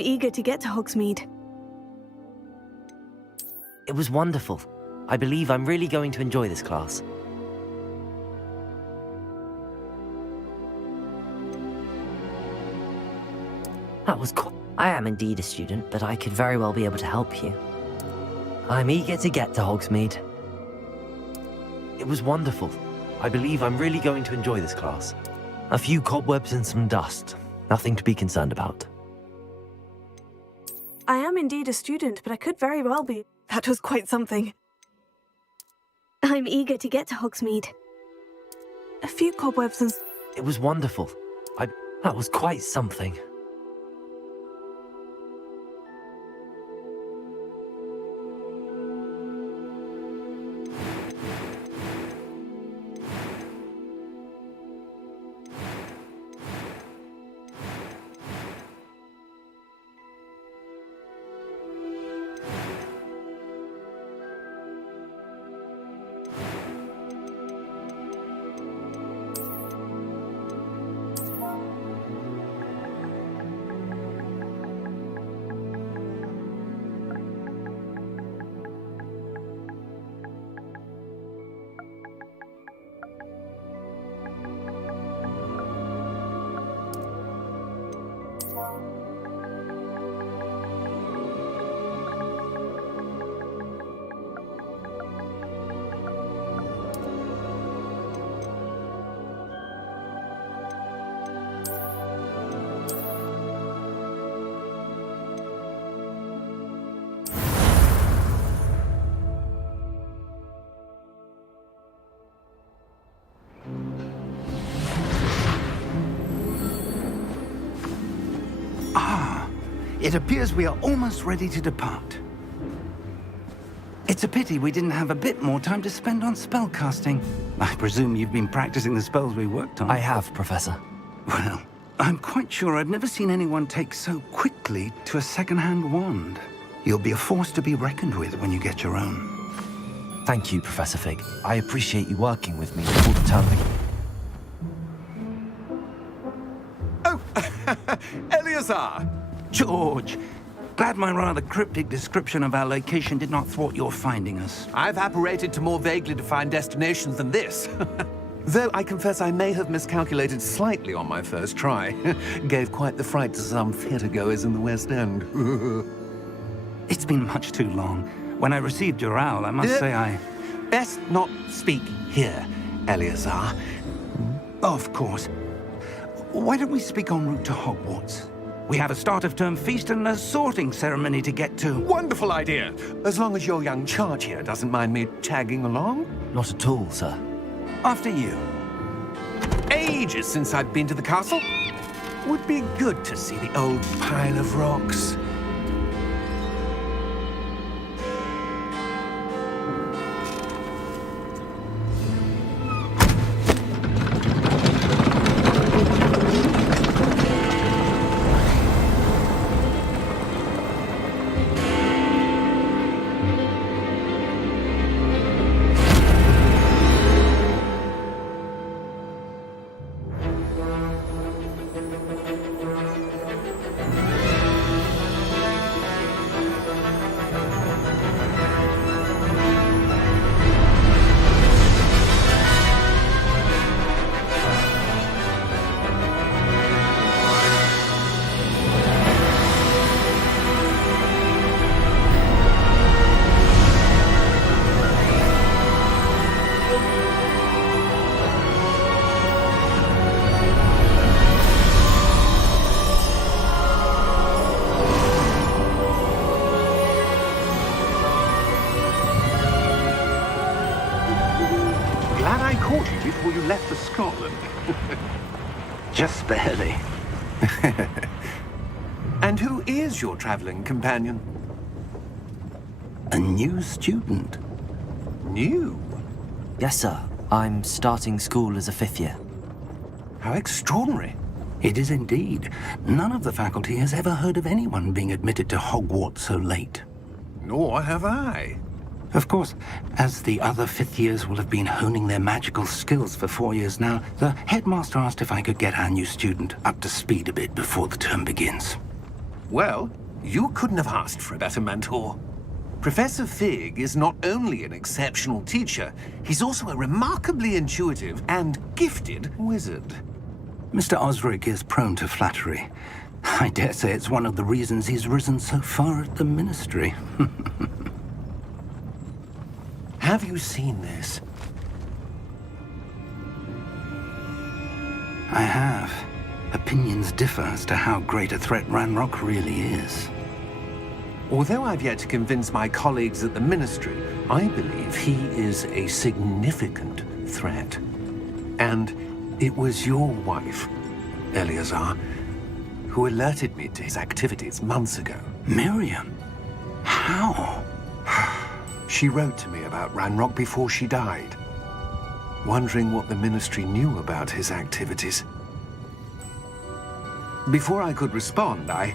I'm eager to get to Hogsmeade. It was wonderful. I believe I'm really going to enjoy this class. That was cool. I am indeed a student, but I could very well be able to help you. I'm eager to get to Hogsmeade. It was wonderful. I believe I'm really going to enjoy this class. A few cobwebs and some dust. Nothing to be concerned about. I am indeed a student, but I could very well be. That was quite something. I'm eager to get to Hogsmeade. A few cobwebs and... It was wonderful. That was quite something. It appears we are almost ready to depart. It's a pity we didn't have a bit more time to spend on spellcasting. I presume you've been practicing the spells we worked on. I have, Professor. Well, I'm quite sure I've never seen anyone take so quickly to a second-hand wand. You'll be a force to be reckoned with when you get your own. Thank you, Professor Fig. I appreciate you working with me all the time. Oh, Eleazar! George, glad my rather cryptic description of our location did not thwart your finding us. I've apparated to more vaguely defined destinations than this. Though I confess I may have miscalculated slightly on my first try. Gave quite the fright to some theatre-goers in the West End. It's been much too long. When I received your owl, I must say I... Best not speak here, Eleazar. Of course. Why don't we speak en route to Hogwarts? We have a start-of-term feast and a sorting ceremony to get to. Wonderful idea! As long as your young charge here doesn't mind me tagging along. Not at all, sir. After you. Ages since I've been to the castle. Would be good to see the old pile of rocks. Before you left for Scotland. Just barely. And who is your traveling companion? A new student. New? Yes, sir. I'm starting school as a 5th year. How extraordinary. It is indeed. None of the faculty has ever heard of anyone being admitted to Hogwarts so late. Nor have I. Of course, as the other 5th years will have been honing their magical skills for 4 years now, the headmaster asked if I could get our new student up to speed a bit before the term begins. Well, you couldn't have asked for a better mentor. Professor Fig is not only an exceptional teacher, he's also a remarkably intuitive and gifted wizard. Mr. Osric is prone to flattery. I dare say it's one of the reasons he's risen so far at the Ministry. Have you seen this? I have. Opinions differ as to how great a threat Ranrock really is. Although I've yet to convince my colleagues at the Ministry, I believe he is a significant threat. And it was your wife, Eleazar, who alerted me to his activities months ago. Miriam? How? She wrote to me about Ranrock before she died, wondering what the Ministry knew about his activities. Before I could respond, I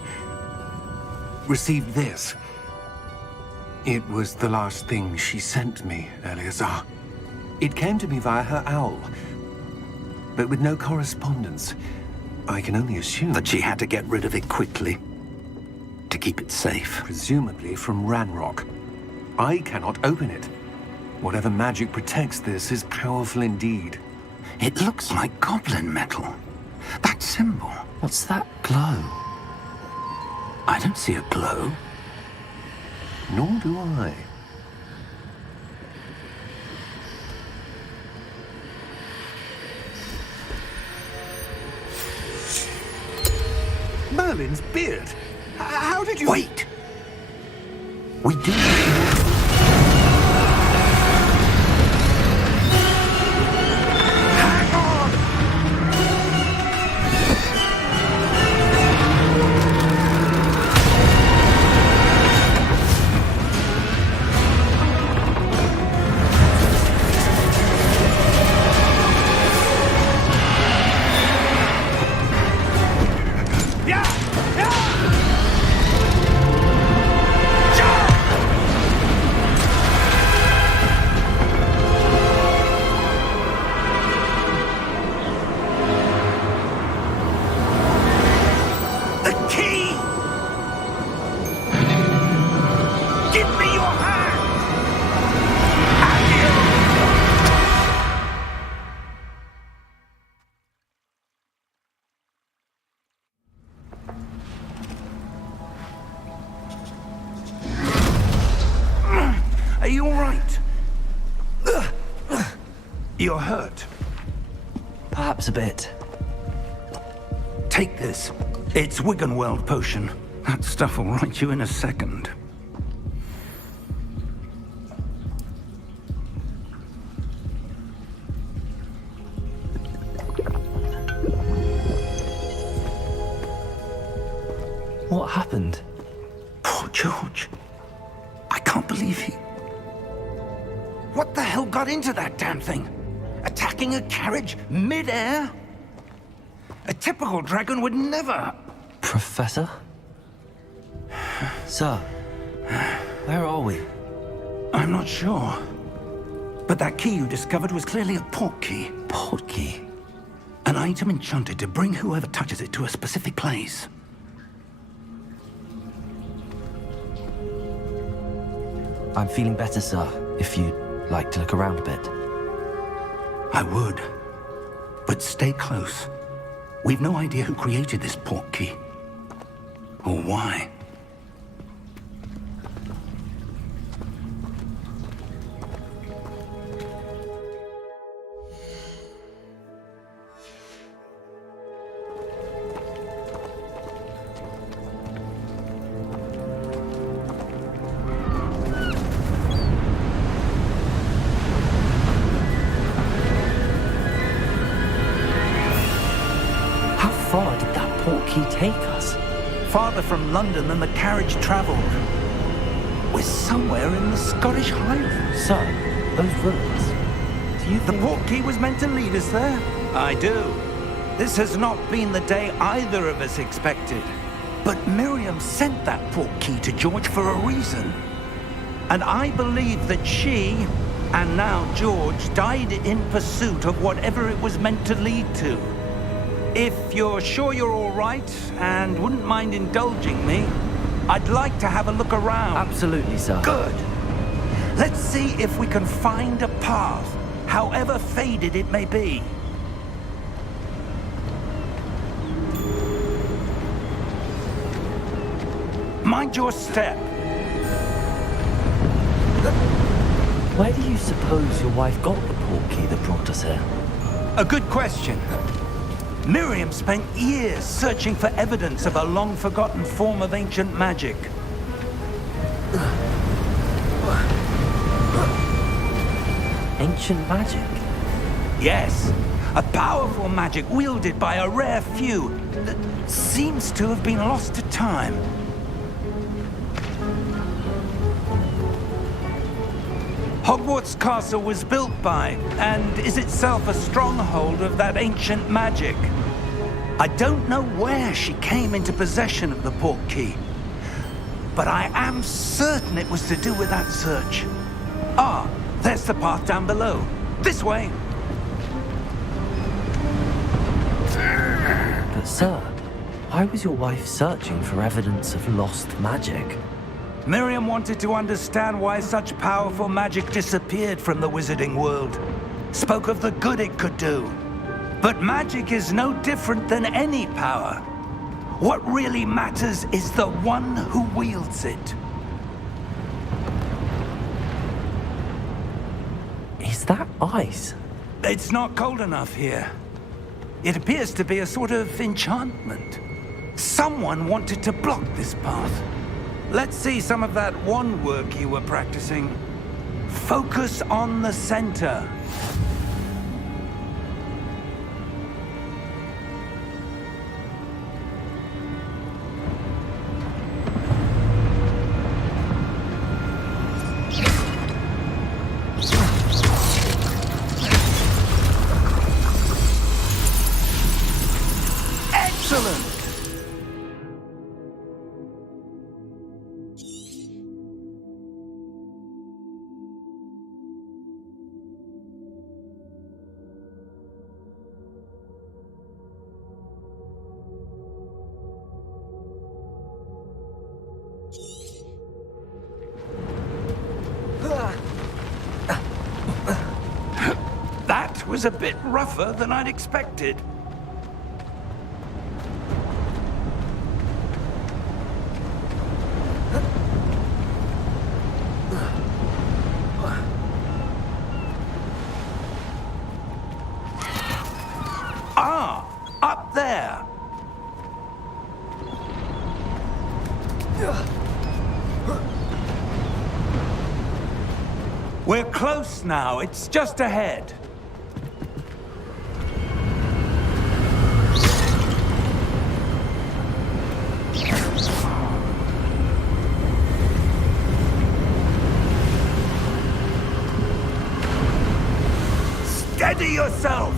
received this. It was the last thing she sent me, Eleazar. It came to me via her owl, but with no correspondence. I can only assume That she had to get rid of it quickly, to keep it safe. presumably from Ranrock. I cannot open it. Whatever magic protects this is powerful indeed. It looks like goblin metal. That symbol. What's that glow? I don't see a glow. Nor do I. Merlin's beard. How did you... Wait! We do... Hang on! The key! Give me your hand! Are you all right? You're hurt. Perhaps a bit. Take this. It's Wiggenweld potion. That stuff will right you in a second. What happened? Poor George. I can't believe he... What the hell got into that damn thing? Attacking a carriage mid-air? A typical dragon would never... Professor? Sir, where are we? I'm not sure. But that key you discovered was clearly a port key. Port key? An item enchanted to bring whoever touches it to a specific place. I'm feeling better, sir, if you'd like to look around a bit. I would. But stay close. We've no idea who created this port key. Or why. How far did that port key take us? Farther from London than the carriage traveled. We're somewhere in the Scottish Highlands. Sir, those ruins. Do you The think... port key was meant to lead us there? I do. This has not been the day either of us expected. But Miriam sent that port key to George for a reason. And I believe that she, and now George, died in pursuit of whatever it was meant to lead to. If you're sure you're all right and wouldn't mind indulging me, I'd like to have a look around. Absolutely, sir. Good. Let's see if we can find a path, however faded it may be. Mind your step. Where do you suppose your wife got the portkey that brought us here? A good question. Miriam spent years searching for evidence of a long-forgotten form of ancient magic. Ancient magic? Yes, a powerful magic wielded by a rare few that seems to have been lost to time. Hogwarts Castle was built by, and is itself a stronghold of that ancient magic. I don't know where she came into possession of the portkey, but I am certain it was to do with that search. Ah, there's the path down below. This way. But sir, why was your wife searching for evidence of lost magic? Miriam wanted to understand why such powerful magic disappeared from the wizarding world. Spoke of the good it could do. But magic is no different than any power. What really matters is the one who wields it. Is that ice? It's not cold enough here. It appears to be a sort of enchantment. Someone wanted to block this path. Let's see some of that wand work you were practicing. Focus on the center. Excellent! That was a bit rougher than I'd expected. Ah, up there. We're close now. It's just ahead. Steady yourself!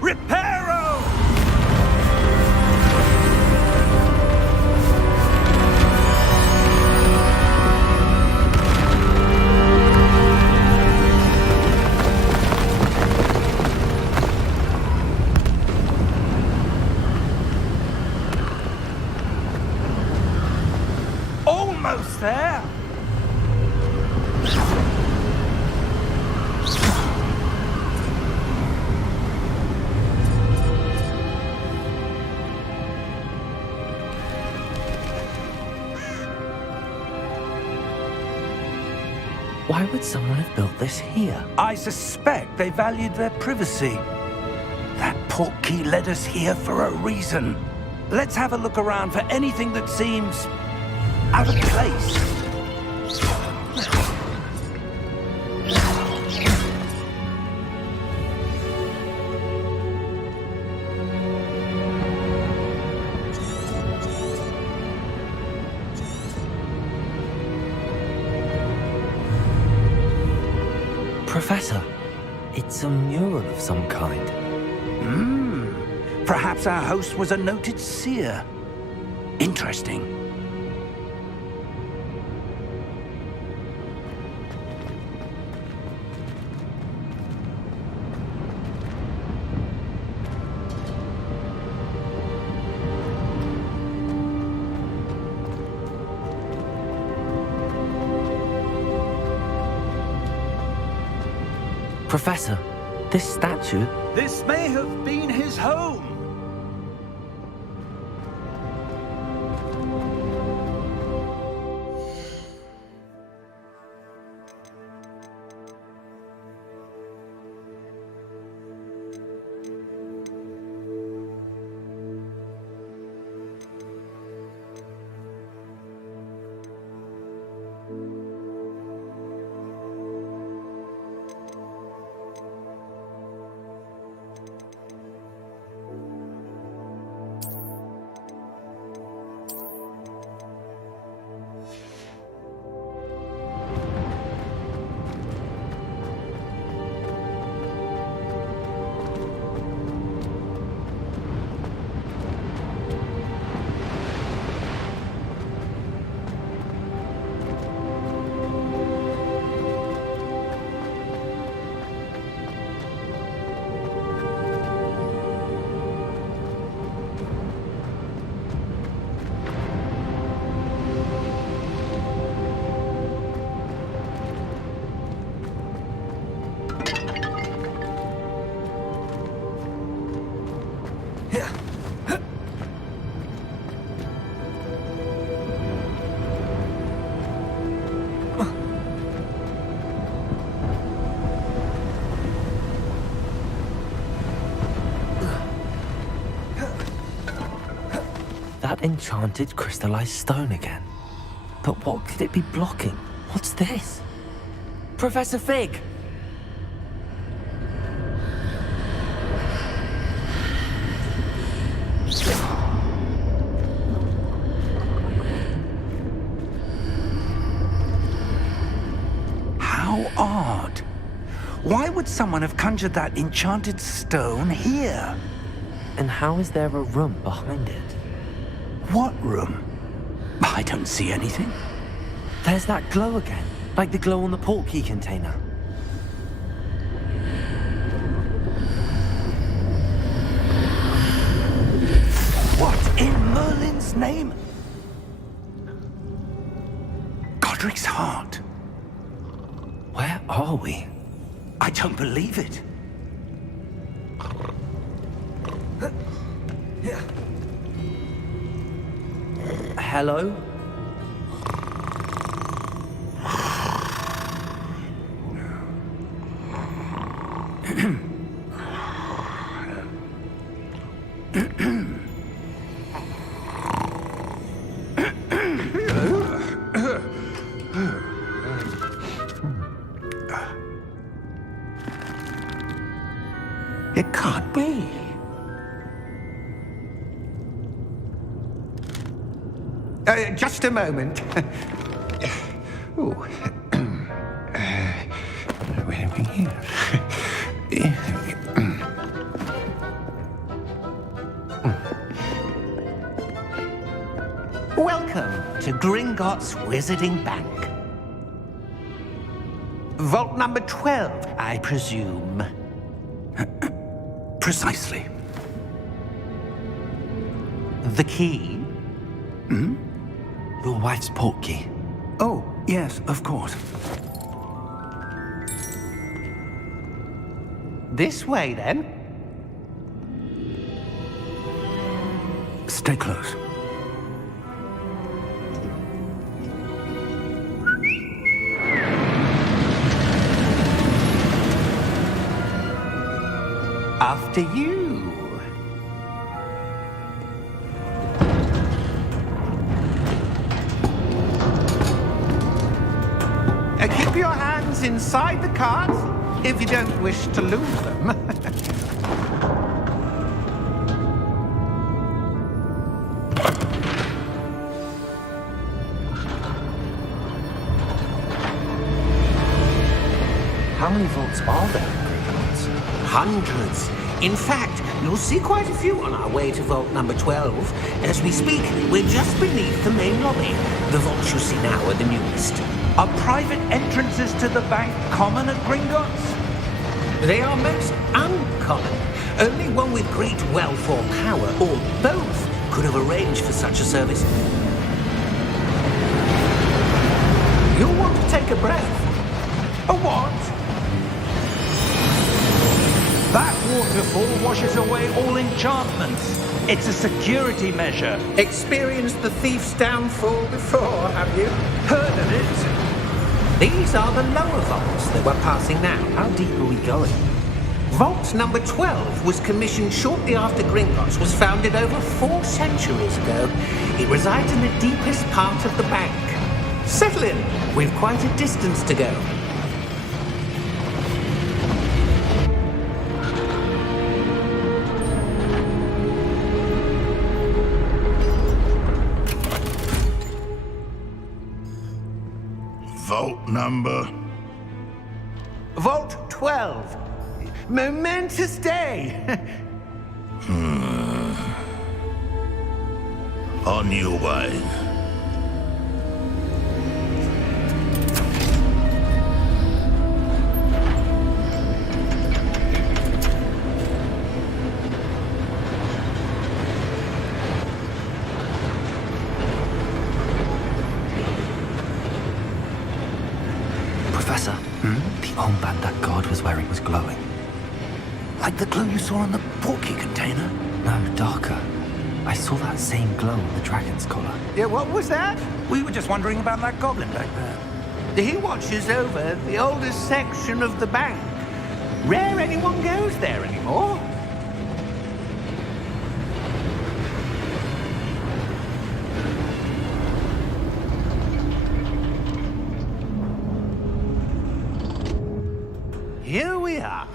Reparo! Almost there! Why would someone have built this here? I suspect they valued their privacy. That portkey led us here for a reason. Let's have a look around for anything that seems out of place. Professor, it's a mural of some kind. Perhaps our host was a noted seer. Interesting. Professor, this statue... This may have been his home. That enchanted crystallized stone again. But what could it be blocking? What's this? Professor Fig! How odd. Why would someone have conjured that enchanted stone here? And how is there a room behind it? What room? I don't see anything. There's that glow again, like the glow on the portkey container. What in Merlin's name? Godric's heart. Where are we? I don't believe it. Hello? It can't be. Just a moment. Oh. Where are we here? Welcome to Gringotts Wizarding Bank. Vault number 12, I presume. Precisely. The key? Your wife's portkey. Oh, yes, of course. This way, then. Stay close. After you. Keep your hands inside the cart if you don't wish to lose them. How many vaults are there in Gringotts? Hundreds. In fact, you'll see quite a few on our way to vault number 12. As we speak, we're just beneath the main lobby. The vaults you see now are the newest. Are private entrances to the bank common at Gringotts? They are most uncommon. Only one with great wealth or power, or both, could have arranged for such a service. You'll want to take a breath. A what? to fall washes away all enchantments. It's a security measure. Experienced the thief's downfall before, have you? Heard of it? These are the lower vaults that we're passing now. How deep are we going? Vault number 12 was commissioned shortly after Gringotts was founded over 4 centuries ago. It resides in the deepest part of the bank. Settle in. We've quite a distance to go. Vault number? Vault 12. Momentous day. On your way. Professor, the armband that guard was wearing was glowing. Like the glow you saw on the portkey container? No, darker. I saw that same glow on the dragon's collar. Yeah, what was that? We were just wondering about that goblin back there. He watches over the oldest section of the bank. Rare anyone goes there anymore. Here we are.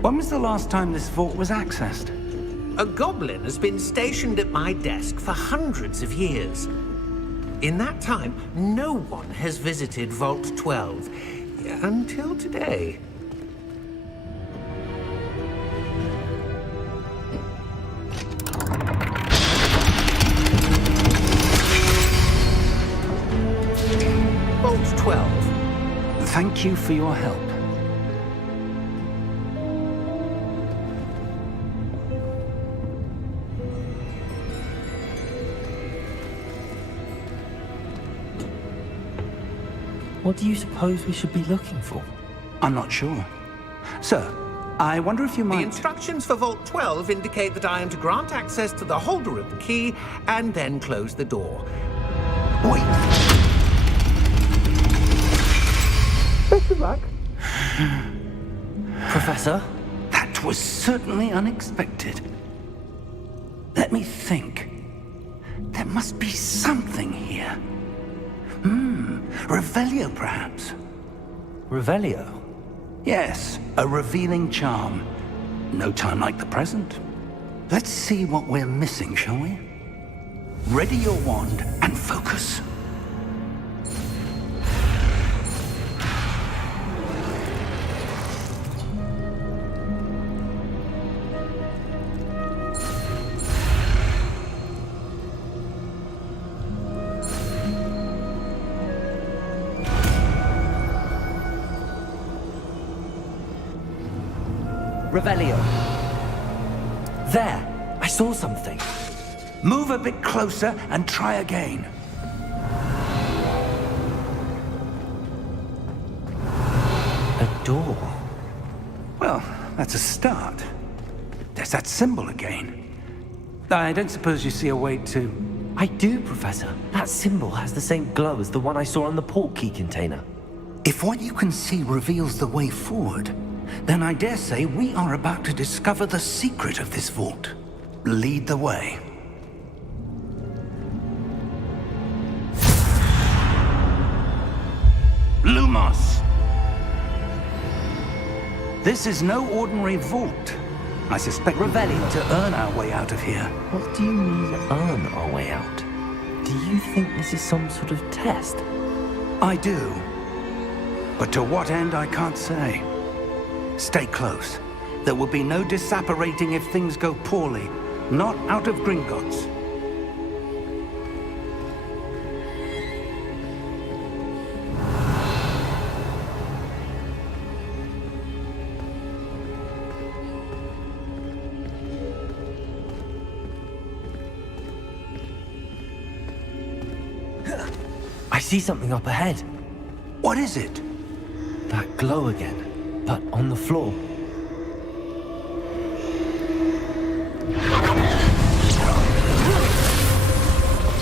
When was the last time this vault was accessed? A goblin has been stationed at my desk for hundreds of years. In that time, no one has visited Vault 12 until today. Vault 12. Thank you for your help. What do you suppose we should be looking for? I'm not sure. Sir, I wonder if you The might... instructions for Vault 12 indicate that I am to grant access to the holder of the key and then close the door. Wait! Best of luck. Professor? That was certainly unexpected. Let me think. There must be something here. Revelio, perhaps? Revelio? Yes, a revealing charm. No time like the present. Let's see what we're missing, shall we? Ready your wand and focus. Revelio. There! I saw something. Move a bit closer and try again. A door. Well, that's a start. There's that symbol again. I don't suppose you see a way to... I do, Professor. That symbol has the same glow as the one I saw on the portkey container. If what you can see reveals the way forward, then I dare say we are about to discover the secret of this vault. Lead the way. Lumos! This is no ordinary vault. I suspect we're Revelio. to earn our way out of here. What do you mean, earn our way out? Do you think this is some sort of test? I do. But to what end, I can't say. Stay close. There will be no disapparating if things go poorly. Not out of Gringotts. see something up ahead. What is it? That glow again, but on the floor.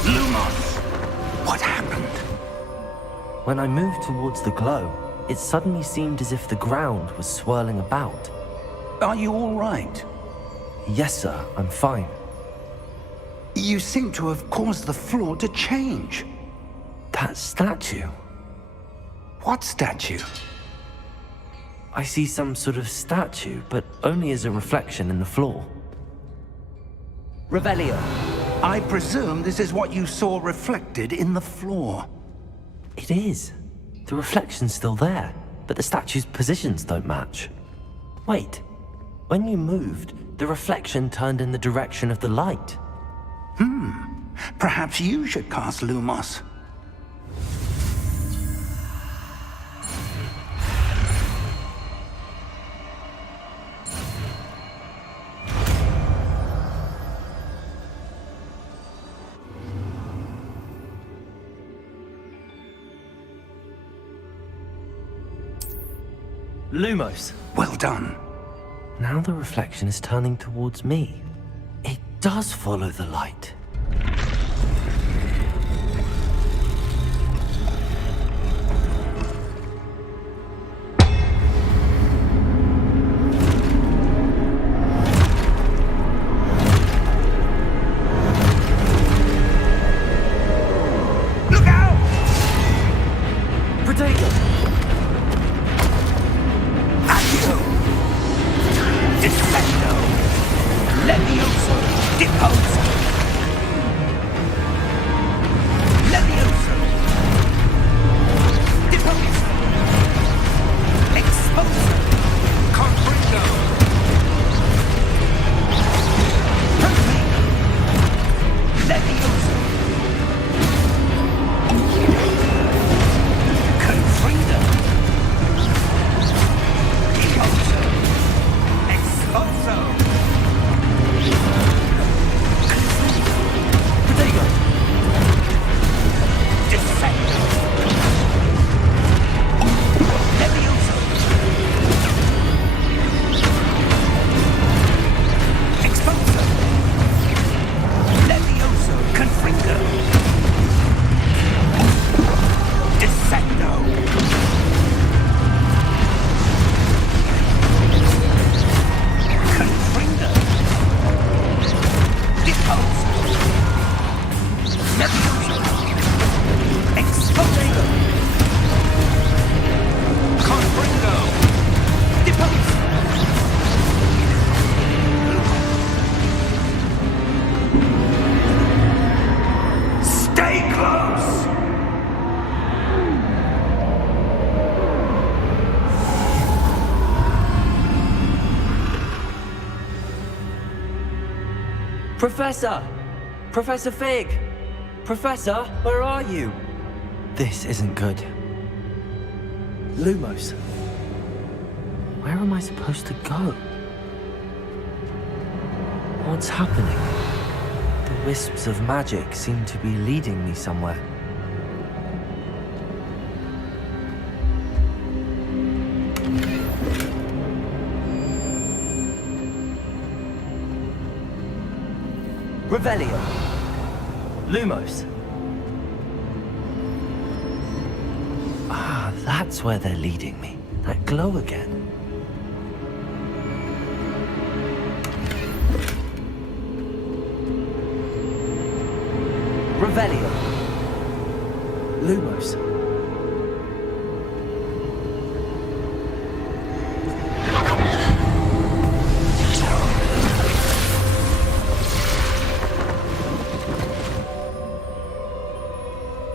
Lumos! What happened? When I moved towards the glow, it suddenly seemed as if the ground was swirling about. Are you all right? Yes, sir, I'm fine. You seem to have caused the floor to change. That statue. What statue? I see some sort of statue, but only as a reflection in the floor. Revelio. I presume this is what you saw reflected in the floor. It is. The reflection's still there, but the statue's positions don't match. Wait. When you moved, the reflection turned in the direction of the light. Perhaps you should cast Lumos. Lumos. Well done. Now the reflection is turning towards me. It does follow the light. Look out! Protego! Accio! Defendo! Levioso! Deposo! Levioso! Deposo! Exposo! Confringo! Perfect! Levioso! Confringo! Deposo! Exposo! Protego! Defendo! Levioso! Exposo! Levioso! Confringo! Descendo! Confringo! Deposo! Levioso! Exposo! Confringo! Deposo! Stay close! Professor! Professor Fig! Professor, where are you? This isn't good. Lumos. Where am I supposed to go? What's happening? The wisps of magic seem to be leading me somewhere. Revelio. Lumos. Ah, that's where they're leading me. That glow again. Revelio. Lumos.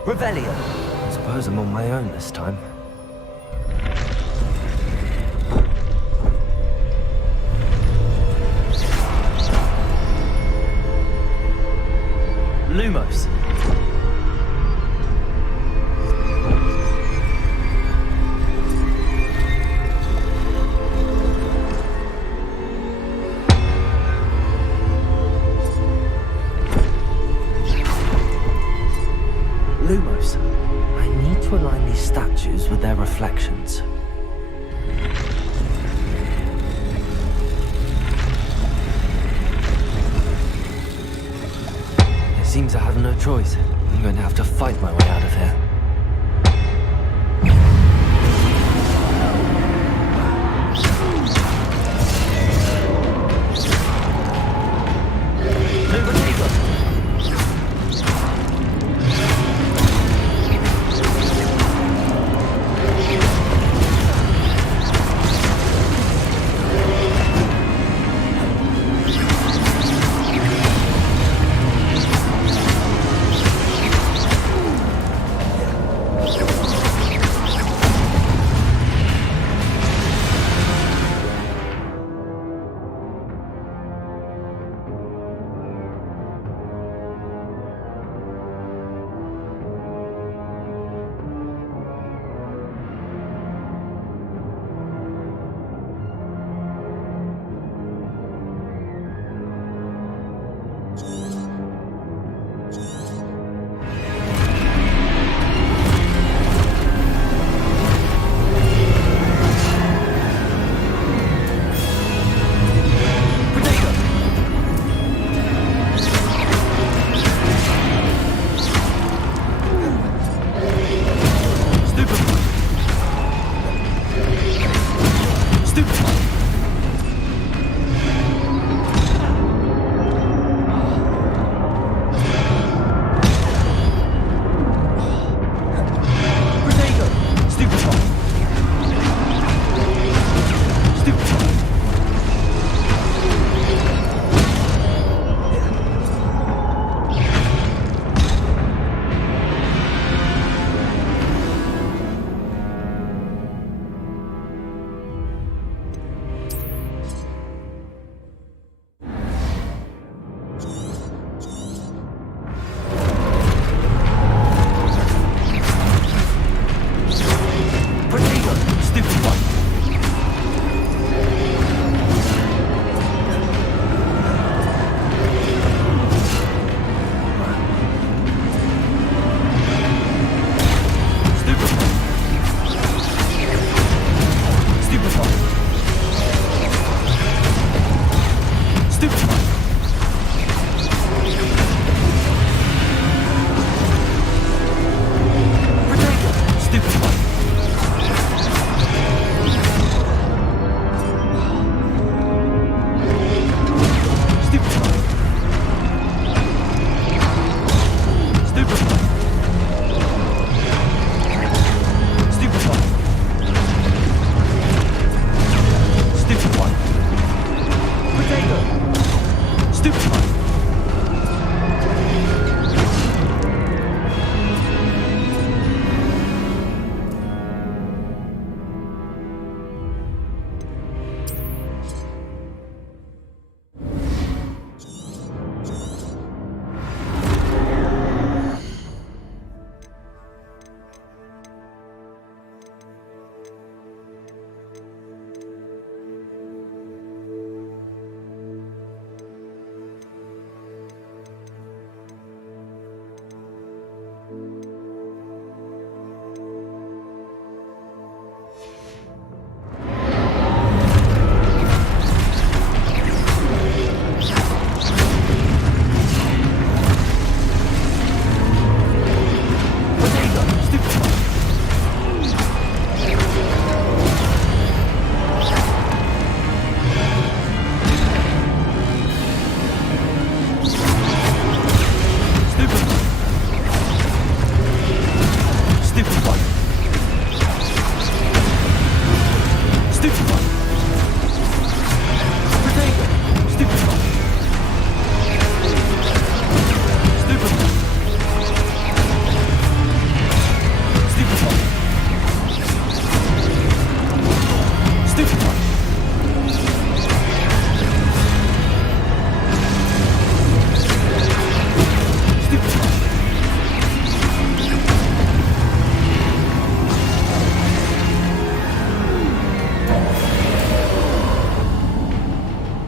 Revelio. I suppose I'm on my own this time. Lumos. Lumos. I reflections. It seems I have no choice. I'm going to have to fight my way out of here.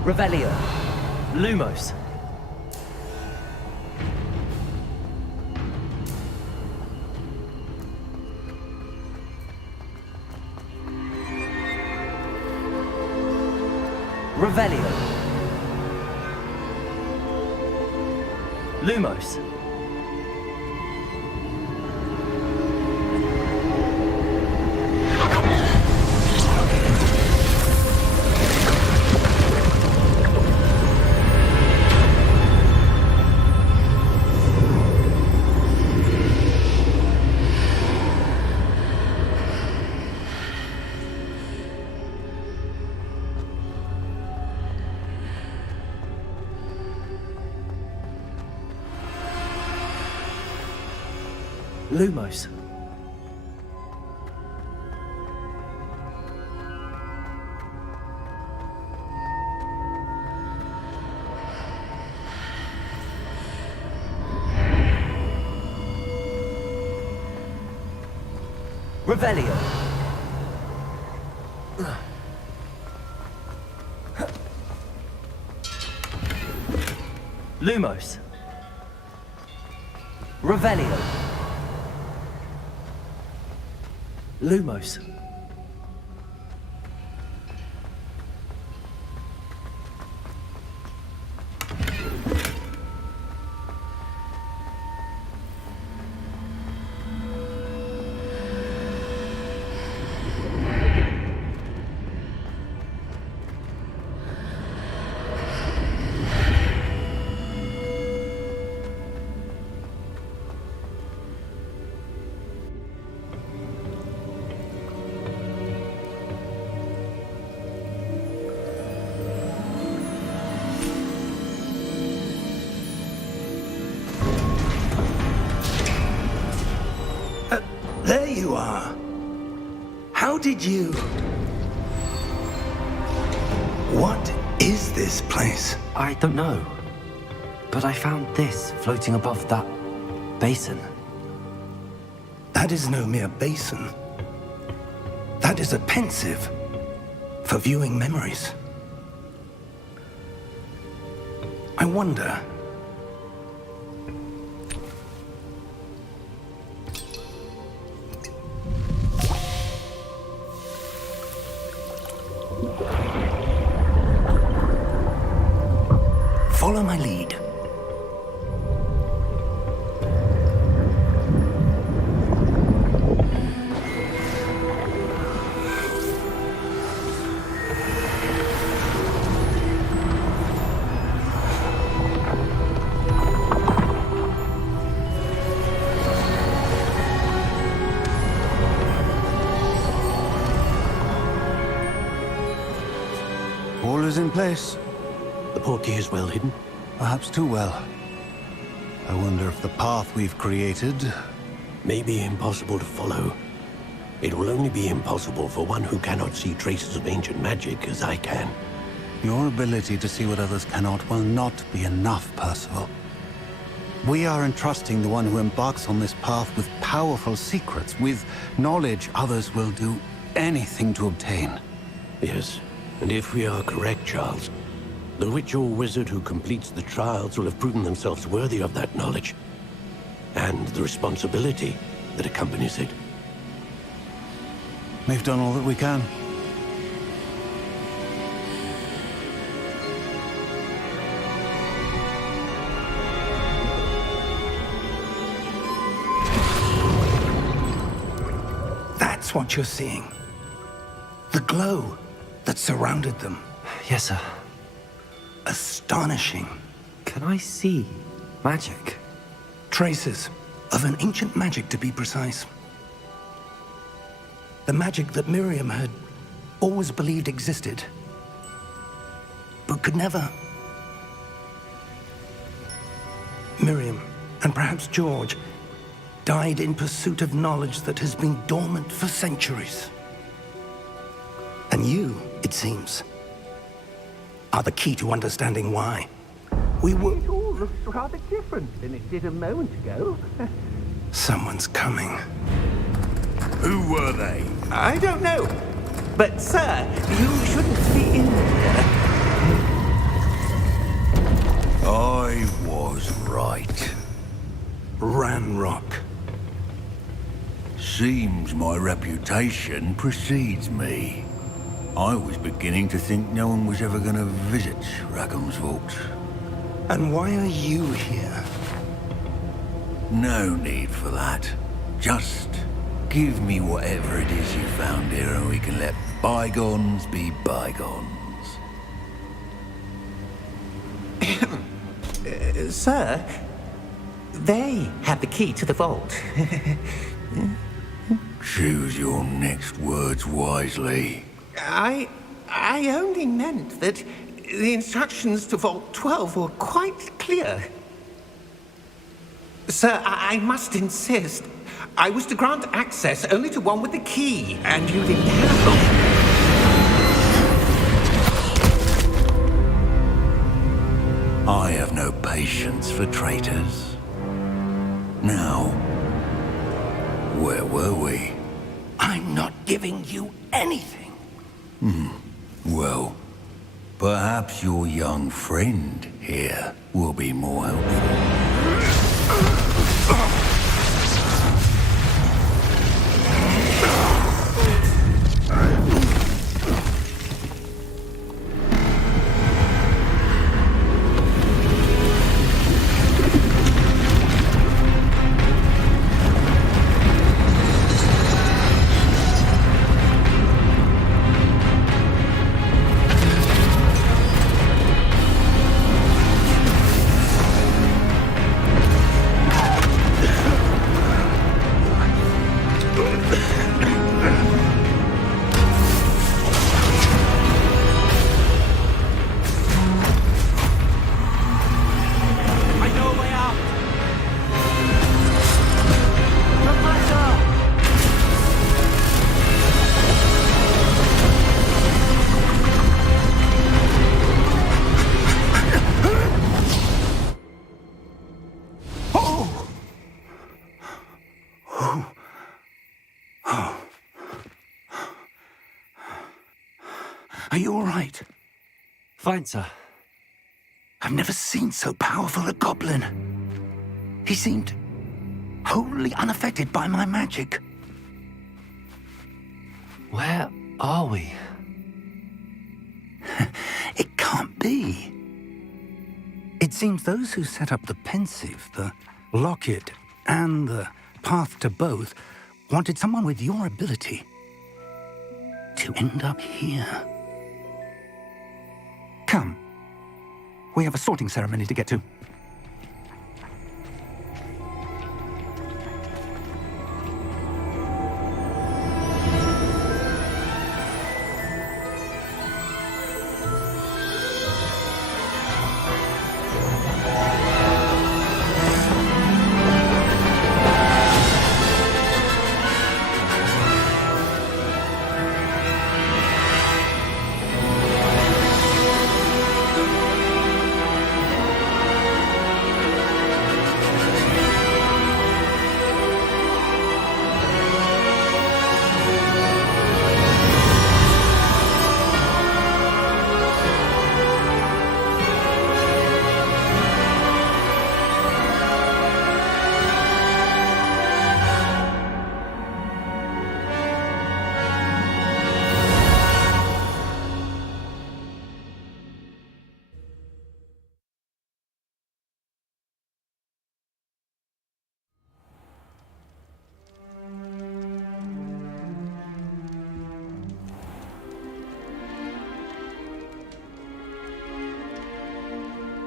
Revelio. Lumos. Revelio. Lumos. Lumos. Revelio. Lumos. Revelio. Lumos. There you are. How did you... What is this place? I don't know. But I found this floating above that basin. That is no mere basin. That is a pensive for viewing memories. I wonder... Follow my lead. All is in place. The portkey is well hidden. Perhaps too well. I wonder if the path we've created... May be impossible to follow. It will only be impossible for one who cannot see traces of ancient magic as I can. Your ability to see what others cannot will not be enough, Percival. We are entrusting the one who embarks on this path with powerful secrets, with knowledge others will do anything to obtain. Yes, and if we are correct, Charles, the witch or wizard who completes the trials will have proven themselves worthy of that knowledge, and the responsibility that accompanies it. We've done all that we can. That's what you're seeing. The glow that surrounded them. Yes, sir. Astonishing. Can I see magic? Traces of an ancient magic, to be precise. The magic that Miriam had always believed existed, but could never. Miriam, and perhaps George, died in pursuit of knowledge that has been dormant for centuries. And you, it seems, are the key to understanding why. We were... It all looks rather different than it did a moment ago. Someone's coming. Who were they? I don't know. But, sir, you shouldn't be in here. I was right. Ranrock. Seems my reputation precedes me. I was beginning to think no one was ever going to visit Rackham's vault. And why are you here? No need for that. Just give me whatever it is you found here and we can let bygones be bygones. Sir, they have the key to the vault. Choose your next words wisely. I only meant that the instructions to Vault 12 were quite clear. Sir, I must insist. I was to grant access only to one with the key, and you didn't have it. I have no patience for traitors. Now, where were we? I'm not giving you anything. Well, perhaps your young friend here will be more helpful. Are you all right? Fine, sir. I've never seen so powerful a goblin. He seemed wholly unaffected by my magic. Where are we? It can't be. It seems those who set up the pensive, the locket, and the path to both wanted someone with your ability to end up here. Come. We have a sorting ceremony to get to.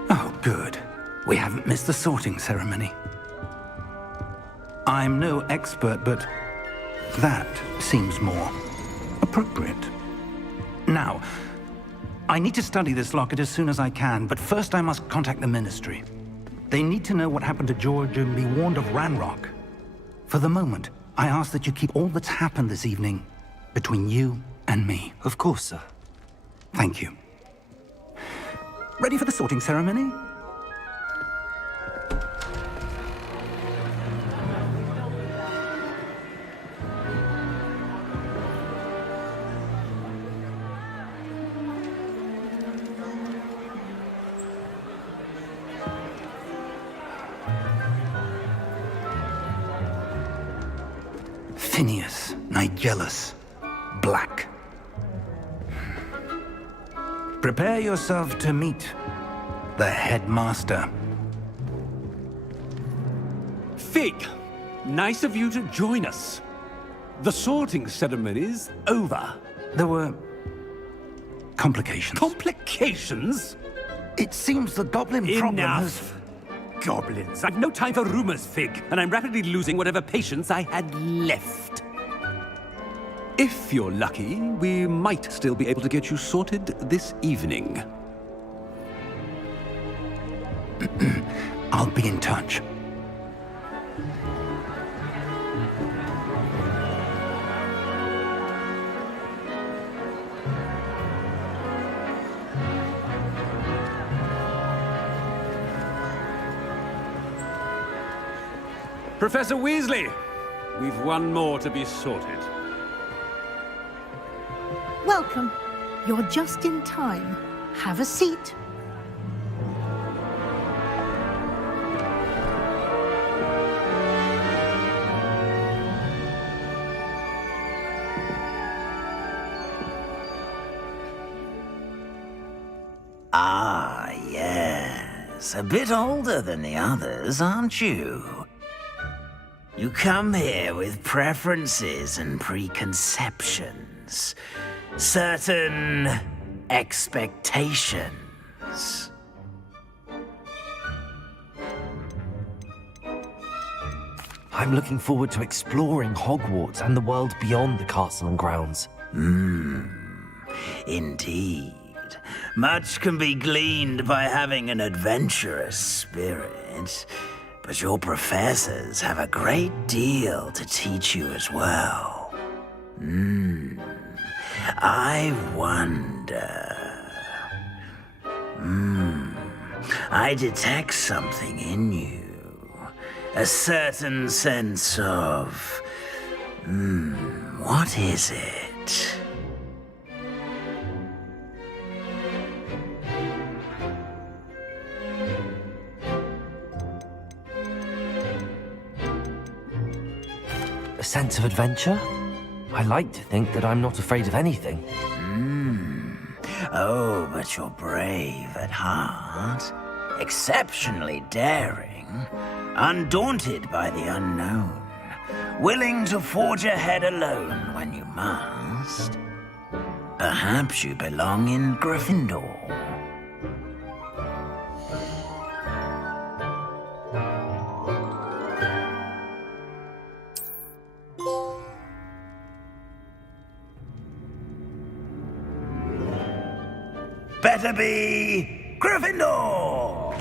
Oh, good. We haven't missed the sorting ceremony. I'm no expert, but that seems more appropriate. Now, I need to study this locket as soon as I can, but first I must contact the Ministry. They need to know what happened to George and be warned of Ranrock. For the moment, I ask that you keep all that's happened this evening between you and me. Of course, sir. Thank you. Ready for the sorting ceremony? Phineas, Nigellus, Black. Prepare yourself to meet the headmaster. Fig, nice of you to join us. The sorting ceremony's over. There were complications. Complications? It seems the goblin problem has... Enough! Goblins. I've no time for rumors, Fig, and I'm rapidly losing whatever patience I had left. If you're lucky, we might still be able to get you sorted this evening. I'll be in touch. Professor Weasley, we've one more to be sorted. Welcome. You're just in time. Have a seat. Ah, yes. A bit older than the others, aren't you? You come here with preferences and preconceptions. Certain expectations. I'm looking forward to exploring Hogwarts and the world beyond the castle and grounds. Indeed. Much can be gleaned by having an adventurous spirit, but your professors have a great deal to teach you as well. I wonder... I detect something in you. A certain sense of... what is it? A sense of adventure? I like to think that I'm not afraid of anything. Oh, but you're brave at heart. Exceptionally daring. Undaunted by the unknown. Willing to forge ahead alone when you must. Perhaps you belong in Gryffindor. Better be Gryffindor!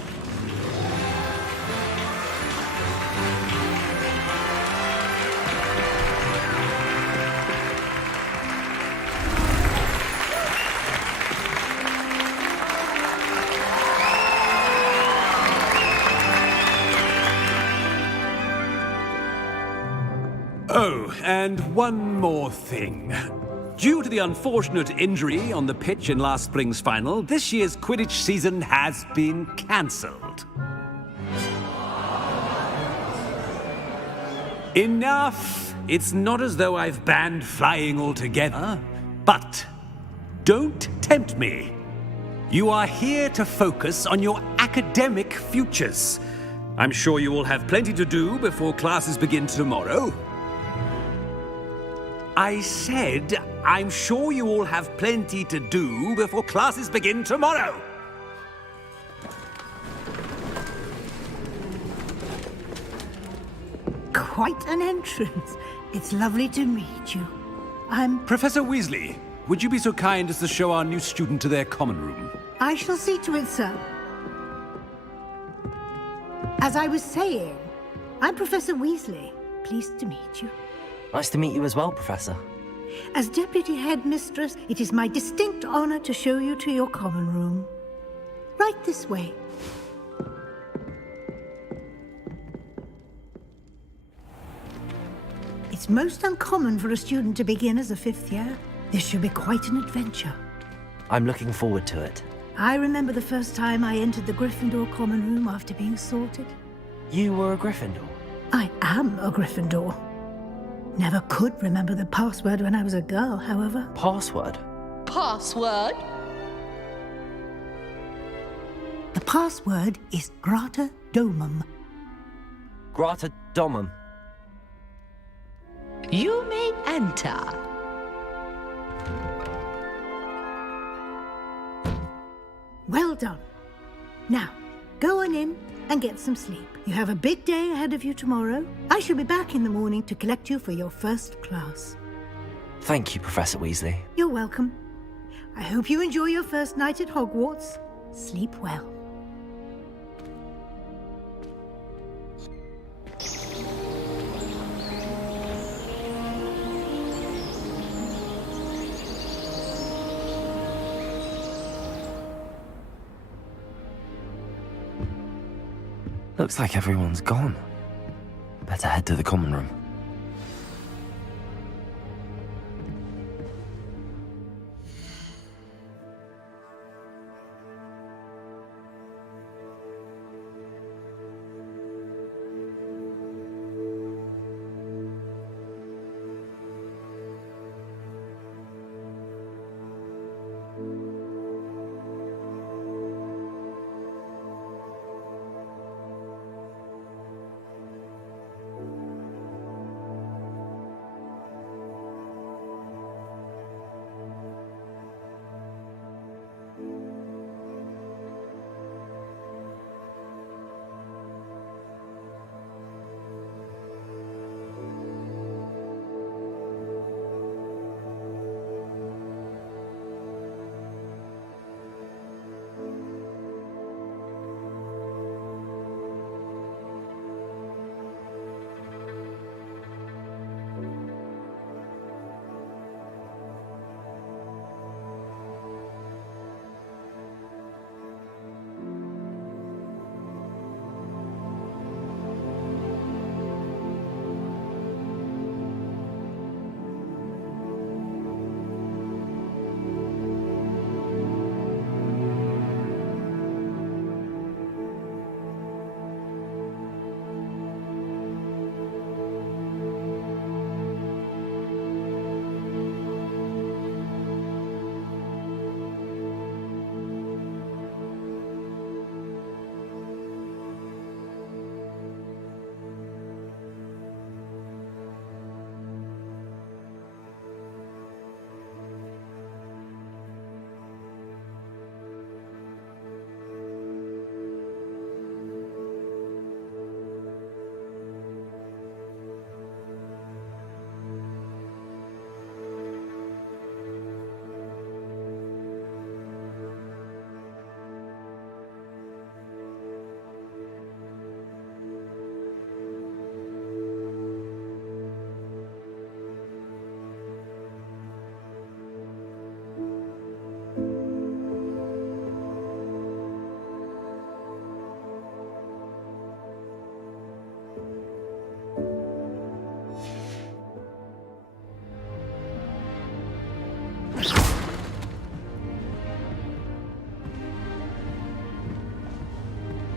Oh, and one more thing. Due to the unfortunate injury on the pitch in last spring's final, this year's Quidditch season has been cancelled. Enough! It's not as though I've banned flying altogether, but don't tempt me. You are here to focus on your academic futures. I'm sure you will have plenty to do before classes begin tomorrow. I said, I'm sure you all have plenty to do before classes begin tomorrow. Quite an entrance. It's lovely to meet you. Professor Weasley, would you be so kind as to show our new student to their common room? I shall see to it, sir. As I was saying, I'm Professor Weasley. Pleased to meet you. Nice to meet you as well, Professor. As Deputy Headmistress, it is my distinct honor to show you to your common room. Right this way. It's most uncommon for a student to begin as a fifth year. This should be quite an adventure. I'm looking forward to it. I remember the first time I entered the Gryffindor common room after being sorted. You were a Gryffindor? I am a Gryffindor. Never could remember the password when I was a girl, however. Password? Password? password is Grata Domum. Grata Domum. You may enter. Well done. Now, go on in and get some sleep. You have a big day ahead of you tomorrow. I shall be back in the morning to collect you for your first class. Thank you, Professor Weasley. You're welcome. I hope you enjoy your first night at Hogwarts. Sleep well. Looks like everyone's gone. Better head to the common room.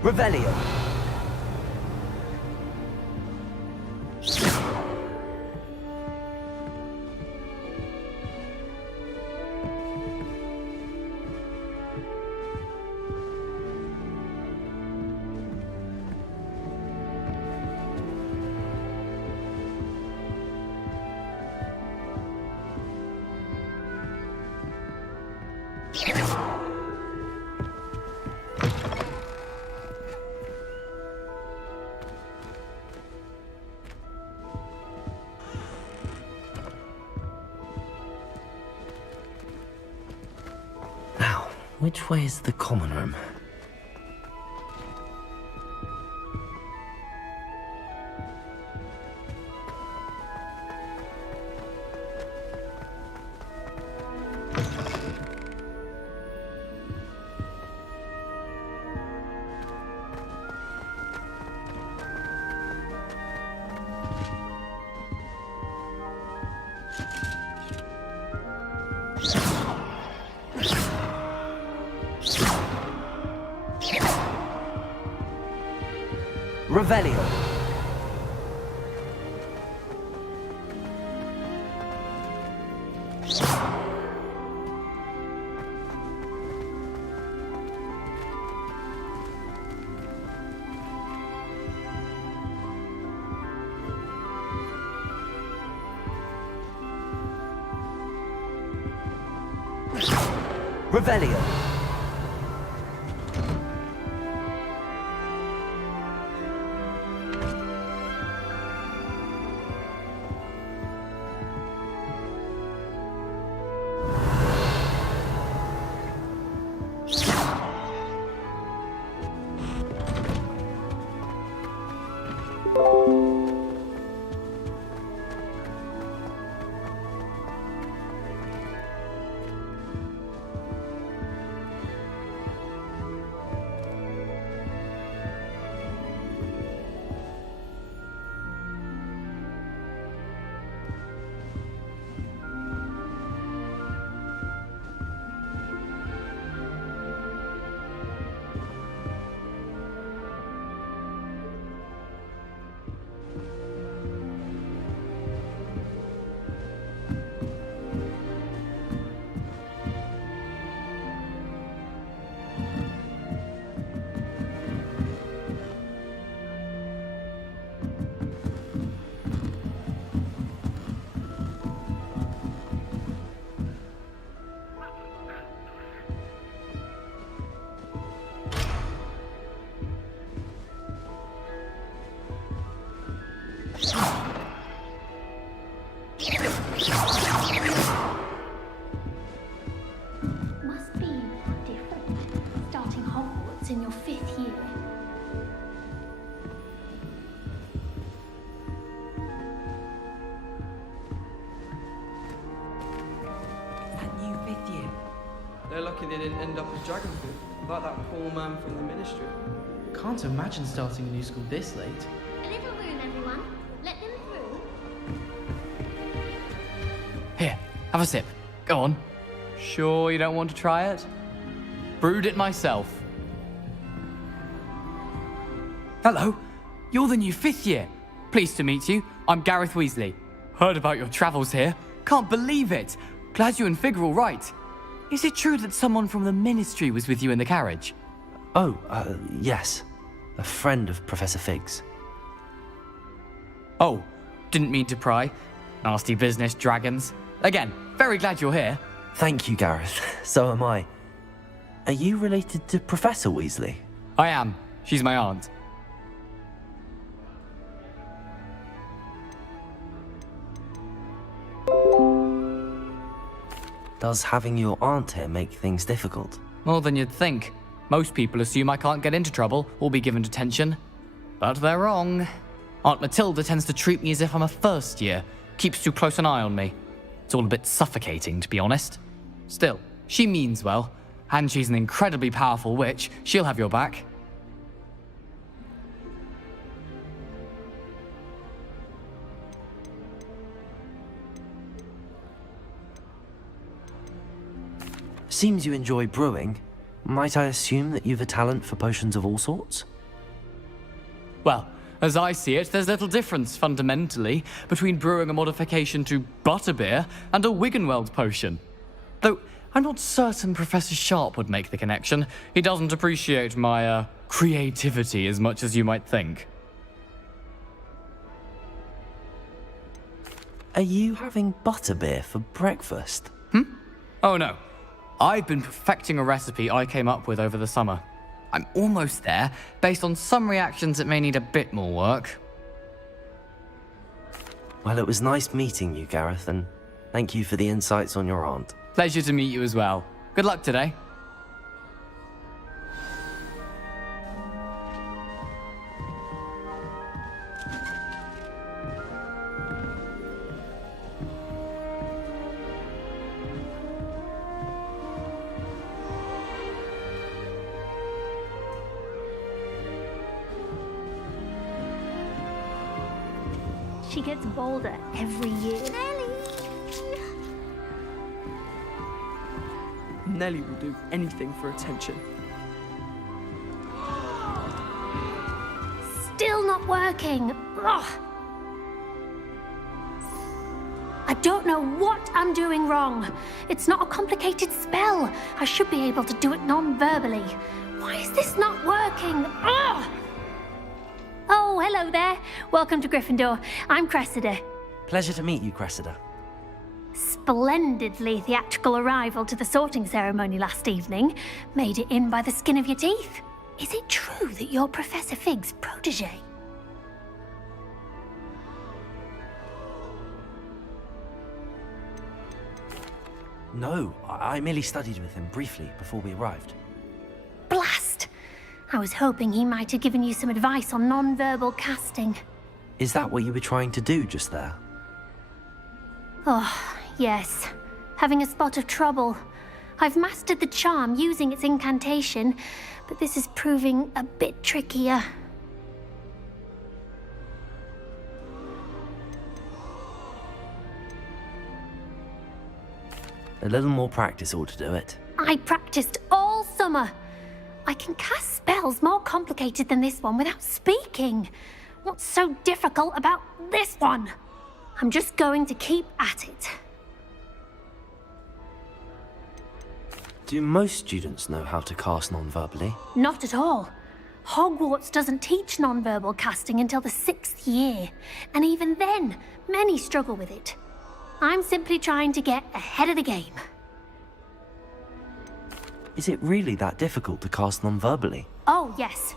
Revelio. Now, which way is the common room? Revelio. Revelio. Must be different, starting Hogwarts in your 5th year. That new 5th year. They're lucky they didn't end up as dragon food, like that poor man from the Ministry. Can't imagine starting a new school this late. A little room, everyone. Let them through. Here, have a sip. Go on. Sure you don't want to try it? Brewed it myself. Hello, you're the new 5th year. Pleased to meet you. I'm Gareth Weasley. Heard about your travels here. Can't believe it. Glad you and Fig are all right. Is it true that someone from the Ministry was with you in the carriage? Oh, yes. A friend of Professor Fig's. Oh, didn't mean to pry. Nasty business, dragons. Again, very glad you're here. Thank you, Gareth. So am I. Are you related to Professor Weasley? I am. She's my aunt. Does having your aunt here make things difficult? More than you'd think. Most people assume I can't get into trouble or be given detention. But they're wrong. Aunt Matilda tends to treat me as if I'm a first year. Keeps too close an eye on me. It's all a bit suffocating, to be honest. Still, she means well. And she's an incredibly powerful witch. She'll have your back. Seems you enjoy brewing. Might I assume that you've a talent for potions of all sorts? Well, as I see it, there's little difference, fundamentally, between brewing a modification to butterbeer and a Wiggenweld potion. Though, I'm not certain Professor Sharp would make the connection. He doesn't appreciate my, creativity as much as you might think. Are you having butterbeer for breakfast? Oh no. I've been perfecting a recipe I came up with over the summer. I'm almost there. Based on some reactions, it may need a bit more work. Well, it was nice meeting you, Gareth, and thank you for the insights on your aunt. Pleasure to meet you as well. Good luck today. She gets bolder every year. Nellie will do anything for attention. Still not working. Ugh. I don't know what I'm doing wrong. It's not a complicated spell. I should be able to do it non-verbally. Why is this not working? Ugh. Oh, hello there. Welcome to Gryffindor. I'm Cressida. Pleasure to meet you, Cressida. splendidly theatrical arrival to the sorting ceremony last evening. Made it in by the skin of your teeth. Is it true that you're Professor Fig's protege? No, I merely studied with him briefly before we arrived. Blast! I was hoping he might have given you some advice on non-verbal casting. Is that what you were trying to do just there? Oh, yes. Having a spot of trouble. I've mastered the charm using its incantation, but this is proving a bit trickier. A little more practice ought to do it. I practiced all summer. I can cast spells more complicated than this one without speaking. What's so difficult about this one? I'm just going to keep at it. Do most students know how to cast non-verbally? Not at all. Hogwarts doesn't teach non-verbal casting until the 6th year, and even then, many struggle with it. I'm simply trying to get ahead of the game. Is it really that difficult to cast non-verbally? Oh, yes.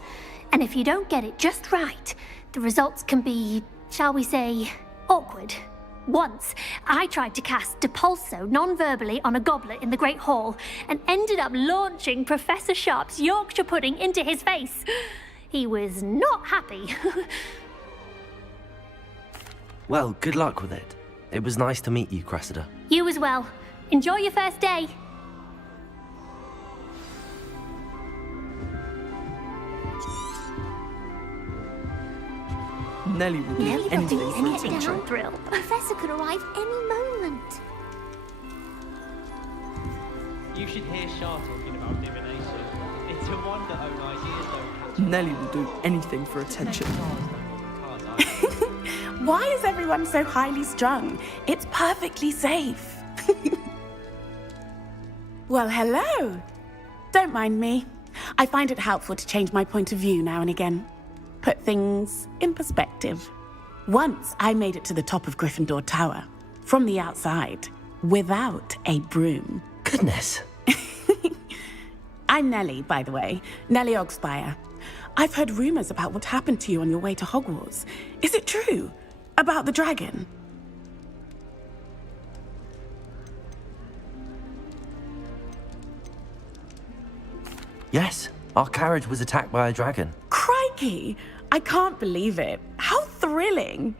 And if you don't get it just right, the results can be, shall we say, awkward. Once, I tried to cast Depulso non-verbally on a goblet in the Great Hall and ended up launching Professor Sharp's Yorkshire pudding into his face. He was not happy. Well, good luck with it. It was nice to meet you, Cressida. You as well. Enjoy your first day. Nellie will do anything for Get attention. down, Thrill. Professor could arrive any moment. You should hear Shah talking about divination. It's a wonder own ideas don't catch. Nellie will do anything for attention. Why is everyone so highly strung? It's perfectly safe. Well, hello. Don't mind me. I find it helpful to change my point of view now and again. Put things in perspective. Once I made it to the top of Gryffindor Tower, from the outside, without a broom. Goodness. I'm Nellie, by the way. Nellie Ogspire. I've heard rumors about what happened to you on your way to Hogwarts. Is it true? About the dragon? Yes, our carriage was attacked by a dragon. Crikey! I can't believe it. How thrilling!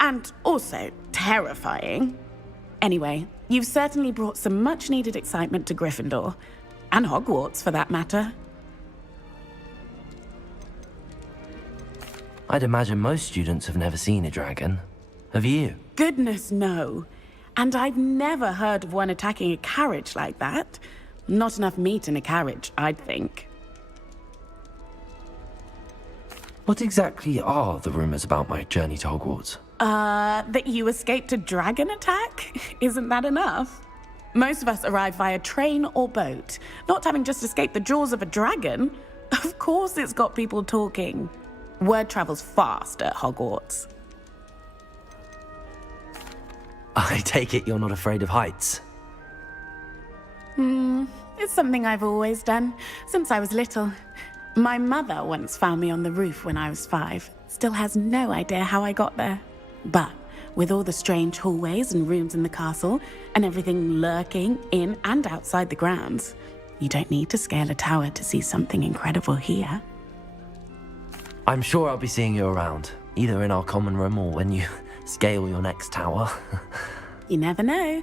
And also terrifying. Anyway, you've certainly brought some much-needed excitement to Gryffindor. And Hogwarts, for that matter. I'd imagine most students have never seen a dragon. Have you? Goodness, no. And I've never heard of one attacking a carriage like that. Not enough meat in a carriage, I'd think. What exactly are the rumors about my journey to Hogwarts? That you escaped a dragon attack? Isn't that enough? Most of us arrive via train or boat, not having just escaped the jaws of a dragon. Of course it's got people talking. Word travels fast at Hogwarts. I take it you're not afraid of heights. It's something I've always done, since I was little. My mother once found me on the roof when I was 5. Still has no idea how I got there. But with all the strange hallways and rooms in the castle, and everything lurking in and outside the grounds, you don't need to scale a tower to see something incredible here. I'm sure I'll be seeing you around, either in our common room or when you scale your next tower. You never know.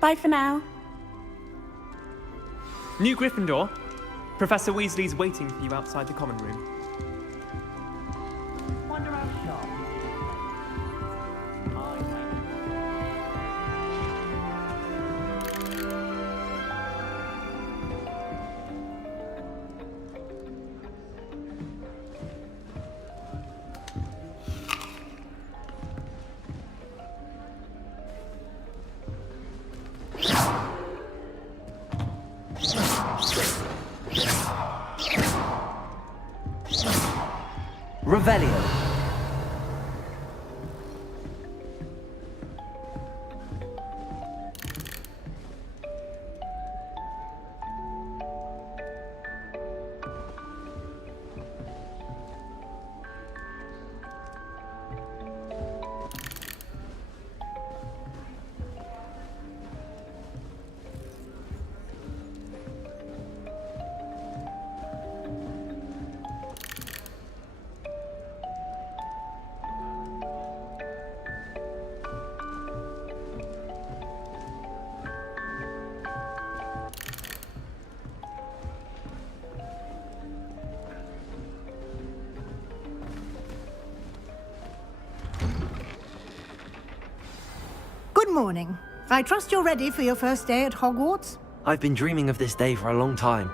Bye for now. New Gryffindor. Professor Weasley's waiting for you outside the common room. Wonder how sharp. Revelio. Good morning. I trust you're ready for your first day at Hogwarts? I've been dreaming of this day for a long time.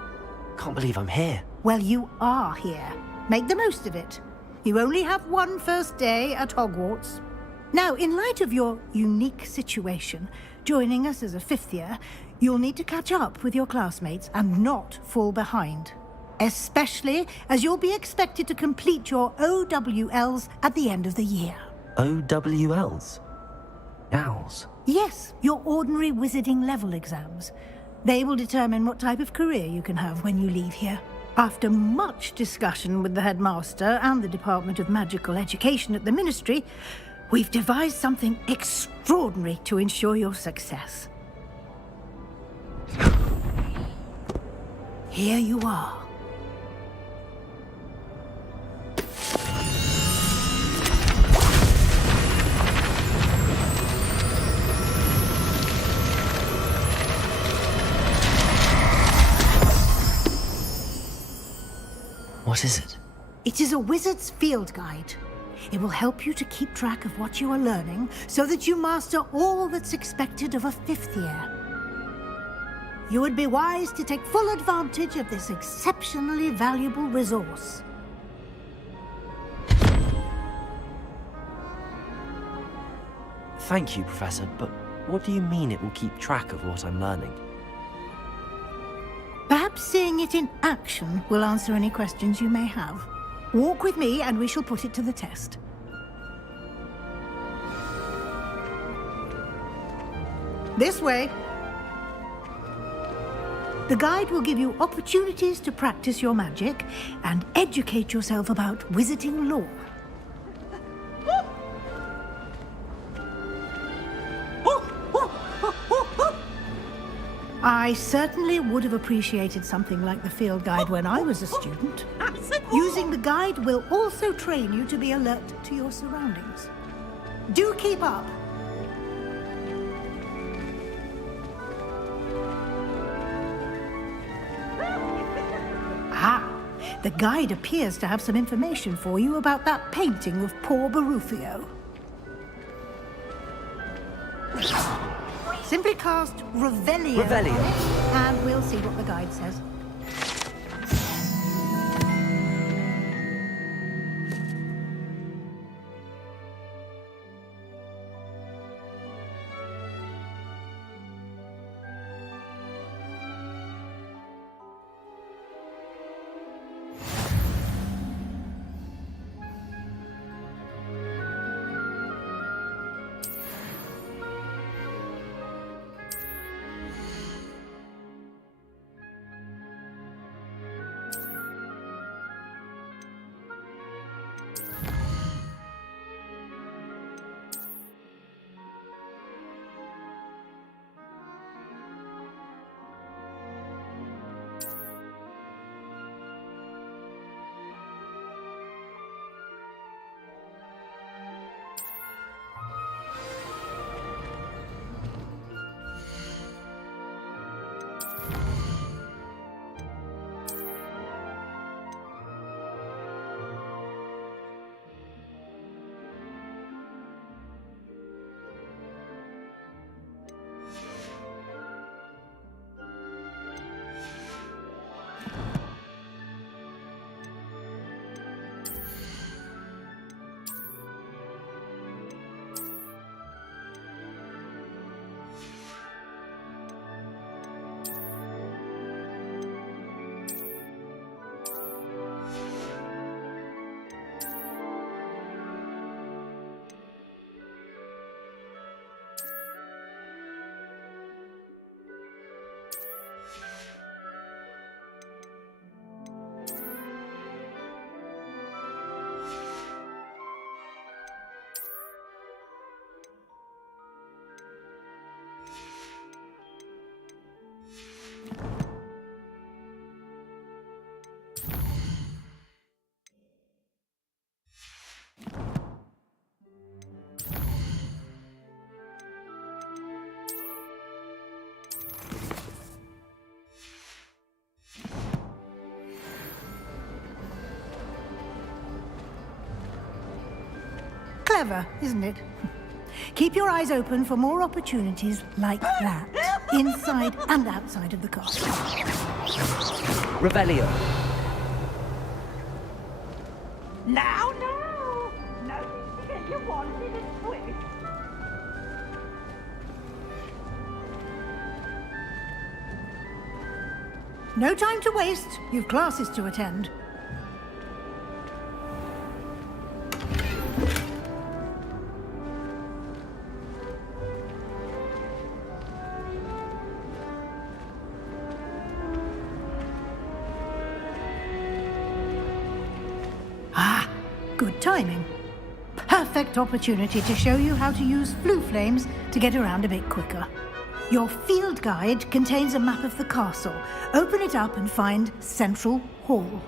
Can't believe I'm here. Well, you are here. Make the most of it. You only have one first day at Hogwarts. Now, in light of your unique situation, joining us as a fifth year, you'll need to catch up with your classmates and not fall behind. Especially as you'll be expected to complete your OWLs at the end of the year. OWLs? Owls? Yes, your ordinary wizarding level exams. They will determine what type of career you can have when you leave here. After much discussion with the headmaster and the Department of Magical Education at the Ministry, we've devised something extraordinary to ensure your success. Here you are. What is it? It is a wizard's field guide. It will help you to keep track of what you are learning so that you master all that's expected of a fifth year. You would be wise to take full advantage of this exceptionally valuable resource. Thank you, Professor, but what do you mean it will keep track of what I'm learning? Perhaps seeing it in action will answer any questions you may have. Walk with me and we shall put it to the test. This way. The guide will give you opportunities to practice your magic and educate yourself about wizarding lore. I certainly would have appreciated something like the field guide when I was a student. Using the guide will also train you to be alert to your surroundings. Do keep up. Ah, the guide appears to have some information for you about that painting of poor Barufio. Simply cast Revelio, and we'll see what the guide says. Clever, isn't it? Keep your eyes open for more opportunities like that, inside and outside of the castle. Revelio. Now, no to get you wanted and quick. No time to waste. You've classes to attend. Good timing. Perfect opportunity to show you how to use flue flames to get around a bit quicker. Your field guide contains a map of the castle. Open it up and find Central Hall.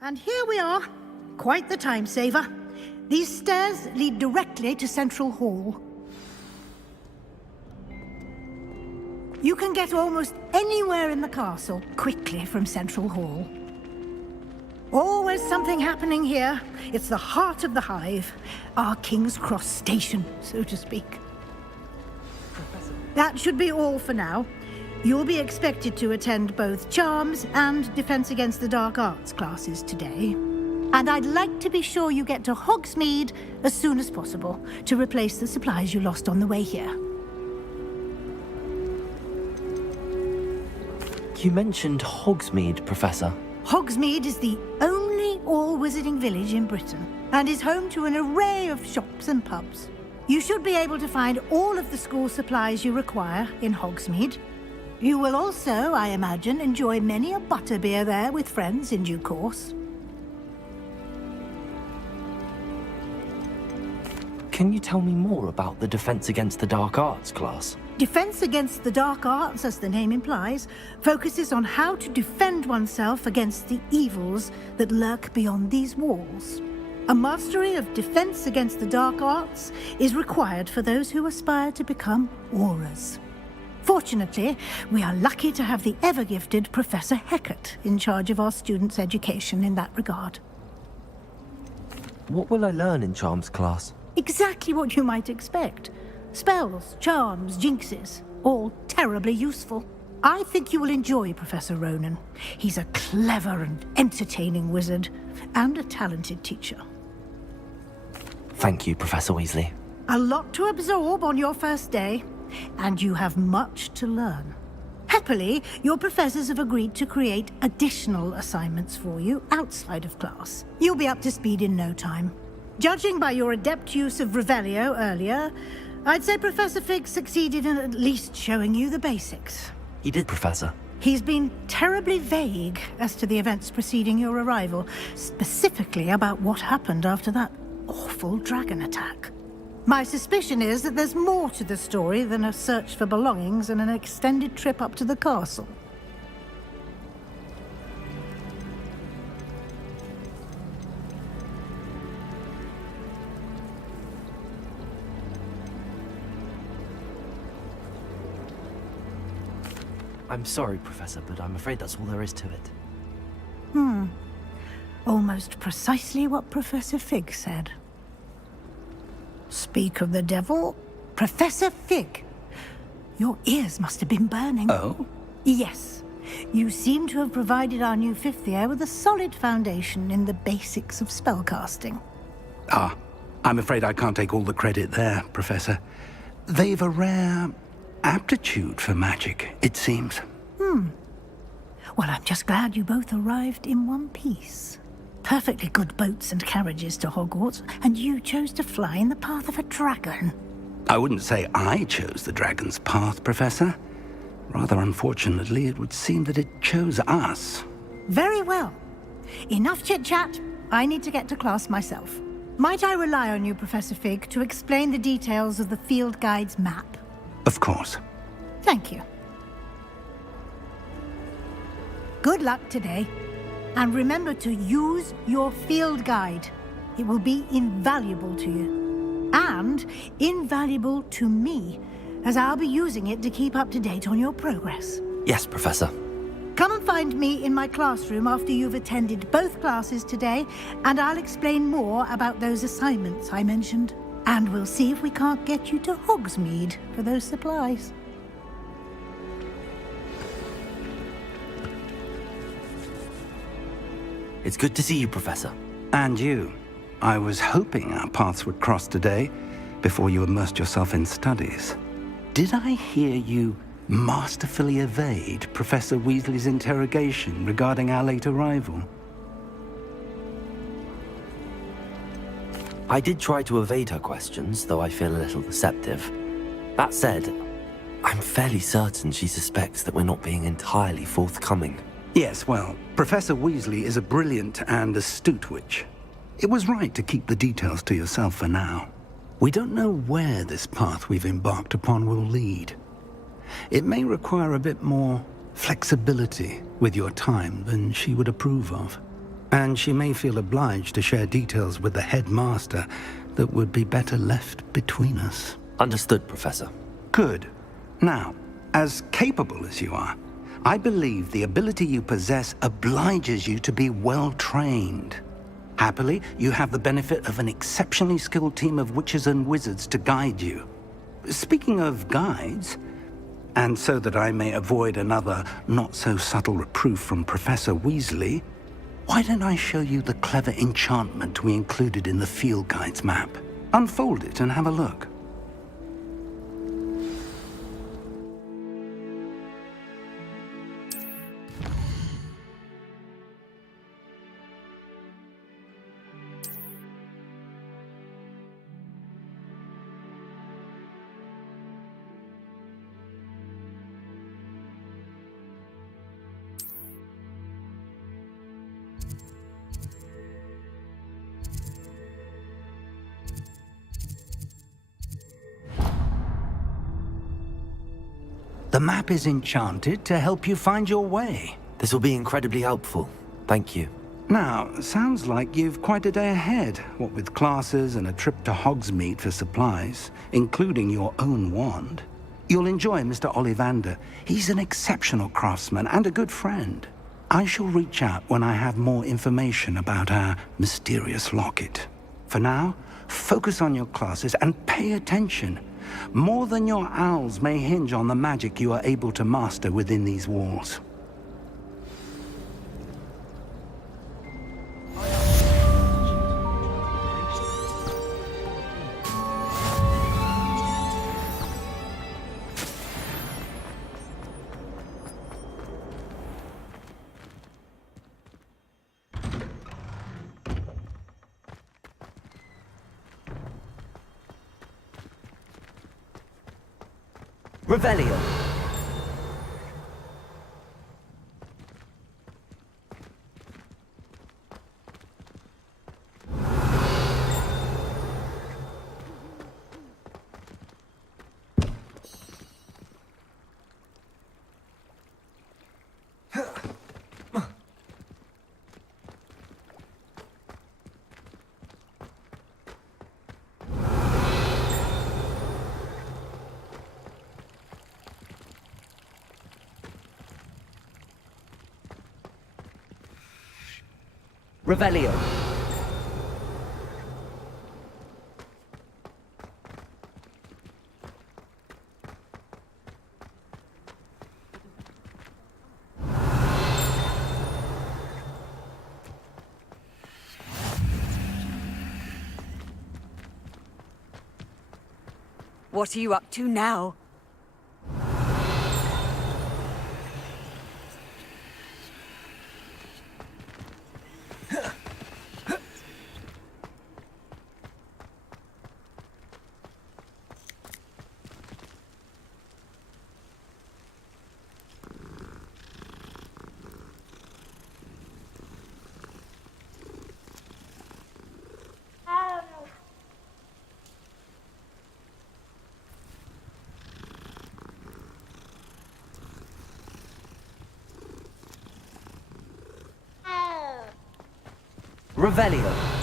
And here we are. Quite the time saver. These stairs lead directly to Central Hall. You can get almost anywhere in the castle quickly from Central Hall. Always something happening here. It's the heart of the hive. Our King's Cross station, so to speak. That should be all for now. You'll be expected to attend both Charms and Defense Against the Dark Arts classes today. And I'd like to be sure you get to Hogsmeade as soon as possible to replace the supplies you lost on the way here. You mentioned Hogsmeade, Professor. Hogsmeade is the only all-wizarding village in Britain and is home to an array of shops and pubs. You should be able to find all of the school supplies you require in Hogsmeade. You will also, I imagine, enjoy many a butterbeer there with friends in due course. Can you tell me more about the Defense Against the Dark Arts class? Defense Against the Dark Arts, as the name implies, focuses on how to defend oneself against the evils that lurk beyond these walls. A mastery of Defense Against the Dark Arts is required for those who aspire to become Aurors. Fortunately, we are lucky to have the ever-gifted Professor Hecat in charge of our students' education in that regard. What will I learn in Charms class? Exactly what you might expect. Spells, charms, jinxes, all terribly useful. I think you will enjoy Professor Ronan. He's a clever and entertaining wizard, and a talented teacher. Thank you, Professor Weasley. A lot to absorb on your first day, and you have much to learn. Happily, your professors have agreed to create additional assignments for you outside of class. You'll be up to speed in no time. Judging by your adept use of Revelio earlier, I'd say Professor Fig succeeded in at least showing you the basics. He did, Professor. He's been terribly vague as to the events preceding your arrival, specifically about what happened after that awful dragon attack. My suspicion is that there's more to the story than a search for belongings and an extended trip up to the castle. I'm sorry, Professor, but I'm afraid that's all there is to it. Almost precisely what Professor Fig said. Speak of the devil, Professor Fig. Your ears must have been burning. Oh? Yes. You seem to have provided our new fifth year with a solid foundation in the basics of spellcasting. Ah, I'm afraid I can't take all the credit there, Professor. They've a rare aptitude for magic, it seems. Well, I'm just glad you both arrived in one piece. Perfectly good boats and carriages to Hogwarts, and you chose to fly in the path of a dragon. I wouldn't say I chose the dragon's path, Professor. Rather unfortunately, it would seem that it chose us. Very well. Enough chit-chat. I need to get to class myself. Might I rely on you, Professor Fig, to explain the details of the field guide's map? Of course. Thank you. Good luck today. And remember to use your field guide. It will be invaluable to you. And invaluable to me, as I'll be using it to keep up to date on your progress. Yes, Professor. Come and find me in my classroom after you've attended both classes today, and I'll explain more about those assignments I mentioned. And we'll see if we can't get you to Hogsmeade for those supplies. It's good to see you, Professor. And you. I was hoping our paths would cross today, before you immersed yourself in studies. Did I hear you masterfully evade Professor Weasley's interrogation regarding our late arrival? I did try to evade her questions, though I feel a little deceptive. That said, I'm fairly certain she suspects that we're not being entirely forthcoming. Yes, well, Professor Weasley is a brilliant and astute witch. It was right to keep the details to yourself for now. We don't know where this path we've embarked upon will lead. It may require a bit more flexibility with your time than she would approve of. And she may feel obliged to share details with the headmaster that would be better left between us. Understood, Professor. Good. Now, as capable as you are, I believe the ability you possess obliges you to be well trained. Happily, you have the benefit of an exceptionally skilled team of witches and wizards to guide you. Speaking of guides, and so that I may avoid another not-so-subtle reproof from Professor Weasley, why don't I show you the clever enchantment we included in the field guide's map? Unfold it and have a look. The map is enchanted to help you find your way. This will be incredibly helpful. Thank you. Now, sounds like you've quite a day ahead, what with classes and a trip to Hogsmeade for supplies, including your own wand. You'll enjoy Mr. Ollivander. He's an exceptional craftsman and a good friend. I shall reach out when I have more information about our mysterious locket. For now, focus on your classes and pay attention. More than your owls may hinge on the magic you are able to master within these walls. Revelio. Revelio. What are you up to now? Revelio.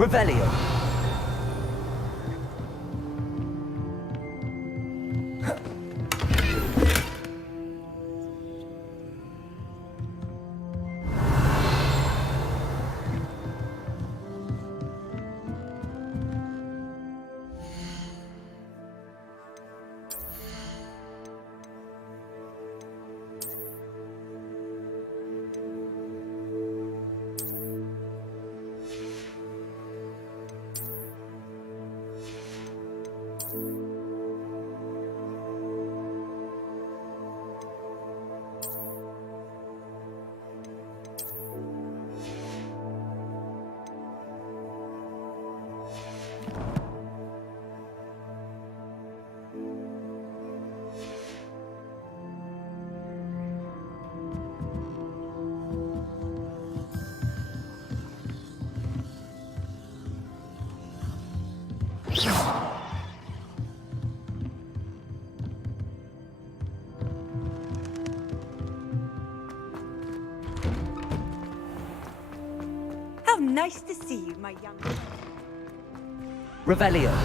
Revelio. How nice to see you, my young... Revelio.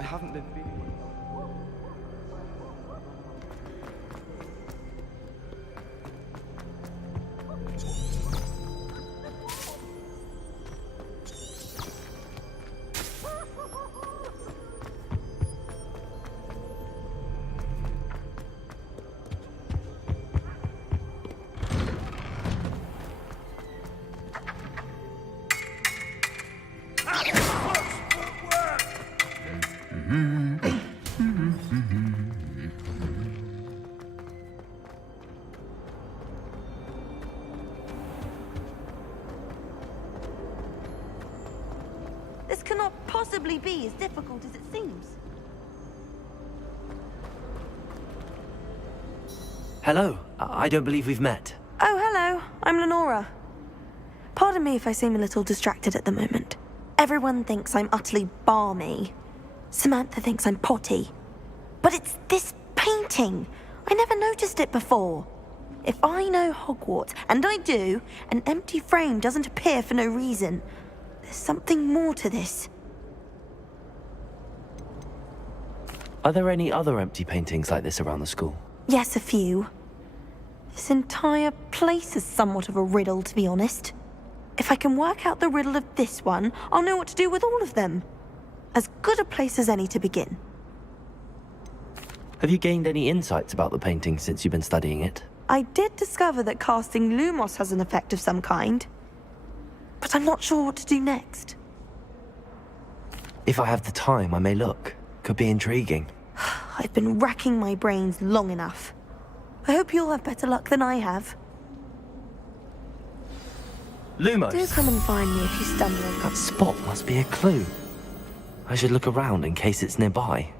I haven't been feeling well. This cannot possibly be as difficult as it seems. Hello. I don't believe we've met. Oh, hello. I'm Lenora. Pardon me if I seem a little distracted at the moment. Everyone thinks I'm utterly balmy. Samantha thinks I'm potty. But it's this painting. I never noticed it before. If I know Hogwarts, and I do, an empty frame doesn't appear for no reason. There's something more to this. Are there any other empty paintings like this around the school? Yes, a few. This entire place is somewhat of a riddle, to be honest. If I can work out the riddle of this one, I'll know what to do with all of them. As good a place as any to begin. Have you gained any insights about the painting since you've been studying it? I did discover that casting Lumos has an effect of some kind. But I'm not sure what to do next. If I have the time, I may look. Could be intriguing. I've been racking my brains long enough. I hope you'll have better luck than I have. Lumos! Do come and find me if you stumble on That spot must be a clue. I should look around in case it's nearby.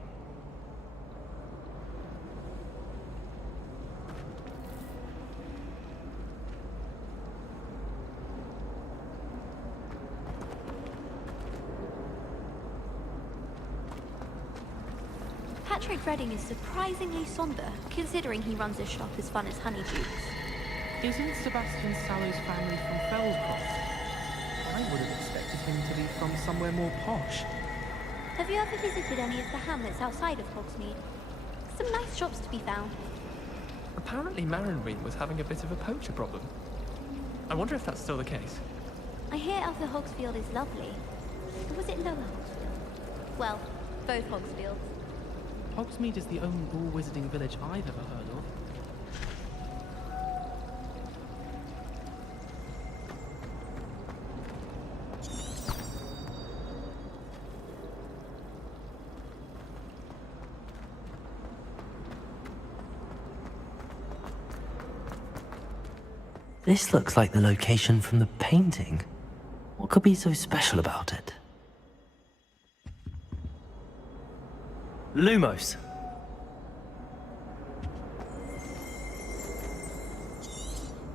Patrick Redding is surprisingly somber, considering he runs a shop as fun as Honeydukes. Isn't Sebastian Sallow's family from Fellscroft? I would have expected him to be from somewhere more posh. Have you ever visited any of the hamlets outside of Hogsmeade? Some nice shops to be found. Apparently Marinween was having a bit of a poacher problem. I wonder if that's still the case. I hear Upper Hogsfield is lovely. Or was it Lower Hogsfield? Well, both Hogsfields. Hogsmeade is the only all-wizarding village I've ever heard of. This looks like the location from the painting. What could be so special about it? Lumos.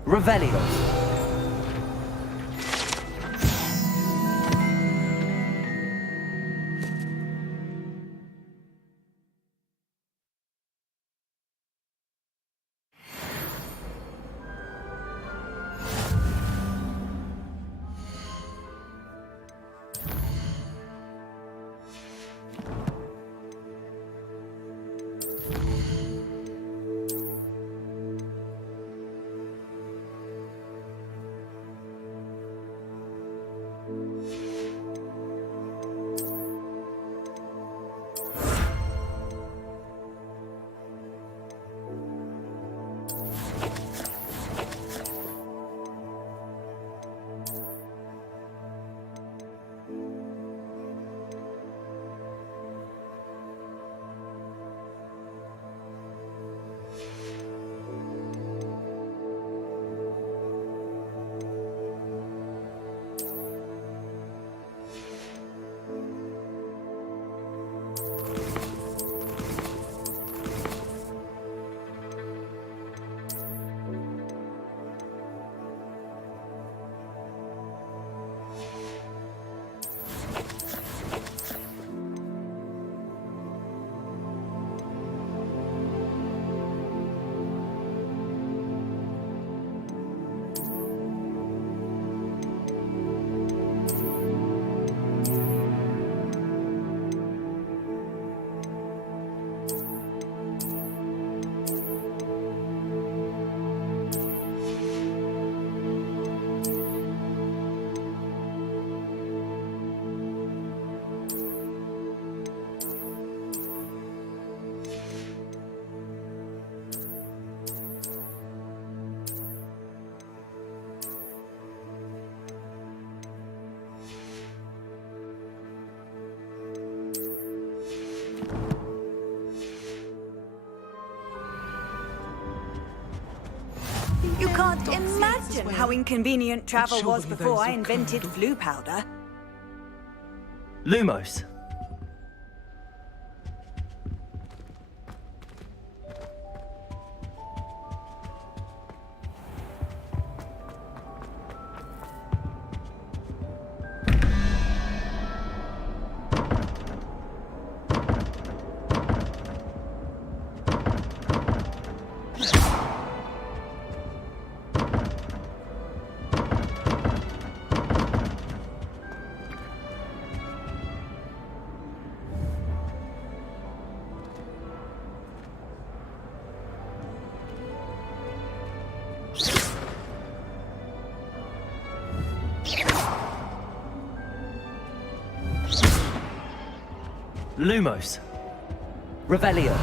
Revelio. You can't imagine how inconvenient travel was before I invented flu powder. Lumos. Lumos. Revelio.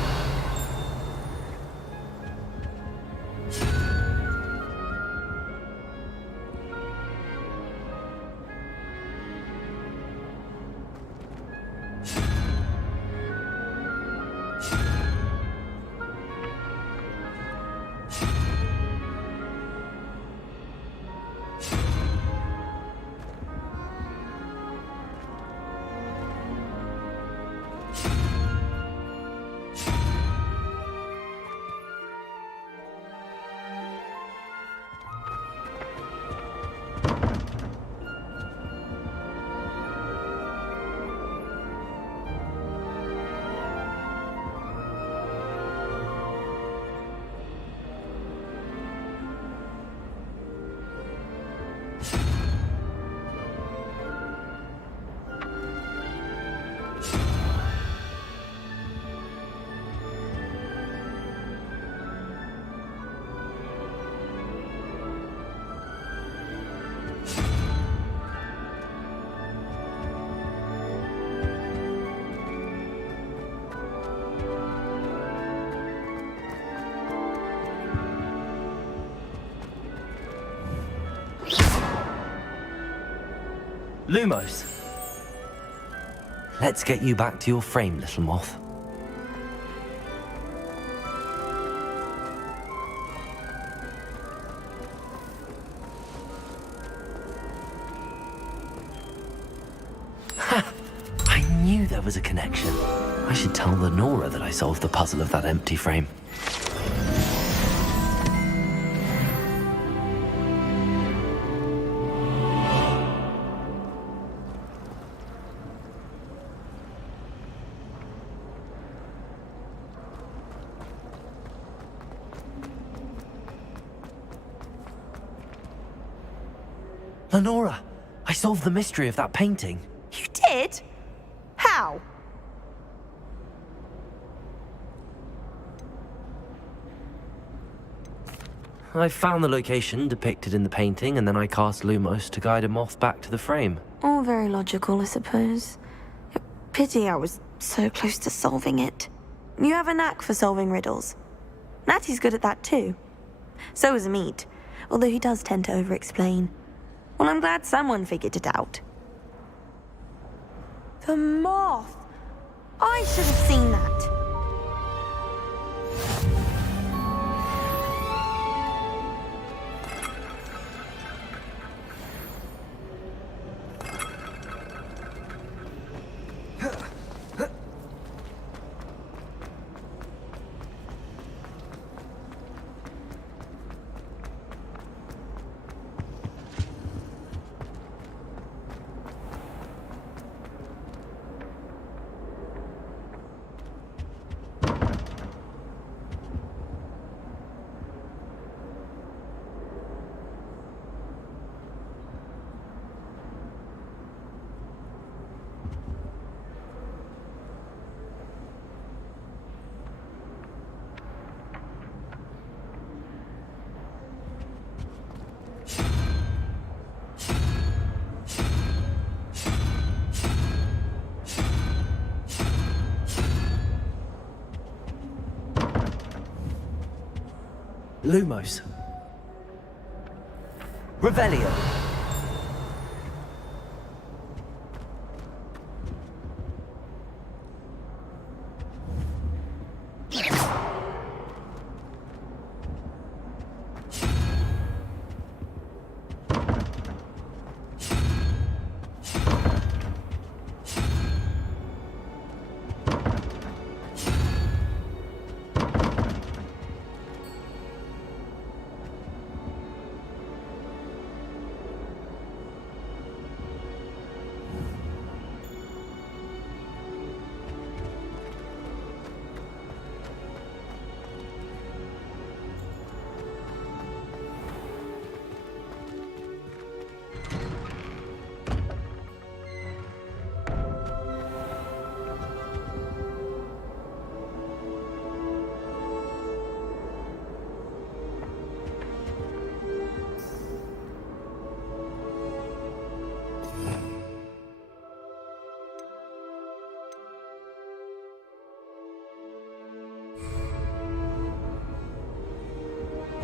Lumos. Let's get you back to your frame, little moth. Ha! I knew there was a connection. I should tell Lenora that I solved the puzzle of that empty frame. Lenora, I solved the mystery of that painting. You did? How? I found the location depicted in the painting, and then I cast Lumos to guide a moth back to the frame. All very logical, I suppose. Pity I was so close to solving it. You have a knack for solving riddles. Natty's good at that too. So is Amit, although he does tend to over-explain. Well, I'm glad someone figured it out. The moth! I should have seen that. Lumos. Revelio.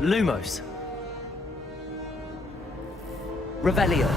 Lumos. Revelio.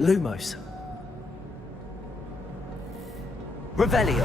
Lumos. Revelio.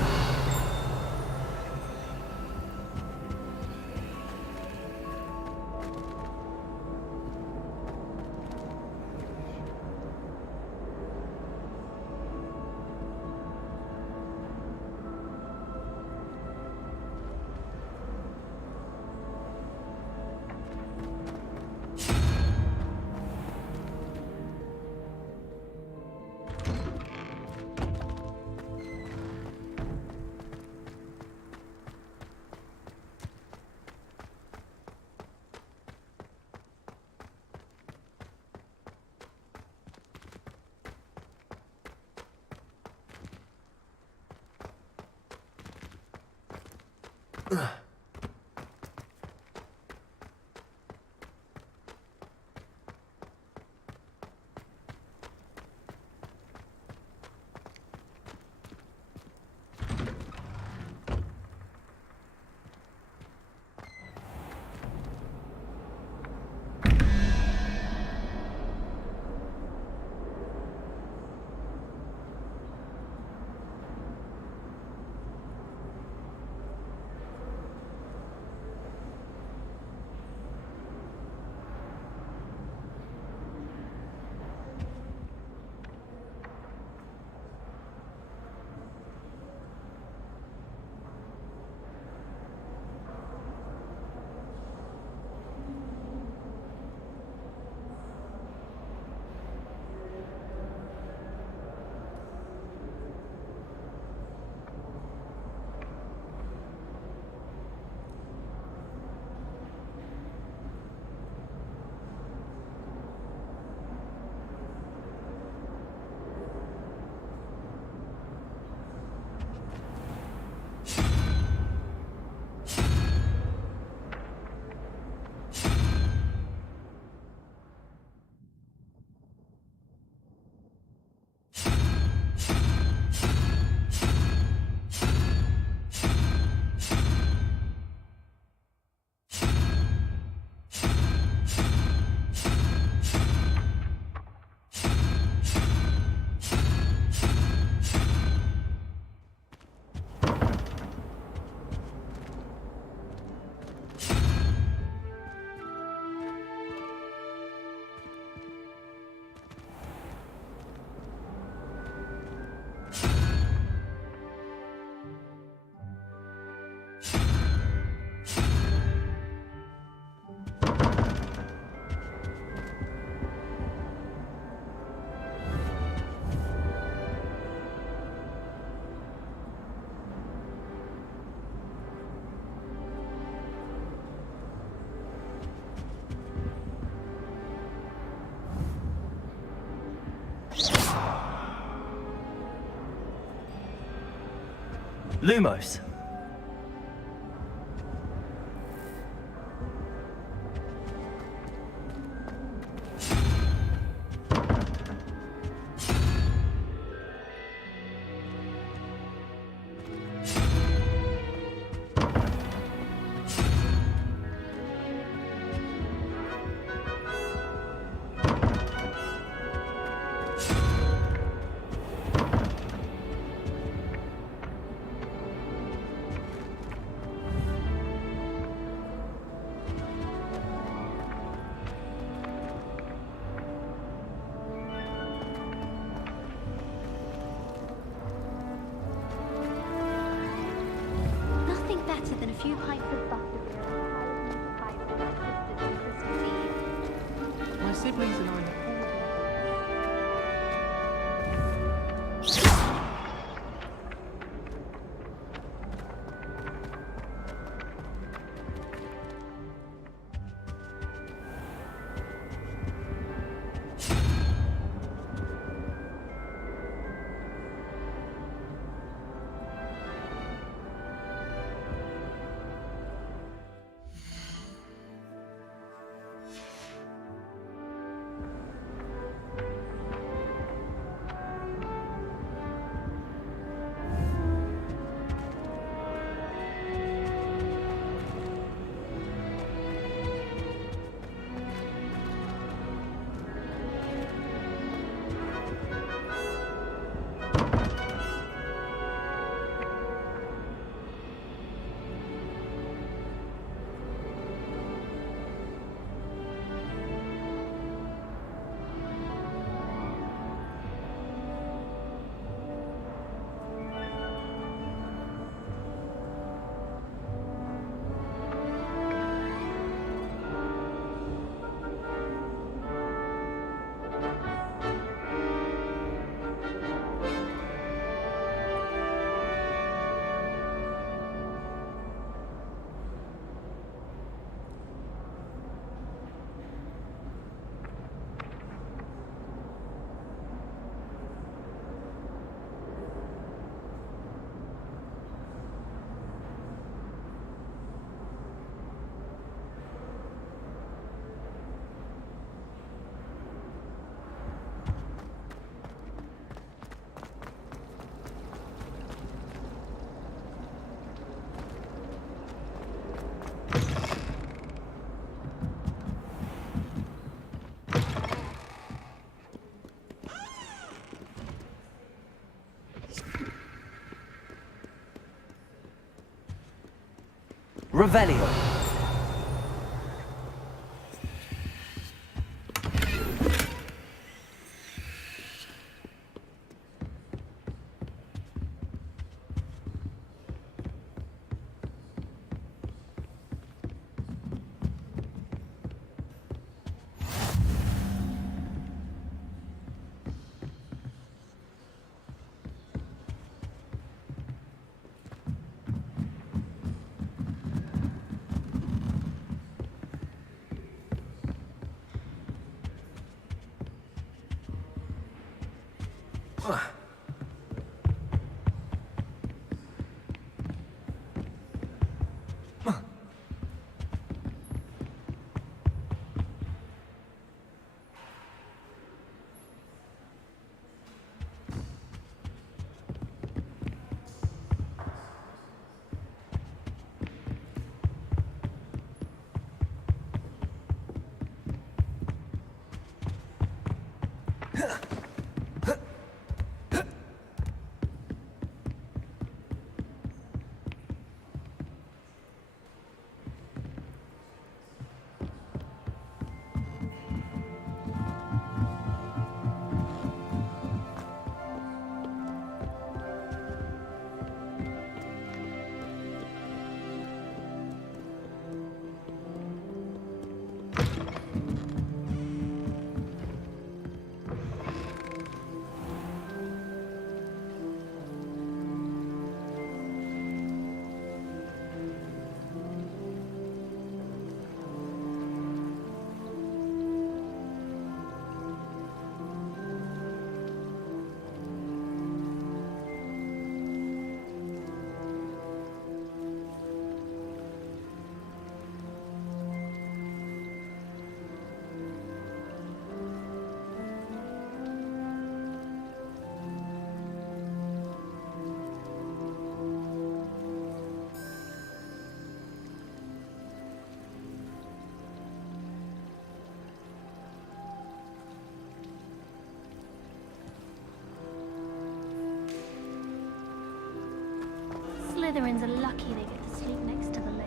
Lumos. Nothing better than a few pints of butterbeer and a pile of meat pie for breakfast on Christmas Eve. My siblings and I. Revelio. Slytherins are lucky they get to sleep next to the lake.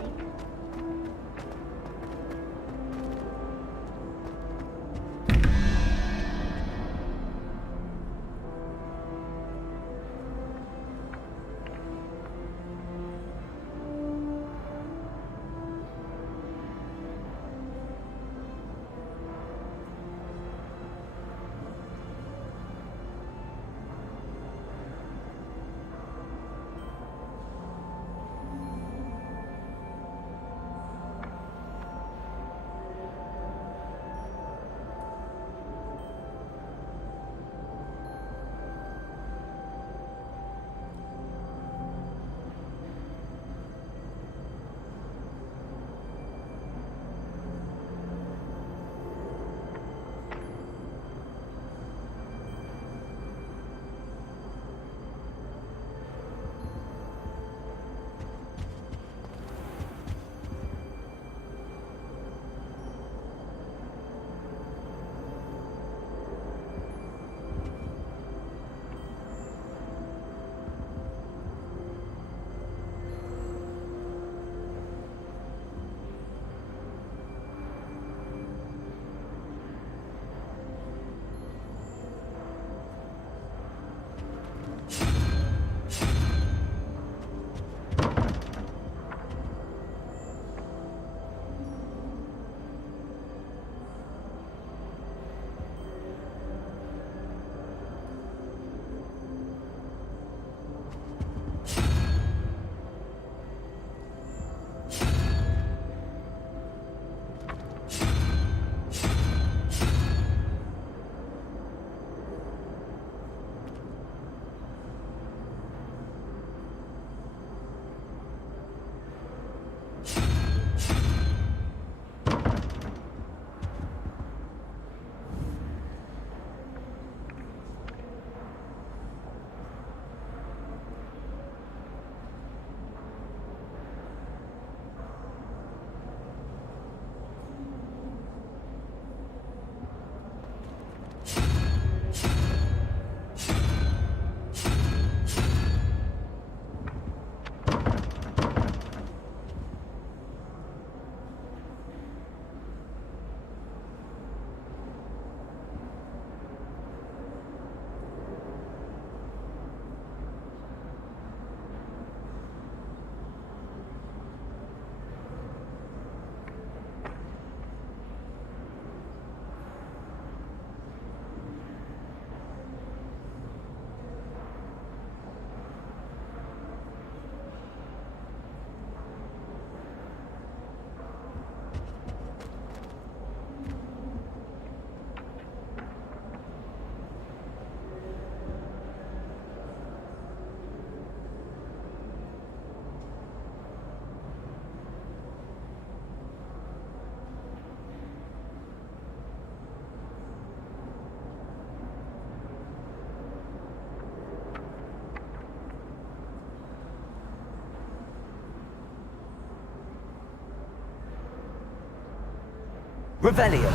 Revelio.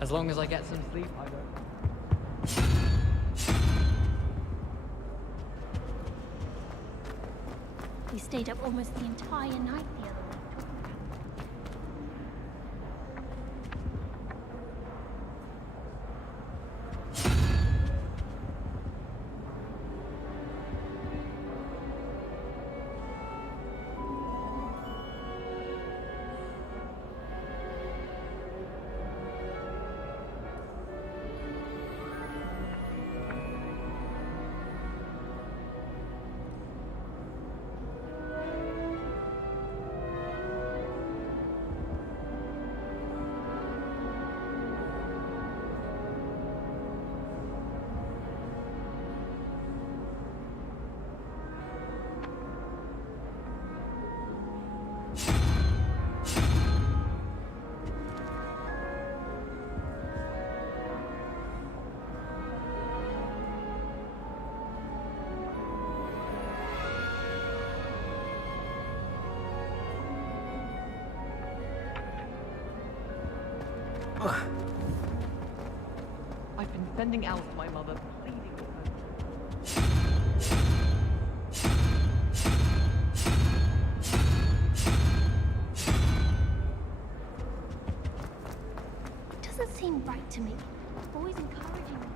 As long as I get some sleep, I don't. We stayed up almost the entire night the other week. I've been sending Alice to my mother, pleading with her. It doesn't seem right to me. Always encouraging me.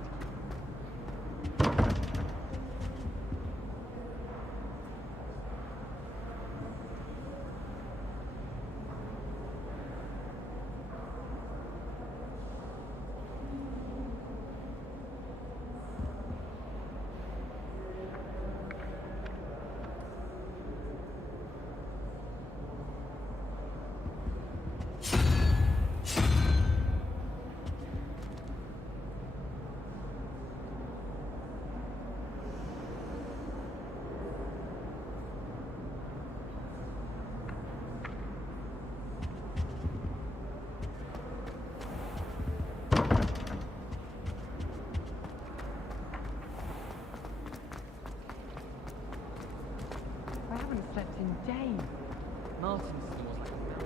I haven't slept in days. Martin snores like a mountain.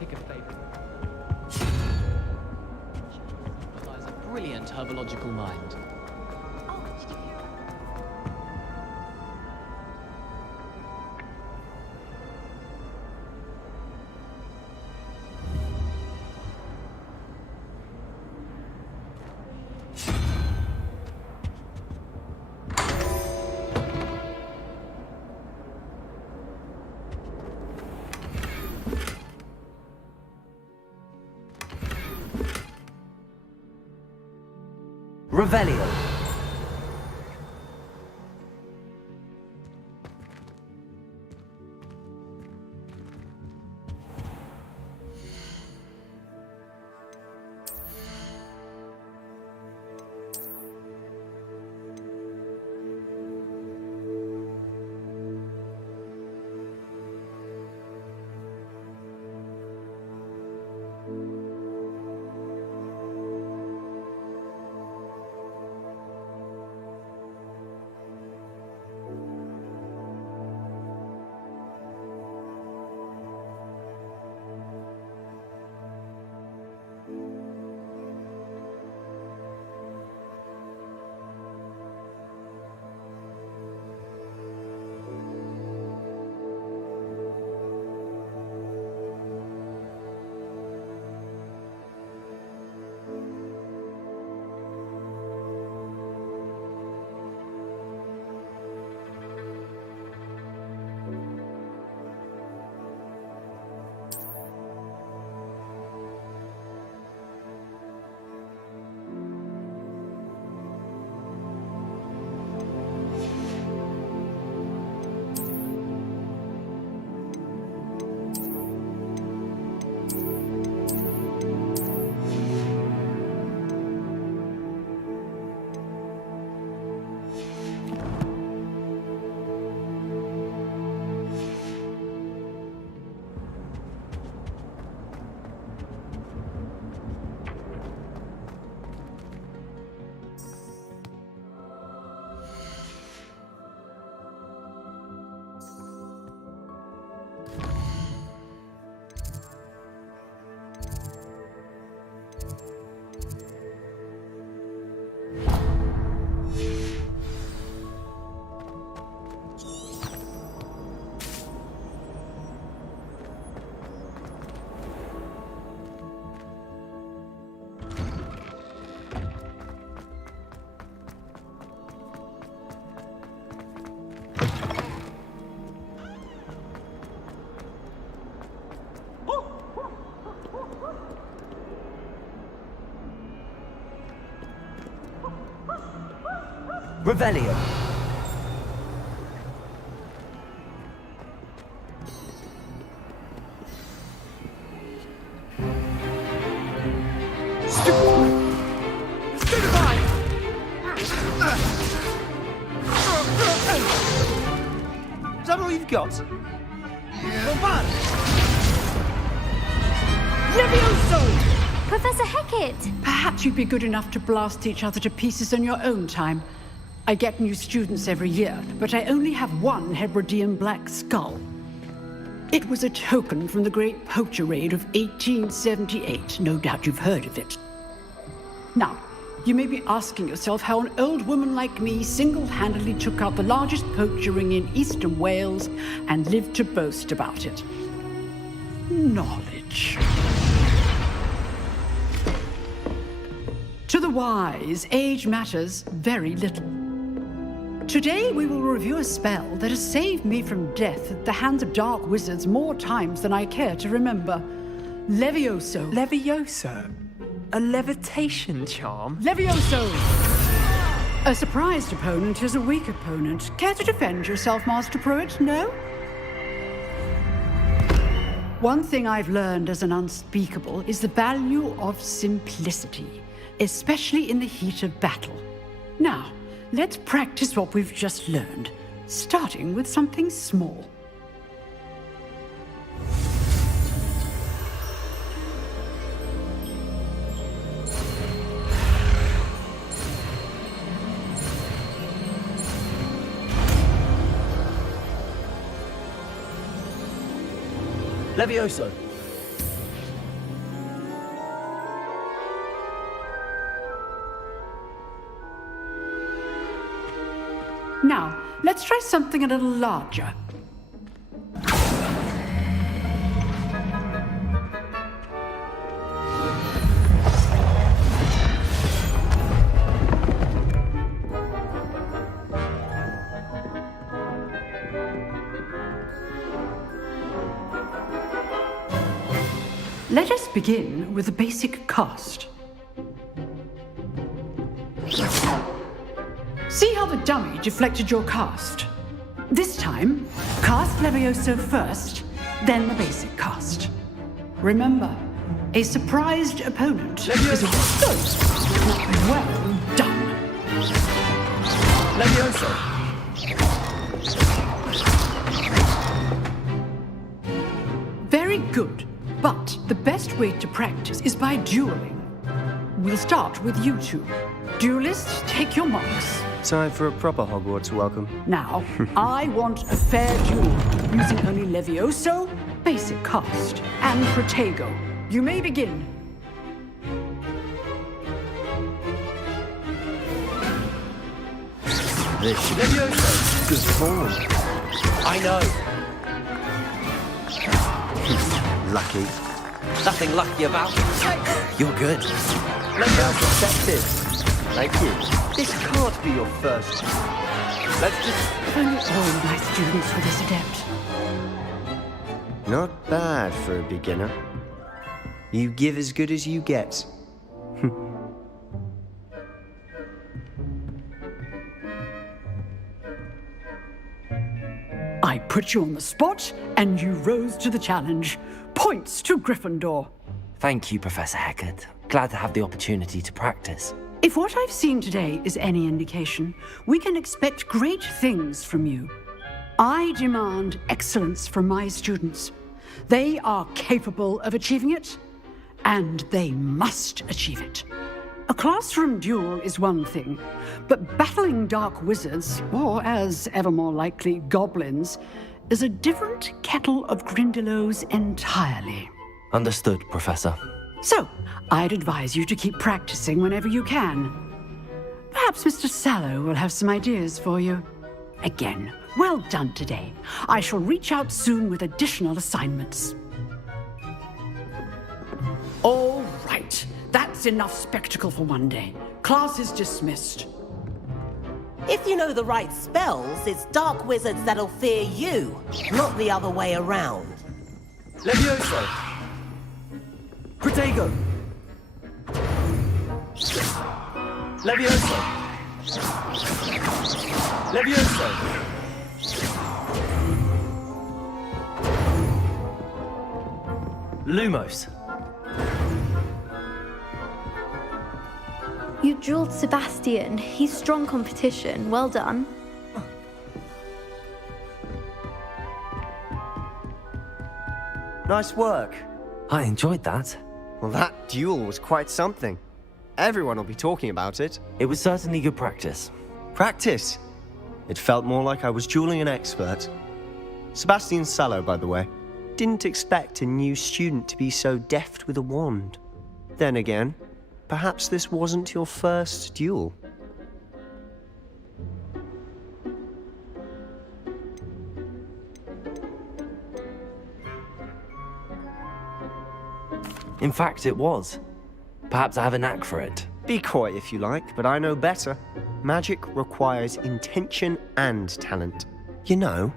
Pick a favorite. Has a brilliant herbological mind. Revelio. Revelio. Is that all you've got? Levioso! Professor Hecat! Perhaps you'd be good enough to blast each other to pieces on your own time. I get new students every year, but I only have one Hebridean black skull. It was a token from the Great Poacher Raid of 1878. No doubt you've heard of it. Now, you may be asking yourself how an old woman like me single-handedly took out the largest poacher ring in eastern Wales and lived to boast about it. Knowledge. To the wise, age matters very little. Today we will review a spell that has saved me from death at the hands of dark wizards more times than I care to remember. Levioso. Levioso? A levitation charm? Levioso! A surprised opponent is a weak opponent. Care to defend yourself, Master Pruitt? No? One thing I've learned as an unspeakable is the value of simplicity, especially in the heat of battle. Now, let's practice what we've just learned, starting with something small. Levioso. Let's try something a little larger. Let us begin with the basic cast. See how the dummy deflected your cast? This time, cast Levioso first, then the basic cast. Remember, a surprised opponent is a well done. Levioso! Very good, but the best way to practice is by dueling. We'll start with you two. Duelists, take your marks. Time for a proper Hogwarts welcome. Now, I want a fair duel, using only Levioso, basic cast, and Protego. You may begin. This should be good form. I know. Lucky. Nothing lucky about it. You're good. Levioso accepted. Thank you. This can't be your first. Let's just... If only all my students were this adept. Not bad for a beginner. You give as good as you get. I put you on the spot, and you rose to the challenge. Points to Gryffindor. Thank you, Professor Hecat. Glad to have the opportunity to practice. If what I've seen today is any indication, we can expect great things from you. I demand excellence from my students. They are capable of achieving it, and they must achieve it. A classroom duel is one thing, but battling dark wizards, or as ever more likely, goblins, is a different kettle of Grindylows entirely. Understood, Professor. So, I'd advise you to keep practicing whenever you can. Perhaps Mr. Sallow will have some ideas for you. Again, well done today. I shall reach out soon with additional assignments. All right. That's enough spectacle for one day. Class is dismissed. If you know the right spells, it's dark wizards that'll fear you, not the other way around. Levioso! Protego! Levioso! Levioso! Lumos. You drilled Sebastian. He's strong competition. Well done. Nice work. I enjoyed that. Well, that duel was quite something. Everyone will be talking about it. It was certainly good practice. Practice? It felt more like I was dueling an expert. Sebastian Sallow, by the way. Didn't expect a new student to be so deft with a wand. Then again, perhaps this wasn't your first duel. In fact, it was. Perhaps I have a knack for it. Be coy if you like, but I know better. Magic requires intention and talent. You know,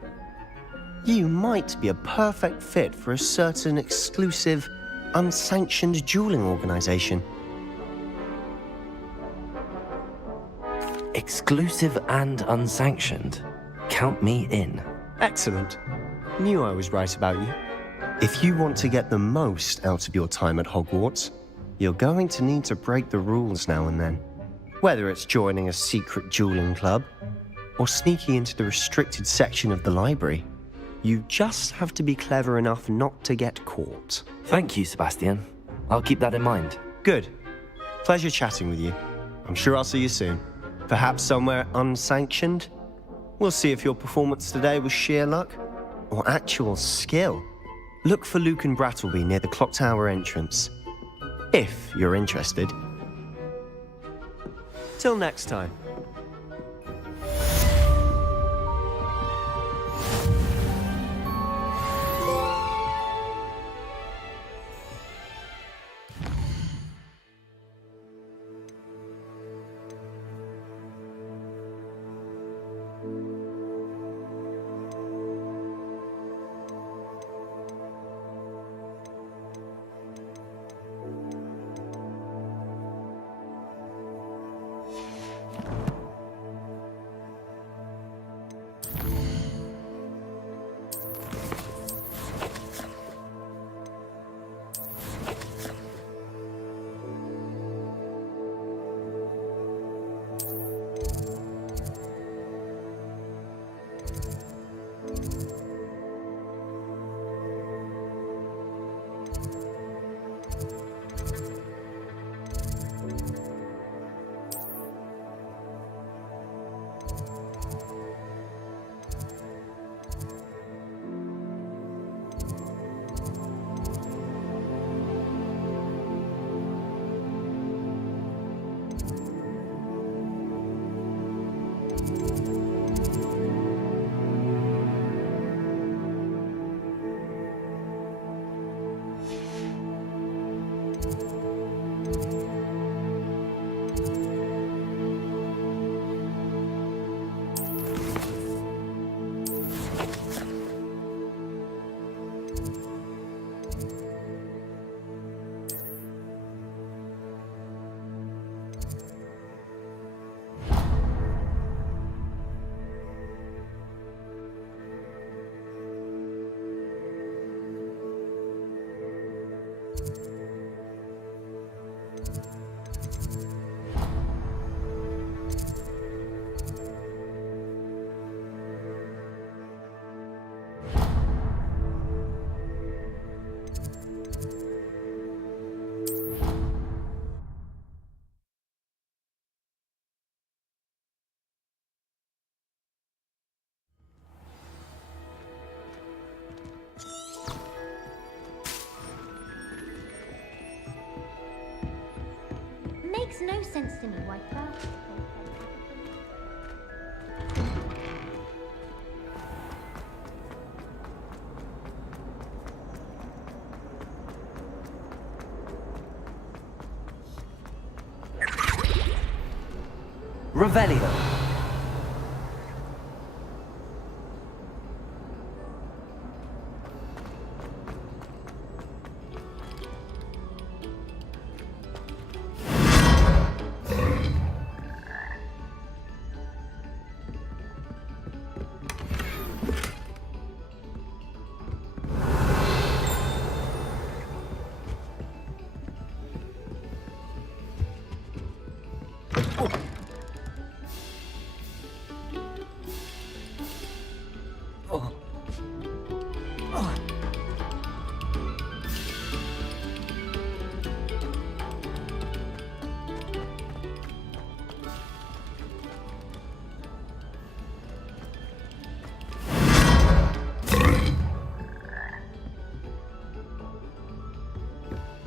you might be a perfect fit for a certain exclusive, unsanctioned dueling organization. Exclusive and unsanctioned. Count me in. Excellent. Knew I was right about you. If you want to get the most out of your time at Hogwarts, you're going to need to break the rules now and then. Whether it's joining a secret dueling club, or sneaking into the restricted section of the library, you just have to be clever enough not to get caught. Thank you, Sebastian. I'll keep that in mind. Good. Pleasure chatting with you. I'm sure I'll see you soon. Perhaps somewhere unsanctioned? We'll see if your performance today was sheer luck or actual skill. Look for Luke and Brattleby near the clock tower entrance, if you're interested. Till next time. makes no sense to me why first Revelio.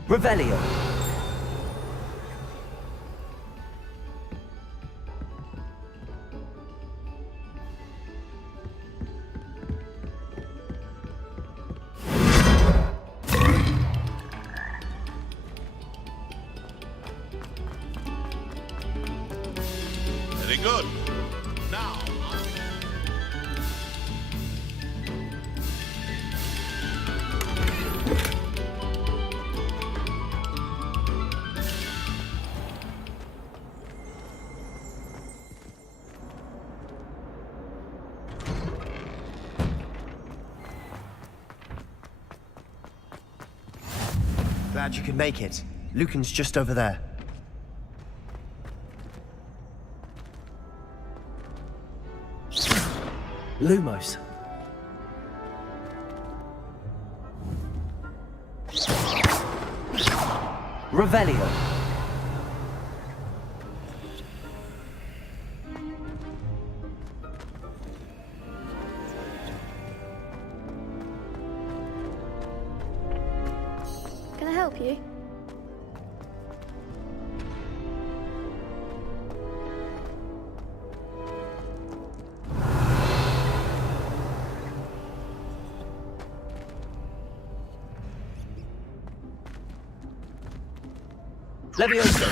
Revelio. Very good. Now, Glad you could make it. Lucan's just over there. Lumos. Revelio. Can I help you? Levioso.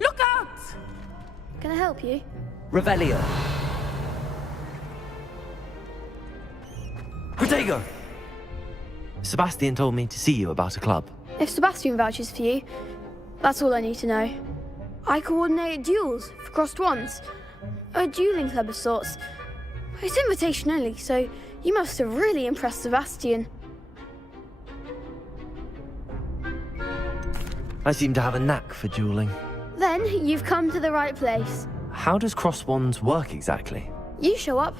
Look out! Can I help you? Revelio. Protego! Sebastian told me to see you about a club. If Sebastian vouches for you, that's all I need to know. I coordinate duels for crossed wands. A dueling club of sorts. It's invitation only, so you must have really impressed Sebastian. I seem to have a knack for dueling. Then you've come to the right place. How does cross wands work exactly? You show up,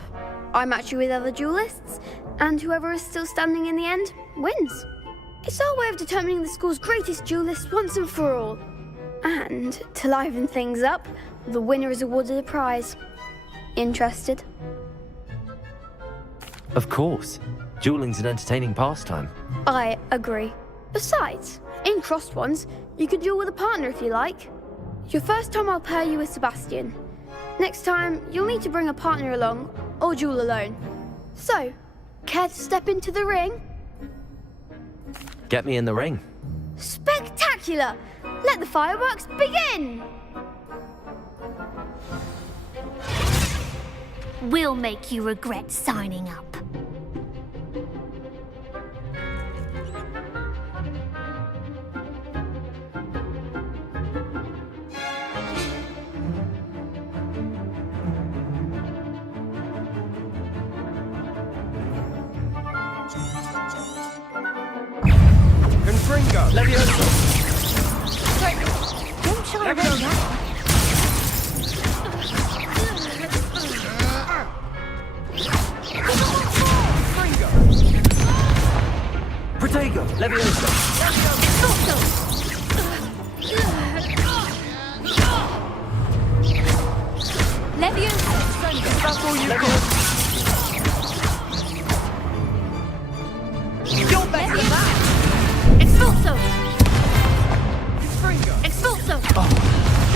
I match you with other duelists, and whoever is still standing in the end wins. It's our way of determining the school's greatest duelist once and for all. And to liven things up, the winner is awarded a prize. Interested? Of course. Dueling's an entertaining pastime. I agree. Besides, in crossed ones, you can duel with a partner if you like. Your first time I'll pair you with Sebastian. Next time, you'll need to bring a partner along, or duel alone. So, care to step into the ring? Get me in the ring. Spectacular! Let the fireworks begin! We'll make you regret signing up. Confringo! Levioso! Don't shy away now. Protego! Levioso! Levioso! That's all you got! You're better than that! Expulso! Expulso! Oh,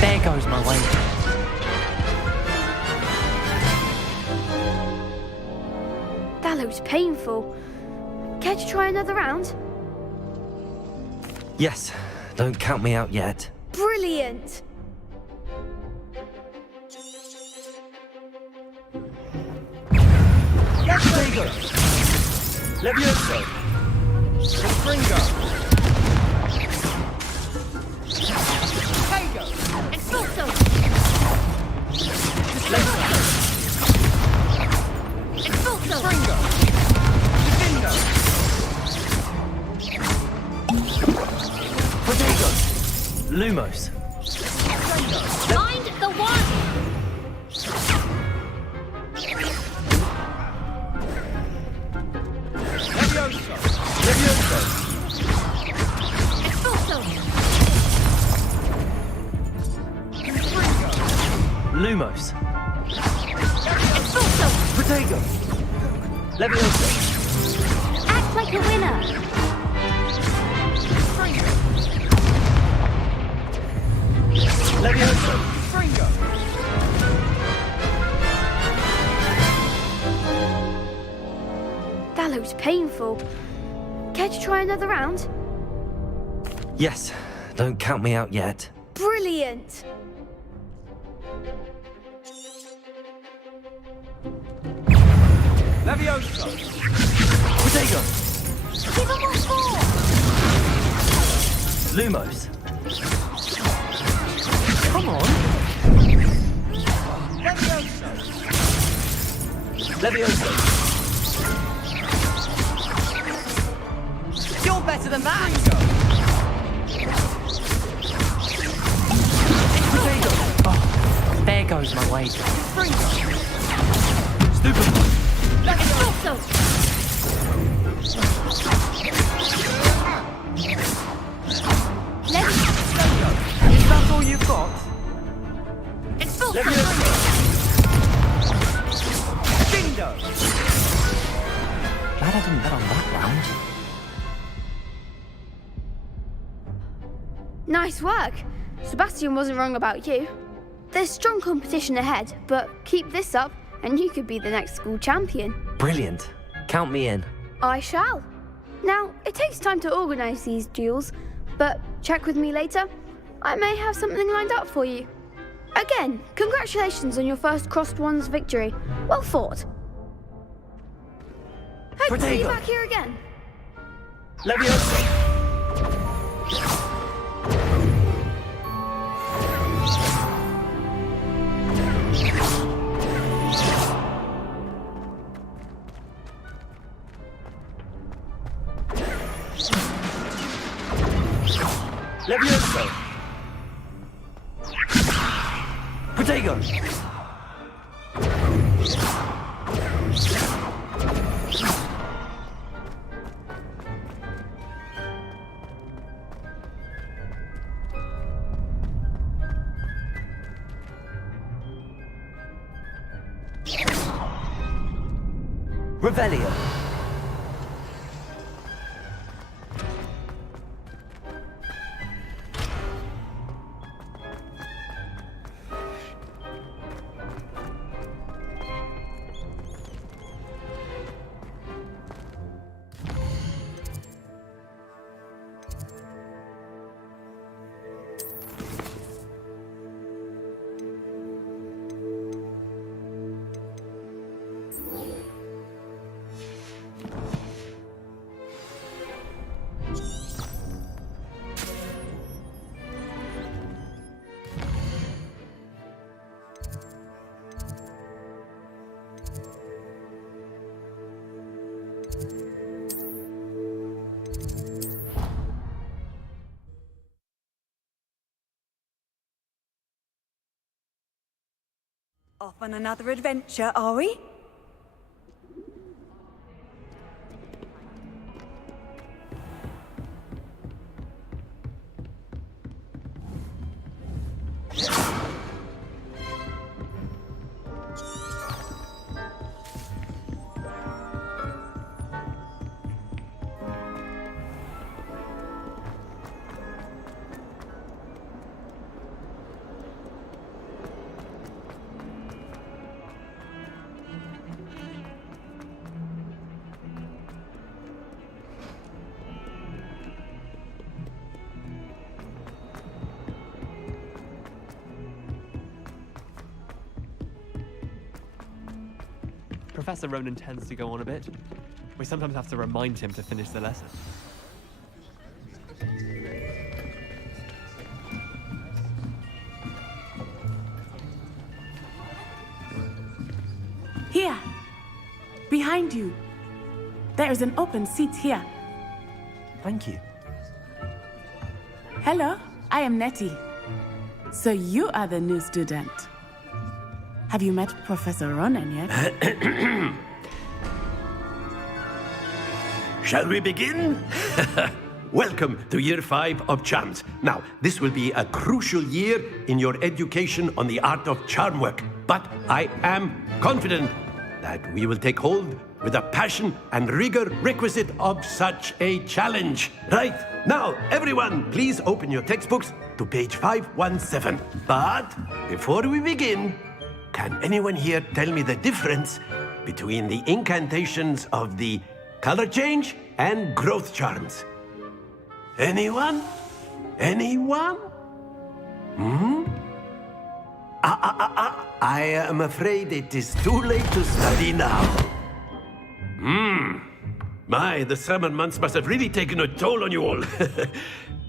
there goes my way. That looks painful. Care to try another round? Yes, don't count me out yet. Brilliant! Protego! Levioso! Confringo! Protego! Expulso! Expulso! Confringo! Defendo! Protego! Lumos! Mind the one! Levioso! Levioso! Expulso! Lumos! Expulso! Protego! Levioso! Act like a winner! Levioso! Confringo! That looks painful. Care to try another round? Yes, don't count me out yet. Brilliant! Levioso! Protego! Give him what for! Lumos! Come on. Levioso! Levioso! You're better than that! Protego! Oh, there goes my way. Stupid! Expulso! Is that all you've got? Expulso! Levioso! Dindo! Glad I didn't bet on that round. Nice work. Sebastian wasn't wrong about you. There's strong competition ahead, but keep this up and you could be the next school champion. Brilliant. Count me in. I shall. Now, it takes time to organise these duels, but check with me later. I may have something lined up for you. Again, congratulations on your first Crossed Ones victory. Well fought. Hope to see you Protego! back here again. Levioso! Levioso! Protego! Revelio! Off on another adventure, are we? Professor Ronan tends to go on a bit. We sometimes have to remind him to finish the lesson. Here! Behind you! There is an open seat here. Thank you. Hello, I am Nettie. So you are the new student. Have you met Professor Ronan yet? Shall we begin? Welcome to Year 5 of Charms. Now, this will be a crucial year in your education on the art of charm work. But I am confident that we will take hold with the passion and rigor requisite of such a challenge. Right, now, everyone, please open your textbooks to page 517. But before we begin, can anyone here tell me the difference between the incantations of the color change and growth charms? Anyone? Anyone? I am afraid it is too late to study now. My, the summer months must have really taken a toll on you all.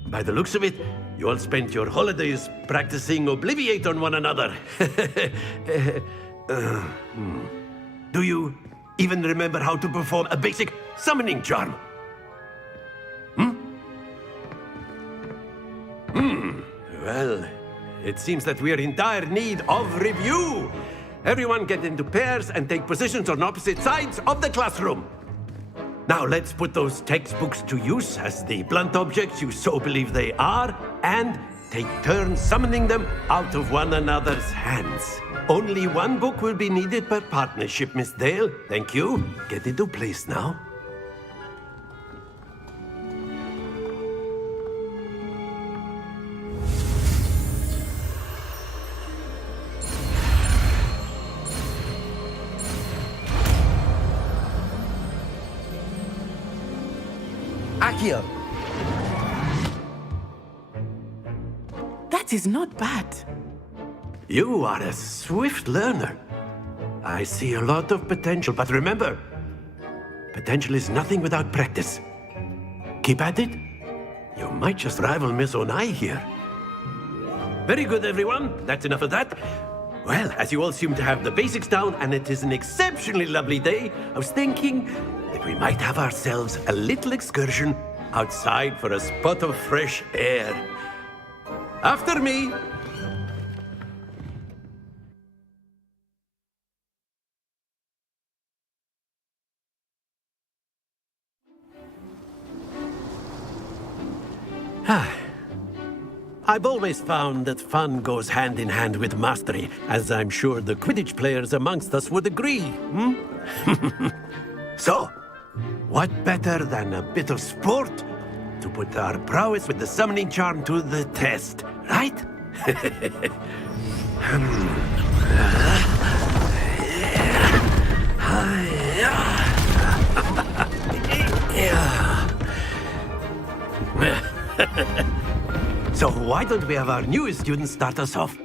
By the looks of it, you all spent your holidays practicing Obliviate on one another. Do you even remember how to perform a basic summoning charm? Well, it seems that we are in dire need of review. Everyone get into pairs and take positions on opposite sides of the classroom. Now let's put those textbooks to use as the blunt objects you so believe they are, and take turns summoning them out of one another's hands. Only one book will be needed per partnership, Miss Dale. Thank you. Get into place now. Accio! That is not bad. You are a swift learner. I see a lot of potential, but remember, potential is nothing without practice. Keep at it. You might just rival Miss Onai here. Very good, everyone. That's enough of that. Well, as you all seem to have the basics down, and it is an exceptionally lovely day, I was thinking that we might have ourselves a little excursion outside for a spot of fresh air. After me. I've always found that fun goes hand in hand with mastery, as I'm sure the Quidditch players amongst us would agree. So, what better than a bit of sport to put our prowess with the summoning charm to the test, right? So why don't we have our newest student start us off?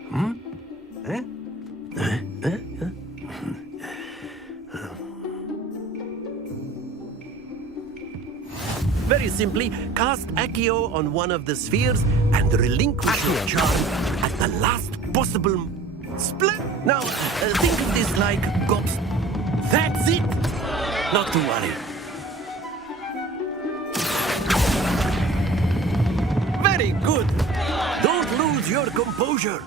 Very simply, cast Accio on one of the spheres and relinquish your charm at the last possible split. Now, think of this like gobs. That's it! Not to worry. Very good. Don't lose your composure.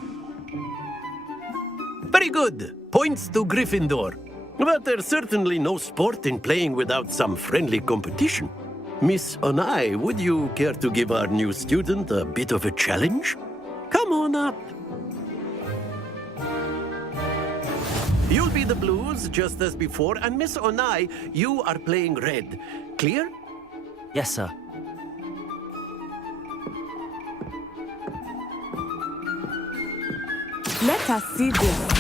Very good. Points to Gryffindor. But there's certainly no sport in playing without some friendly competition. Miss Onai, would you care to give our new student a bit of a challenge? Come on up. You'll be the blues, just as before, and Miss Onai, you are playing red. Clear? Yes, sir. Let us see this.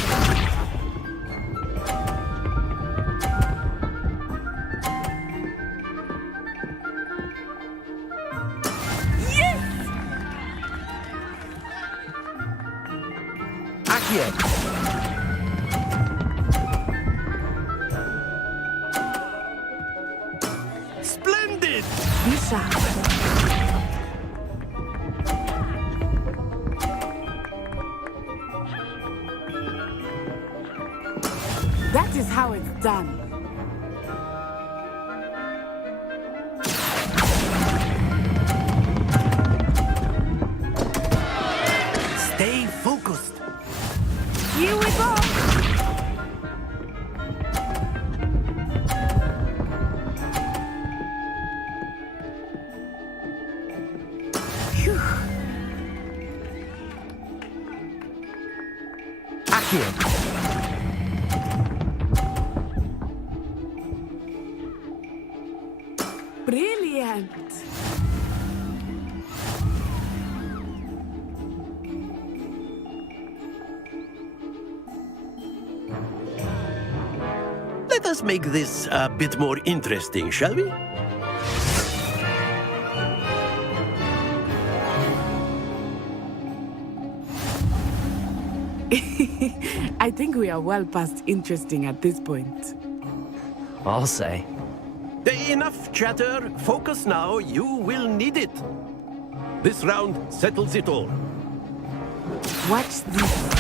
sharp. That is how it's done. Stay focused. Here we go. Phew. Accio. Brilliant. Let us make this a bit more interesting, shall we? I think we are well past interesting at this point. I'll say. Enough chatter. Focus now. You will need it. This round settles it all. Watch this.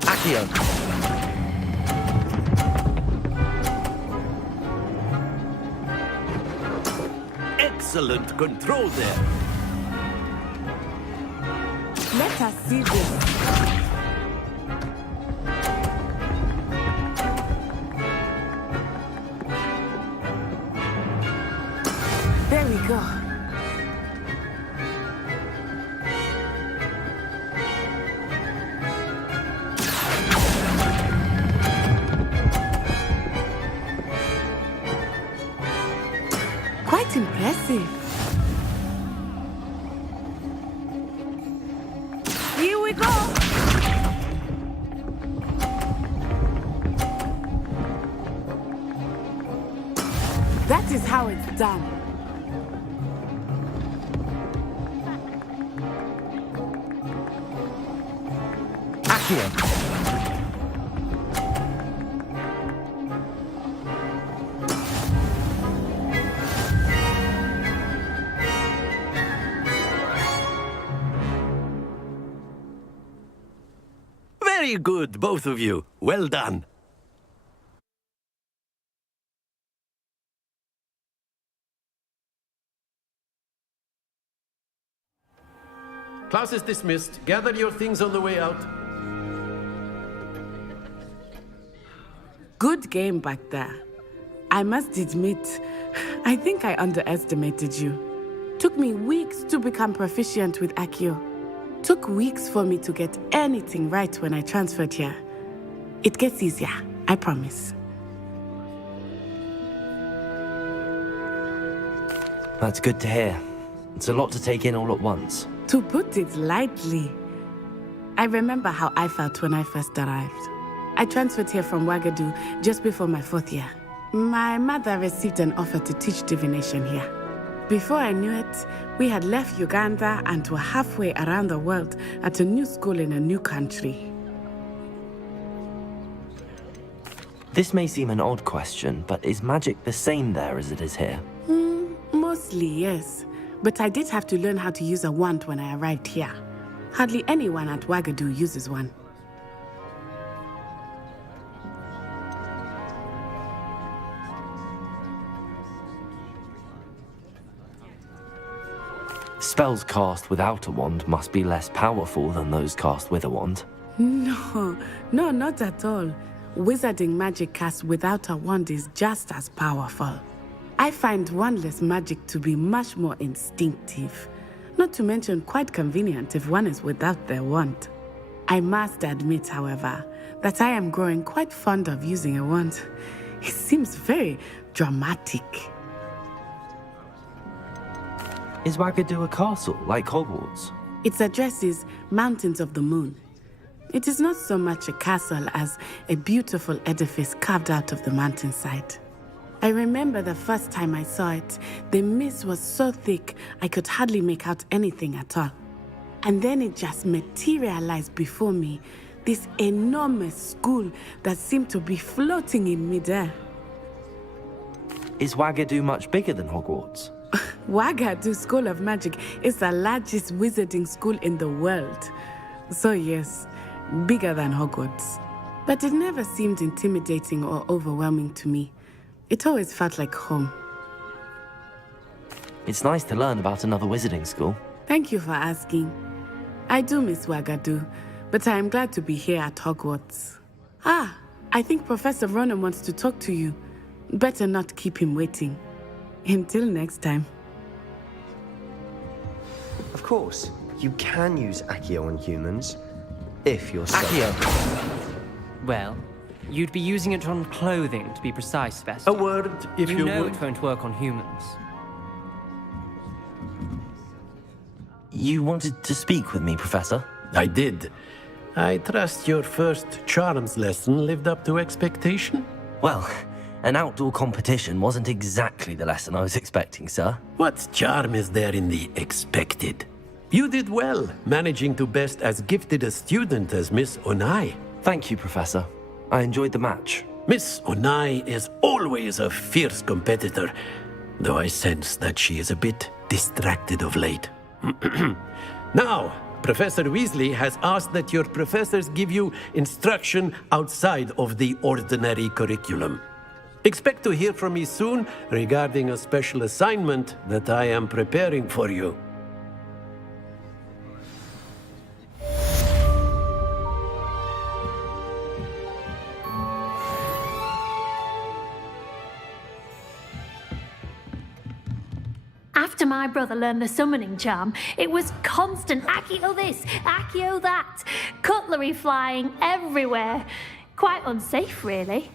Accio. Excellent control there. Let us see this. There we go. Quite impressive. Here we go. That is how it's done. Accio. Very good, both of you. Well done. Class is dismissed. Gather your things on the way out. Good game back there. I must admit, I think I underestimated you. Took me weeks to become proficient with Accio. Took weeks for me to get anything right when I transferred here. It gets easier, I promise. That's good to hear. It's a lot to take in all at once. To put it lightly, I remember how I felt when I first arrived. I transferred here from Ouagadougou just before my 4th year. My mother received an offer to teach divination here. Before I knew it, we had left Uganda and were halfway around the world at a new school in a new country. This may seem an odd question, but is magic the same there as it is here? Mostly, yes. But I did have to learn how to use a wand when I arrived here. Hardly anyone at Ouagadougou uses one. Spells cast without a wand must be less powerful than those cast with a wand. No, not at all. Wizarding magic cast without a wand is just as powerful. I find wandless magic to be much more instinctive. Not to mention quite convenient if one is without their wand. I must admit, however, that I am growing quite fond of using a wand. It seems very dramatic. Is Ouagadougou a castle, like Hogwarts? Its address is Mountains of the Moon. It is not so much a castle as a beautiful edifice carved out of the mountainside. I remember the first time I saw it, the mist was so thick I could hardly make out anything at all. And then it just materialized before me, this enormous school that seemed to be floating in midair. Is Wagadu much bigger than Hogwarts? Wagadu School of Magic is the largest wizarding school in the world. So yes, bigger than Hogwarts. But it never seemed intimidating or overwhelming to me. It always felt like home. It's nice to learn about another wizarding school. Thank you for asking. I do miss Wagadu, but I am glad to be here at Hogwarts. Ah, I think Professor Ronan wants to talk to you. Better not keep him waiting. Until next time. Of course, you can use Accio on humans, if you're so... Accio? Well, you'd be using it on clothing, to be precise, Sebastian. A word, if you know would. it won't work on humans. You wanted to speak with me, Professor? I did. I trust your first charms lesson lived up to expectation? Well, an outdoor competition wasn't exactly the lesson I was expecting, sir. What charm is there in the expected? You did well, managing to best as gifted a student as Miss Onai. Thank you, Professor. I enjoyed the match. Miss Onai is always a fierce competitor, though I sense that she is a bit distracted of late. Now, Professor Weasley has asked that your professors give you instruction outside of the ordinary curriculum. Expect to hear from me soon regarding a special assignment that I am preparing for you. After my brother learned the summoning charm, it was constant Accio this, Accio that, cutlery flying everywhere. Quite unsafe, really.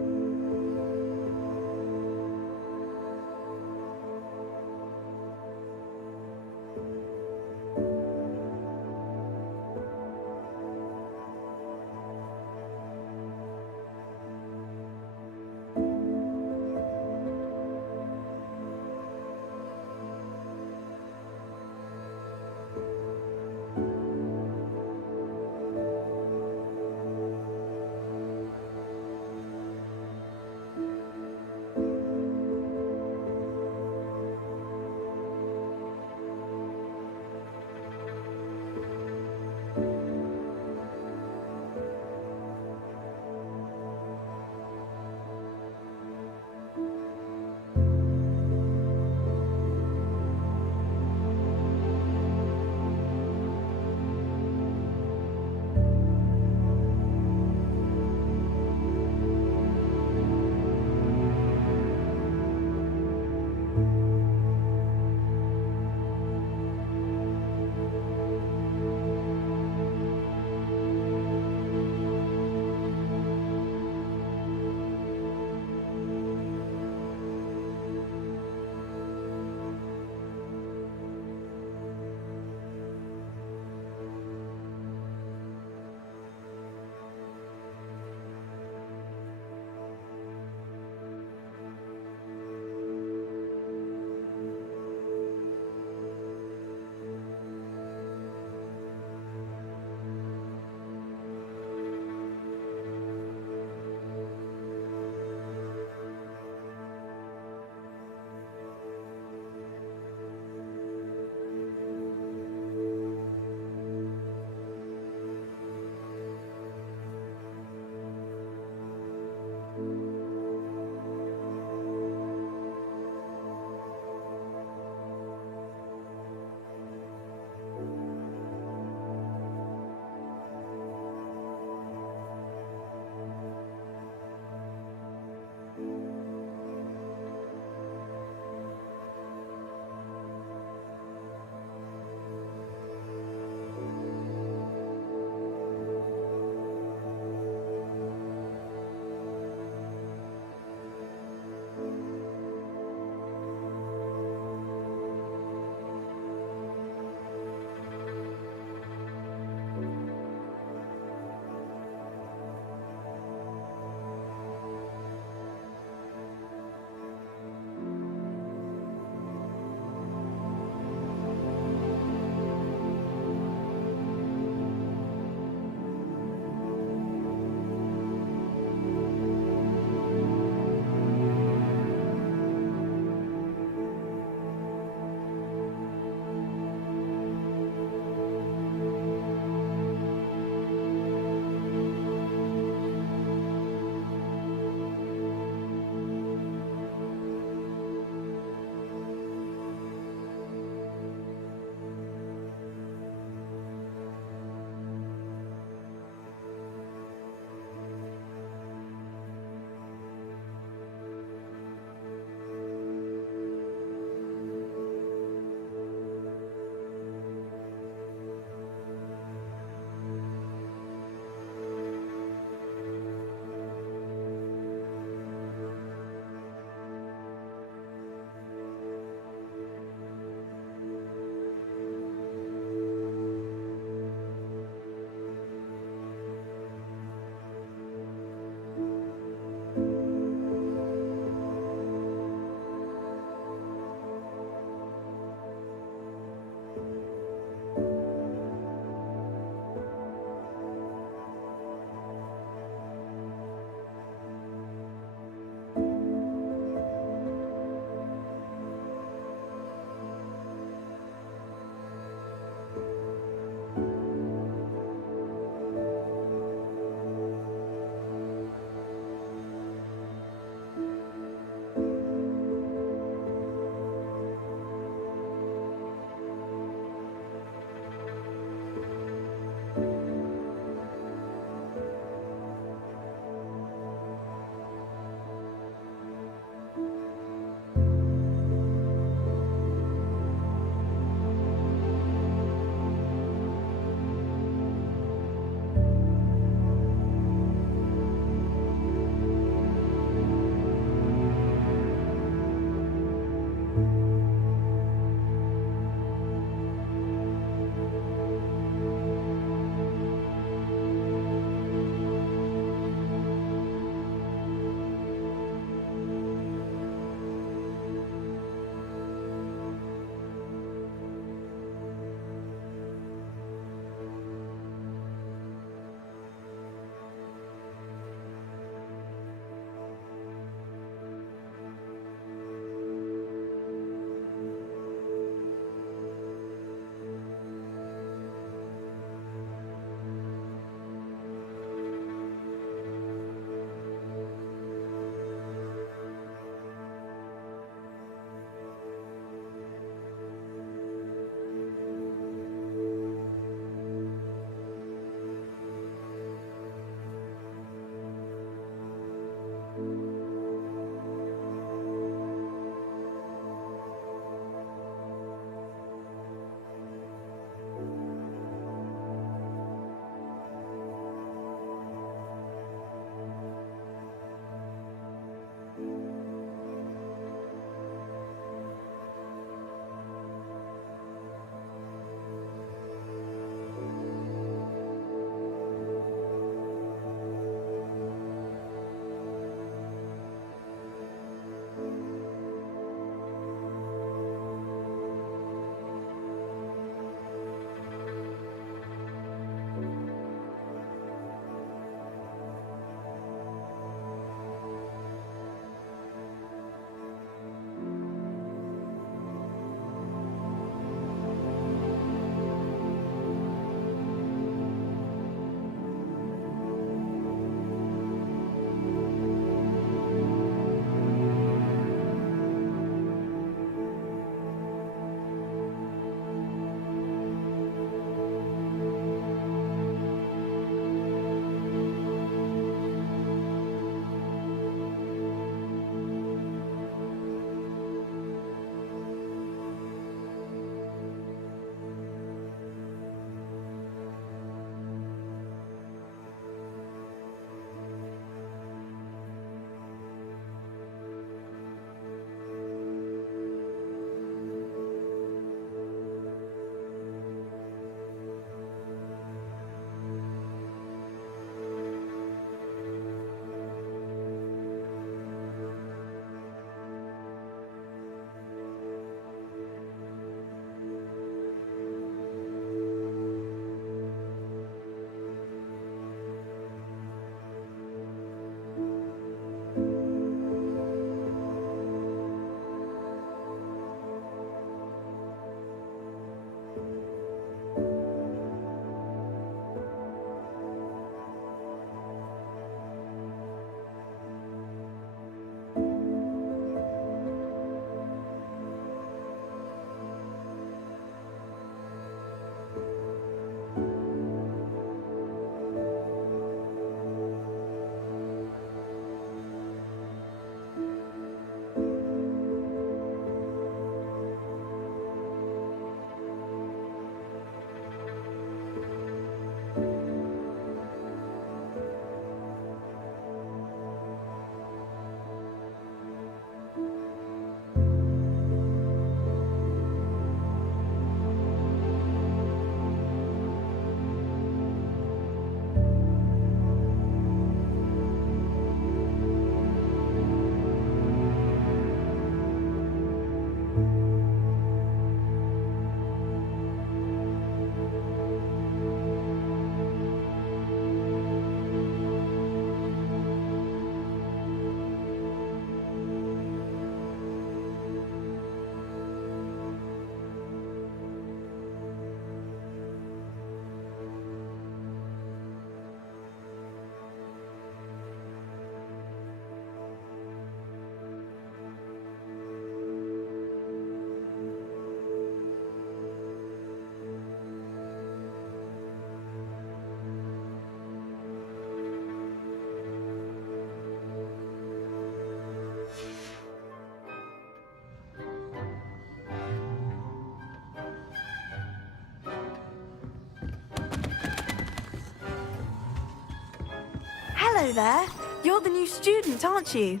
Hello there. You're the new student, aren't you?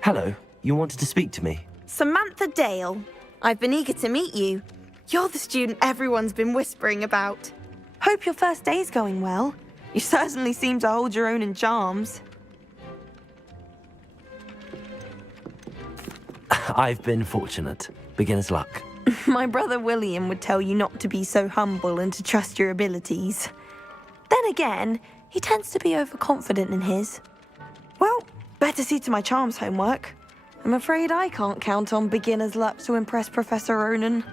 Hello, you wanted to speak to me? Samantha Dale. I've been eager to meet you. You're the student everyone's been whispering about. Hope your first day's going well. You certainly seem to hold your own in charms. I've been fortunate. Beginner's luck. My brother William would tell you not to be so humble and to trust your abilities. Then again, he tends to be overconfident in his. Well, better see to my charms homework. I'm afraid I can't count on beginner's luck to impress Professor Ronan.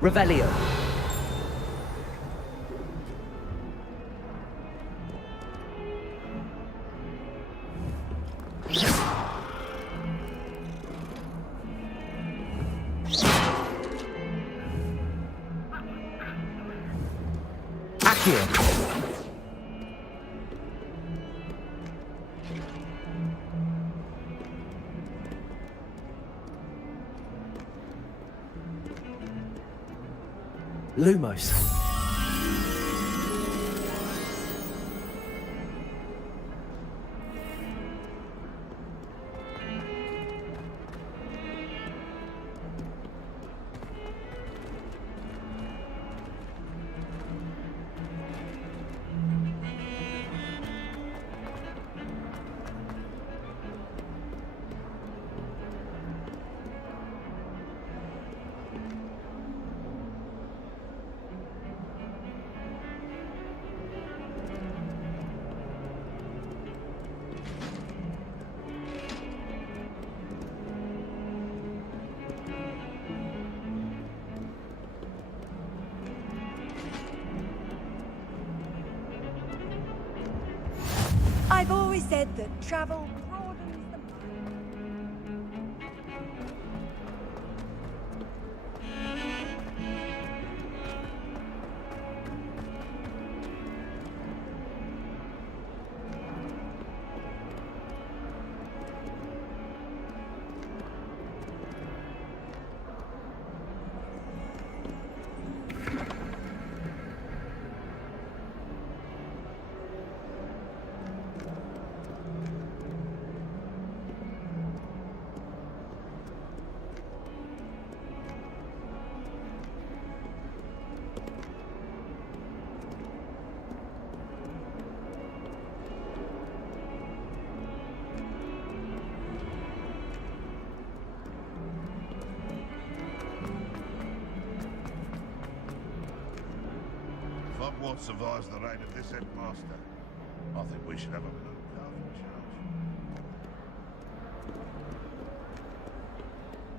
Revelio. Accio. Lumos. I've always said that travel broadens the Hogwarts survives the reign of this headmaster. I think we should have a blue card for charge.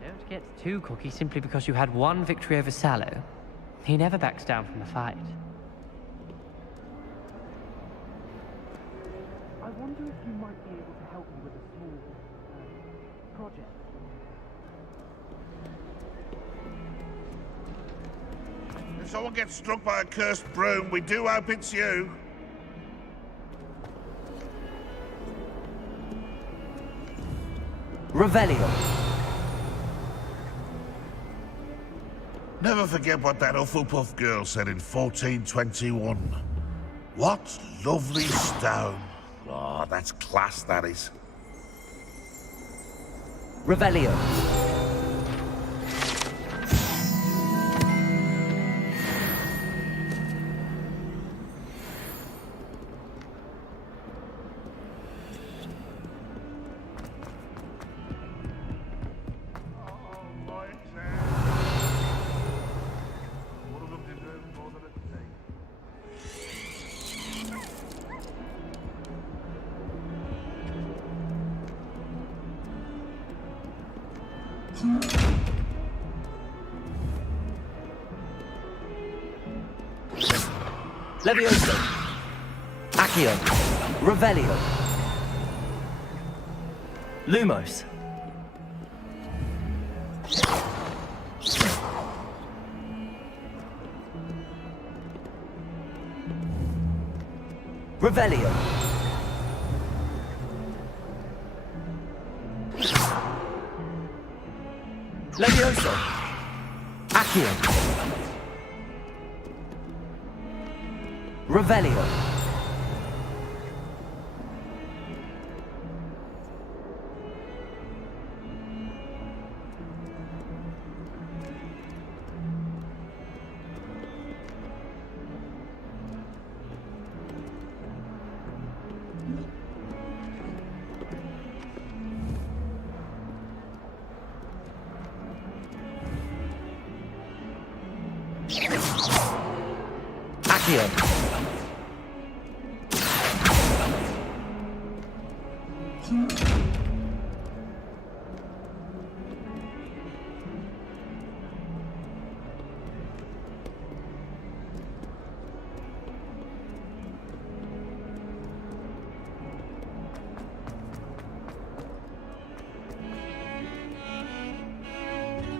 Don't get too cocky simply because you had one victory over Sallow. He never backs down from a fight. I wonder if you might be able to help me with a small project. If someone gets struck by a cursed broom, we do hope it's you. Revelio. Never forget what that Hufflepuff girl said in 1421. What lovely stone. Oh, that's class, that is. Revelio. Levioso. Accio. Revelio. Lumos. Revelio. Levioso. Accio. Revelio. Accio.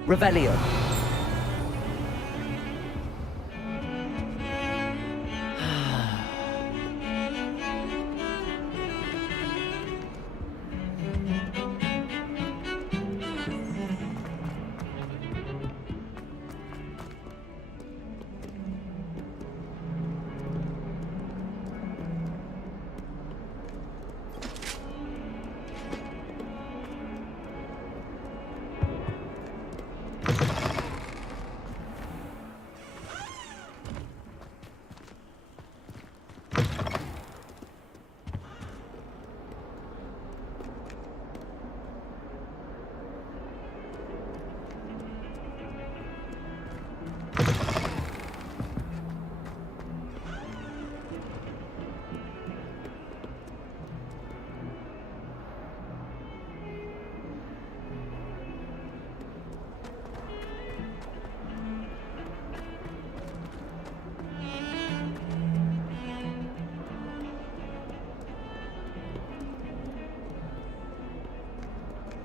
Revelio.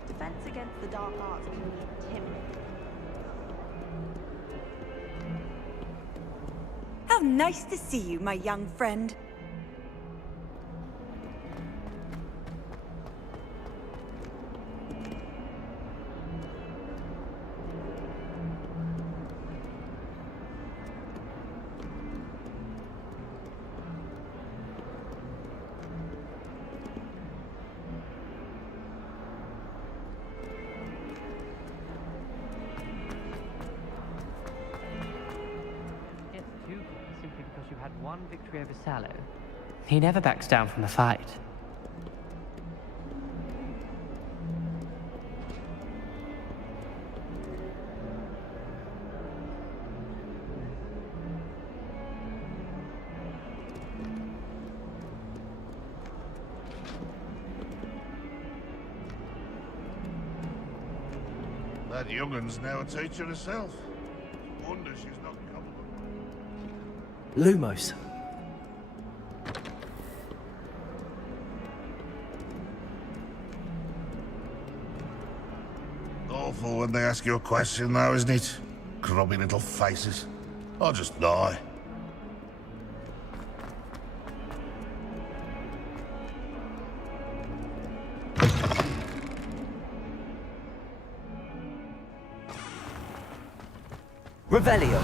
Defense against the dark arts can be intimidating. How nice to see you, my young friend. Simply because you had one victory over Sallow. He never backs down from a fight. That young'un's now a teacher herself. Wonder she's not covered. Lumos. Awful when they ask you a question, though, isn't it? Grubby little faces. I'll just die. Revelio.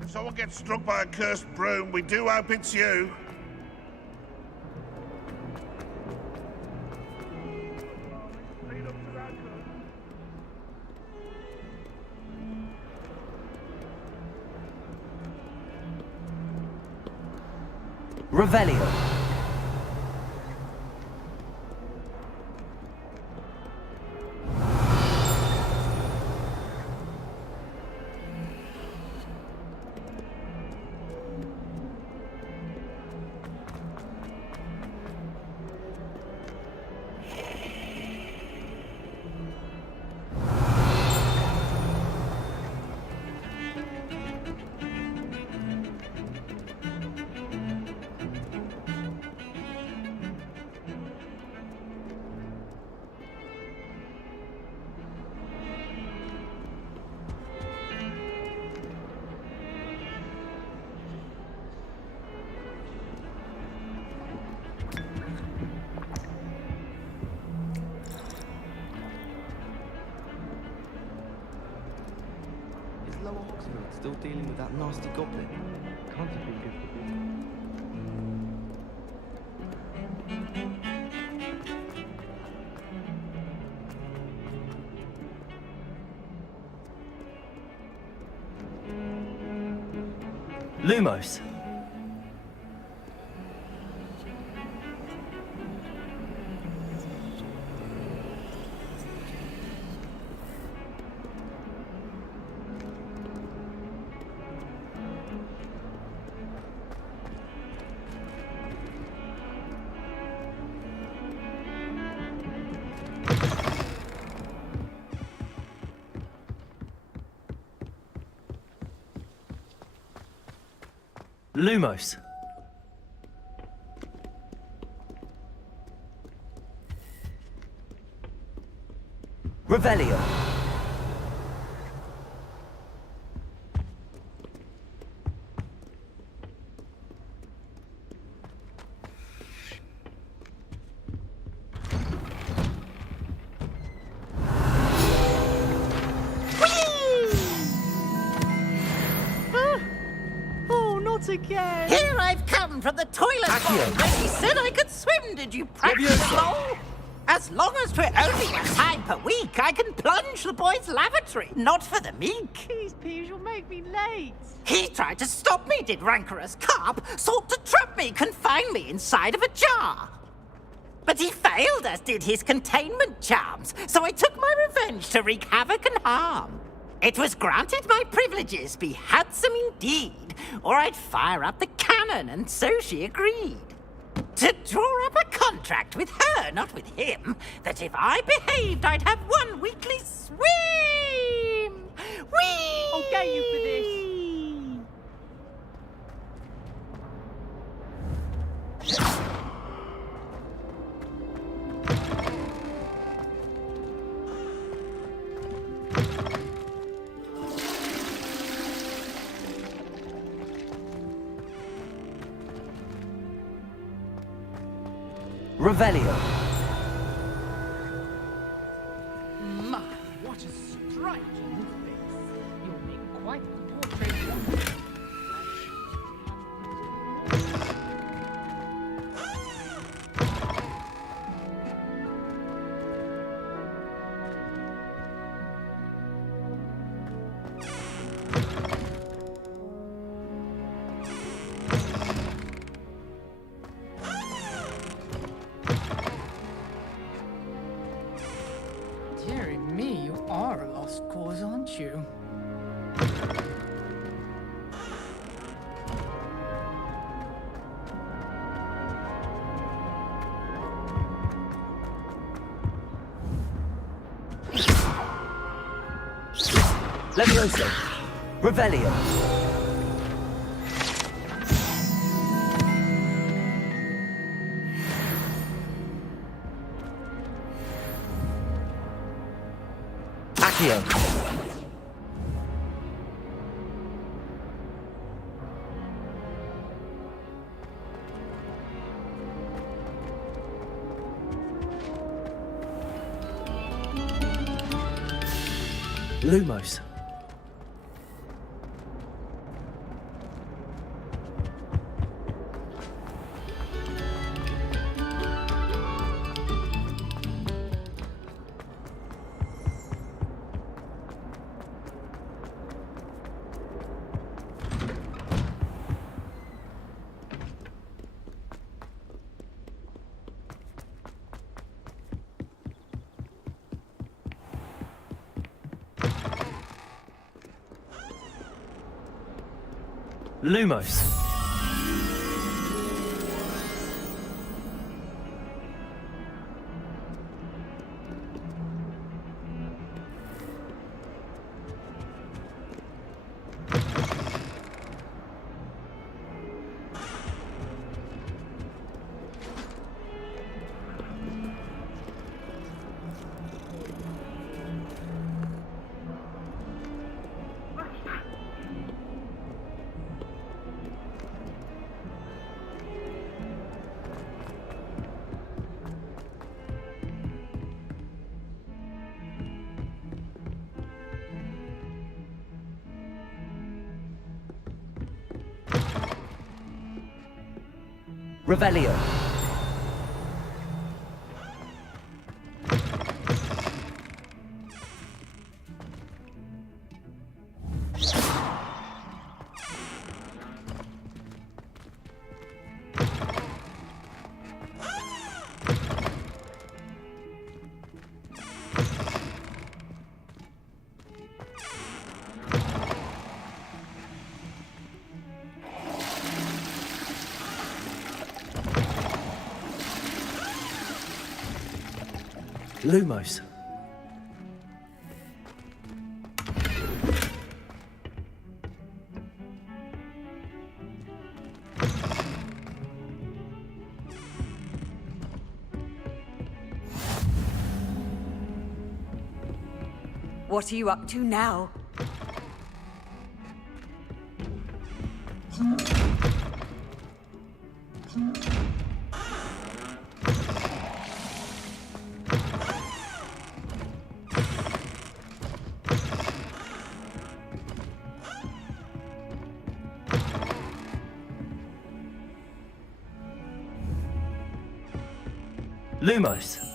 If someone gets struck by a cursed broom, we do hope it's you. Revelio. Lower Hogsmeade still dealing with that nasty goblin? Can't have been good for business. Lumos. Lumos. Revelio. Again. Here I've come from the toilet bowl when you said I could swim, did you practice roll? As long as we're only one time per week, I can plunge the boys' lavatory, not for the meek. These peas will make me late. He tried to stop me, did rancorous carp, sought to trap me, confine me inside of a jar. But he failed, as did his containment charms, so I took my revenge to wreak havoc and harm. It was granted my privileges be handsome indeed, or I'd fire up the cannon, and so she agreed. To draw up a contract with her, not with him, that if I behaved, I'd have one weekly swim! Whee! I'll get you for this. Revelio. My, what a striking face. You'll make quite the portrait. Dearie me, you are a lost cause, aren't you? Levioso. Revelio. Accio. Lumos. Lumos. Revelio. Lumos. What are you up to now? Lumos.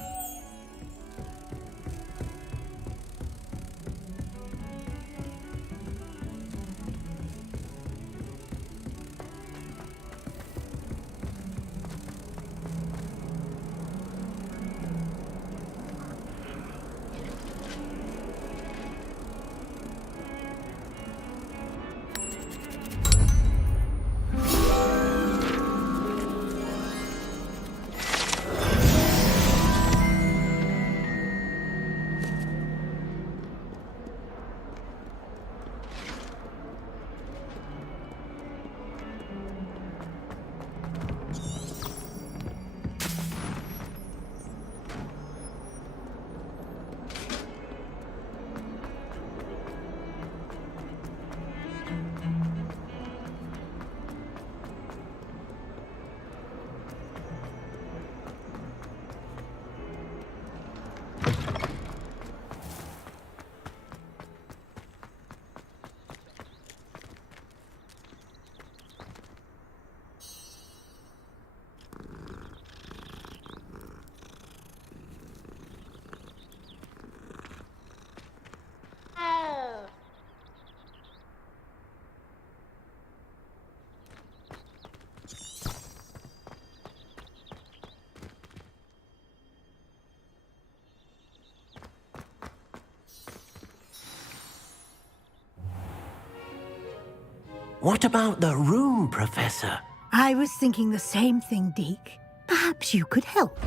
What about the room, Professor? I was thinking the same thing, Deke. Perhaps you could help.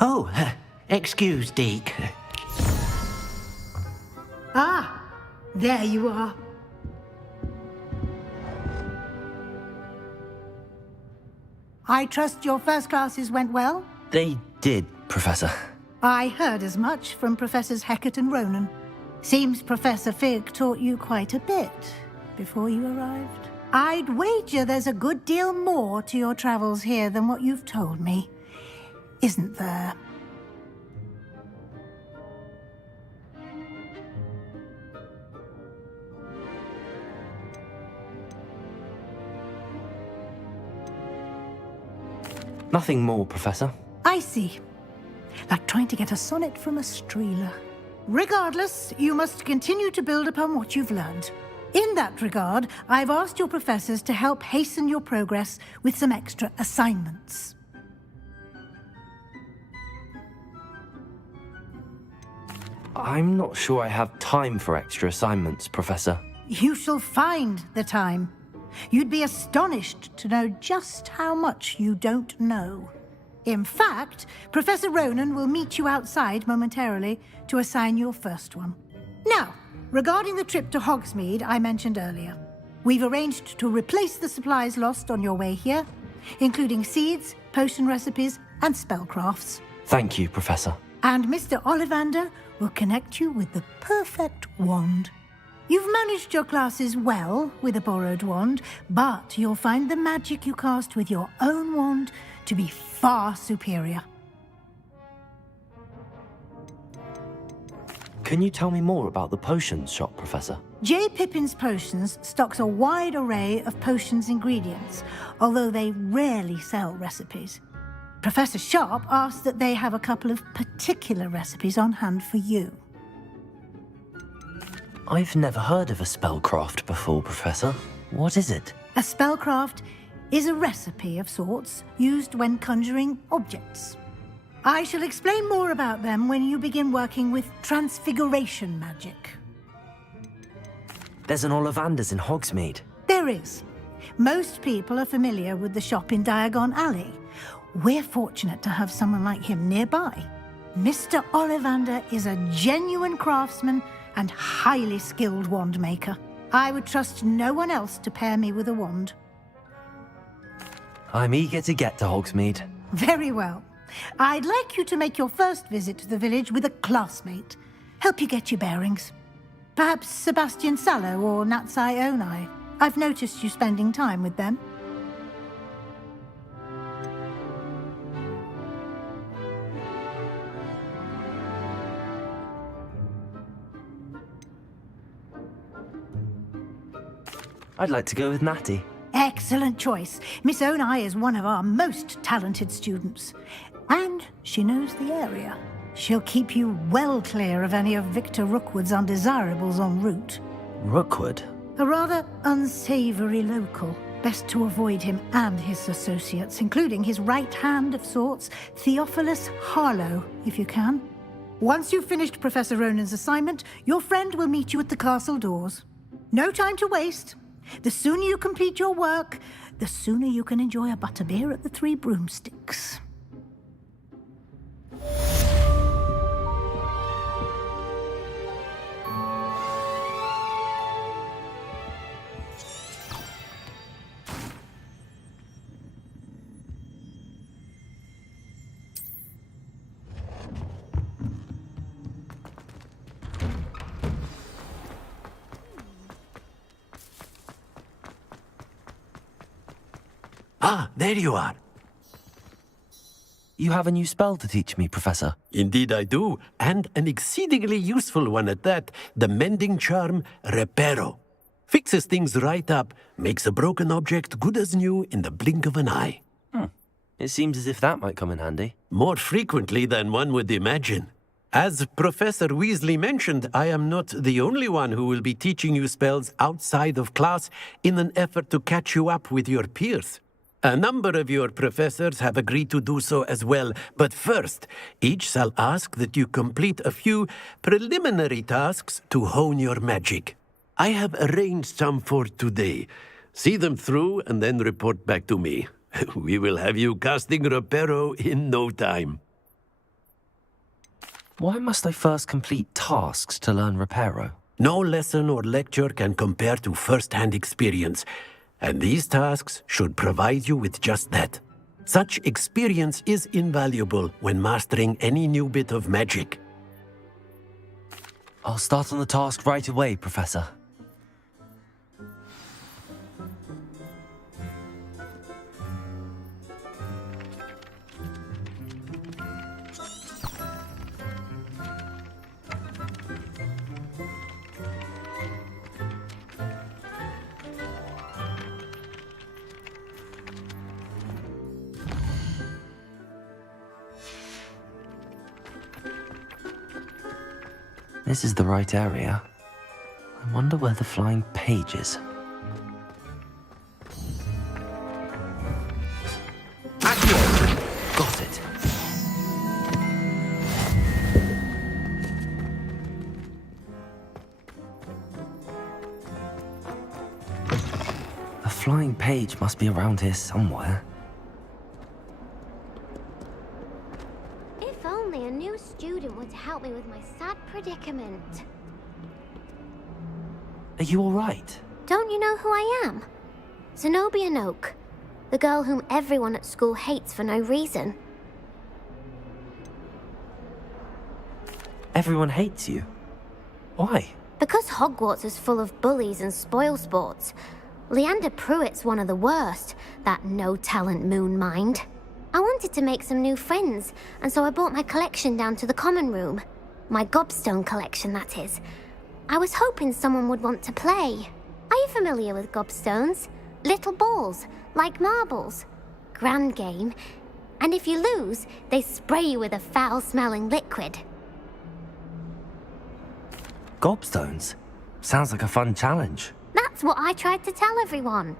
Oh, excuse, Deke. Ah, there you are. I trust your first classes went well? They did, Professor. I heard as much from Professors Hecat and Ronan. Seems Professor Fig taught you quite a bit before you arrived. I'd wager there's a good deal more to your travels here than what you've told me. Isn't there? Nothing more, Professor. I see. Like trying to get a sonnet from a streeler. Regardless, you must continue to build upon what you've learned. In that regard, I've asked your professors to help hasten your progress with some extra assignments. I'm not sure I have time for extra assignments, Professor. You shall find the time. You'd be astonished to know just how much you don't know. In fact, Professor Ronan will meet you outside momentarily to assign your first one. Now, regarding the trip to Hogsmeade I mentioned earlier, we've arranged to replace the supplies lost on your way here, including seeds, potion recipes, and spellcrafts. Thank you, Professor. And Mr. Ollivander will connect you with the perfect wand. You've managed your classes well with a borrowed wand, but you'll find the magic you cast with your own wand to be far superior. Can you tell me more about the potions shop, Professor? J. Pippin's Potions stocks a wide array of potions ingredients, although they rarely sell recipes. Professor Sharp asked that they have a couple of particular recipes on hand for you. I've never heard of a spellcraft before, Professor. What is it? A spellcraft is a recipe of sorts used when conjuring objects. I shall explain more about them when you begin working with transfiguration magic. There's an Ollivander's in Hogsmeade. There is. Most people are familiar with the shop in Diagon Alley. We're fortunate to have someone like him nearby. Mr. Ollivander is a genuine craftsman and highly skilled wand maker. I would trust no one else to pair me with a wand. I'm eager to get to Hogsmeade. Very well. I'd like you to make your first visit to the village with a classmate. Help you get your bearings. Perhaps Sebastian Sallow or Natsai Onai. I've noticed you spending time with them. I'd like to go with Natty. Excellent choice. Miss Onai is one of our most talented students. And she knows the area. She'll keep you well clear of any of Victor Rookwood's undesirables en route. Rookwood? A rather unsavory local. Best to avoid him and his associates, including his right hand of sorts, Theophilus Harlow, if you can. Once you've finished Professor Ronan's assignment, your friend will meet you at the castle doors. No time to waste. The sooner you complete your work, the sooner you can enjoy a butterbeer at the Three Broomsticks. Ah, there you are. You have a new spell to teach me, Professor. Indeed I do, and an exceedingly useful one at that. The mending charm, Reparo. Fixes things right up, makes a broken object good as new in the blink of an eye. It seems as if that might come in handy. More frequently than one would imagine. As Professor Weasley mentioned, I am not the only one who will be teaching you spells outside of class in an effort to catch you up with your peers. A number of your professors have agreed to do so as well, but first, each shall ask that you complete a few preliminary tasks to hone your magic. I have arranged some for today. See them through and then report back to me. We will have you casting Reparo in no time. Why must I first complete tasks to learn Reparo? No lesson or lecture can compare to first-hand experience. And these tasks should provide you with just that. Such experience is invaluable when mastering any new bit of magic. I'll start on the task right away, Professor. This is the right area. I wonder where the flying page is. Got it. flying page must be around here somewhere. If only a new student would help me with my sad predicament. Are you alright? Don't you know who I am? Zenobia Noak, the girl whom everyone at school hates for no reason. Everyone hates you. Why? Because Hogwarts is full of bullies and spoilsports. Leander Pruitt's one of the worst, that no-talent moon mind. I wanted to make some new friends, and so I brought my collection down to the common room. My gobstone collection, that is. I was hoping someone would want to play. Are you familiar with gobstones? Little balls, like marbles. Grand game. And if you lose, they spray you with a foul-smelling liquid. Gobstones? Sounds like a fun challenge. That's what I tried to tell everyone.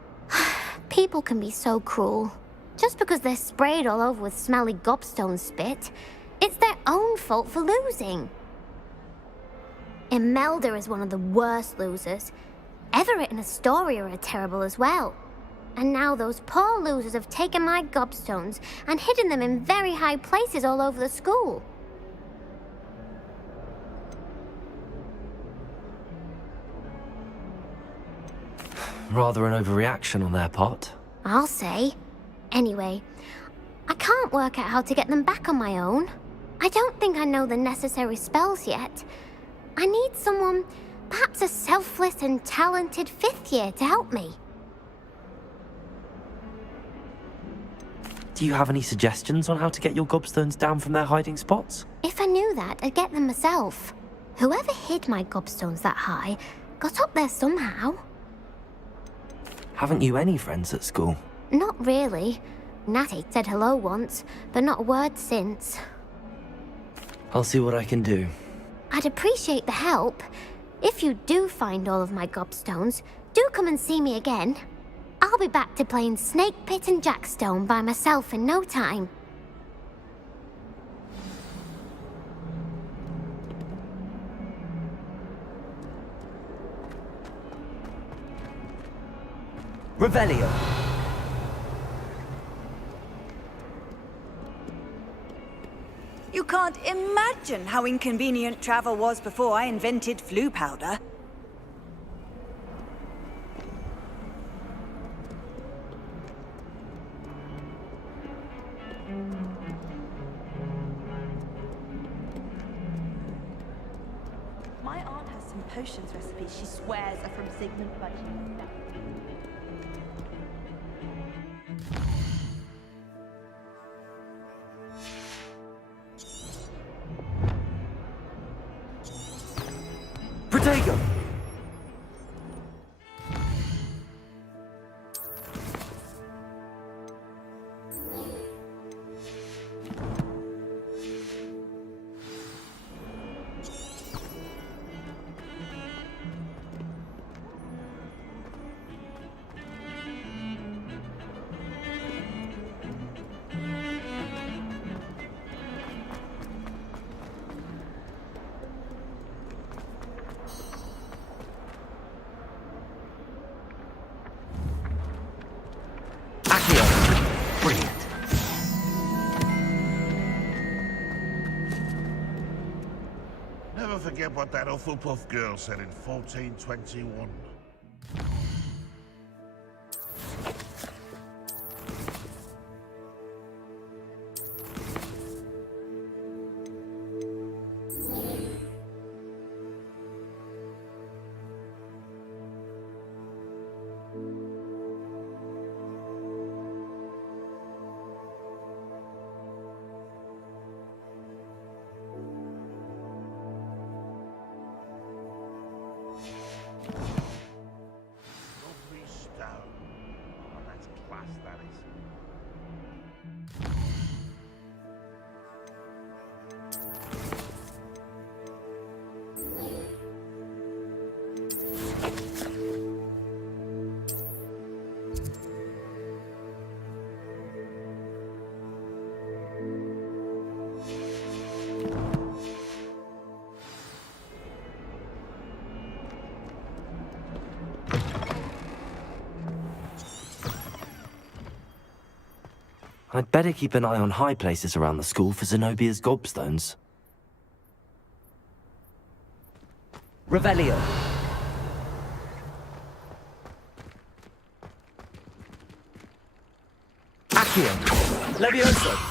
People can be so cruel. Just because they're sprayed all over with smelly gobstone spit, it's their own fault for losing. Imelda is one of the worst losers. Everett and Astoria are terrible as well. And now those poor losers have taken my gobstones and hidden them in very high places all over the school. Rather an overreaction on their part. I'll say. Anyway, I can't work out how to get them back on my own. I don't think I know the necessary spells yet. I need someone, perhaps a selfless and talented fifth year to help me. Do you have any suggestions on how to get your gobstones down from their hiding spots? If I knew that, I'd get them myself. Whoever hid my gobstones that high got up there somehow. Haven't you any friends at school? Not really. Natty said hello once, but not a word since. I'll see what I can do. I'd appreciate the help. If you do find all of my gobstones, do come and see me again. I'll be back to playing Snake Pit and Jackstone by myself in no time. Revelio. You can't imagine how inconvenient travel was before I invented flu powder. My aunt has some potions recipes she swears are from Sigmund Budgie. Protego! Never forget what that Hufflepuff girl said in 1421. I'd better keep an eye on high places around the school for Zenobia's gobstones. Revelio. Accio. Levioso.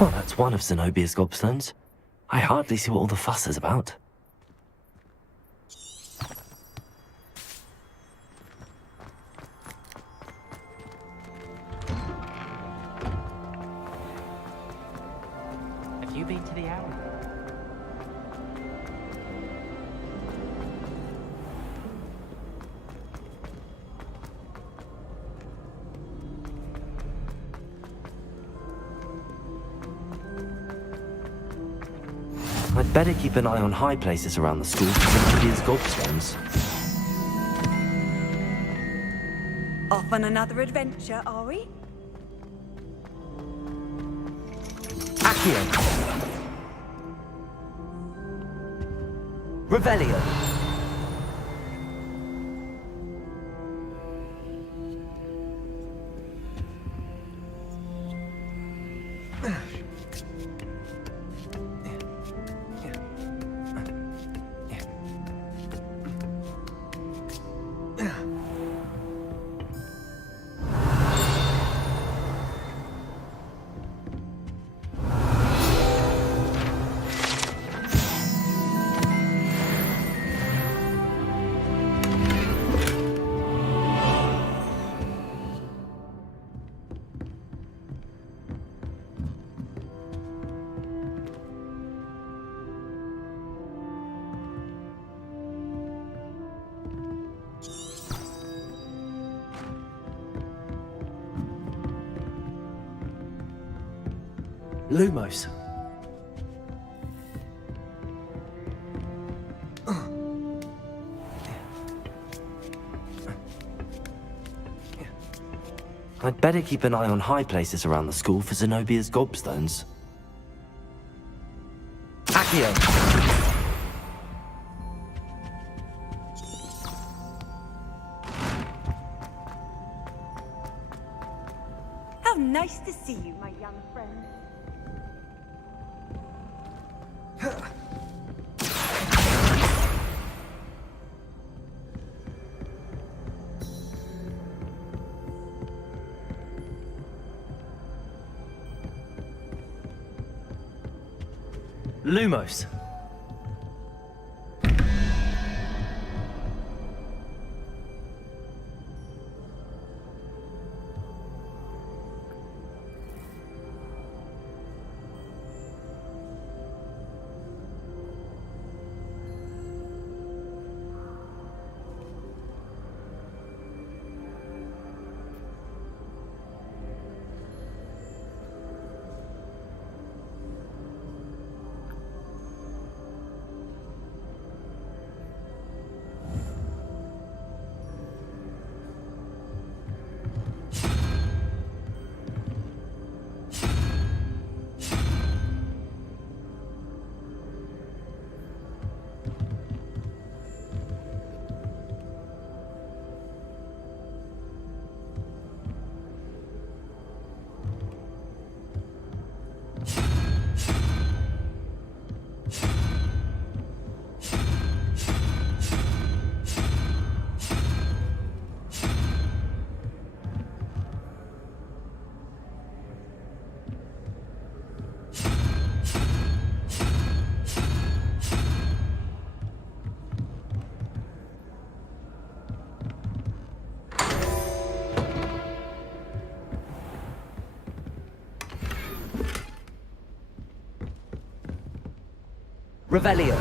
Well, that's one of Zenobia's gobstones. I hardly see what all the fuss is about. Have you been to the owl? I'd better keep an eye on high places around the school for Zenobia's gobstones. Off on another adventure, are we? Accio. Revelio. Lumos. I'd better keep an eye on high places around the school for Zenobia's gobstones. Accio. How nice to see you, my young friend. Lumos. Revelio.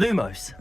Lumos.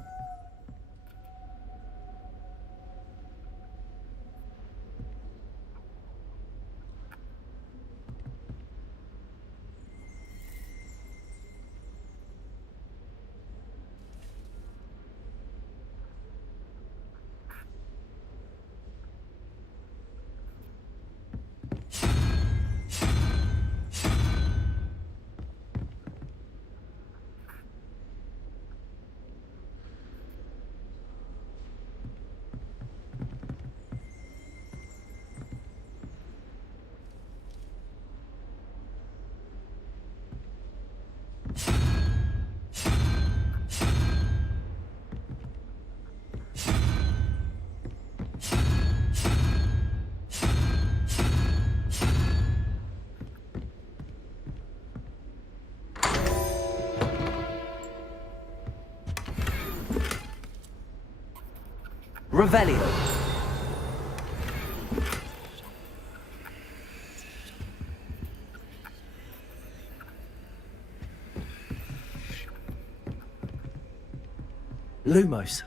Revelio. Lumos.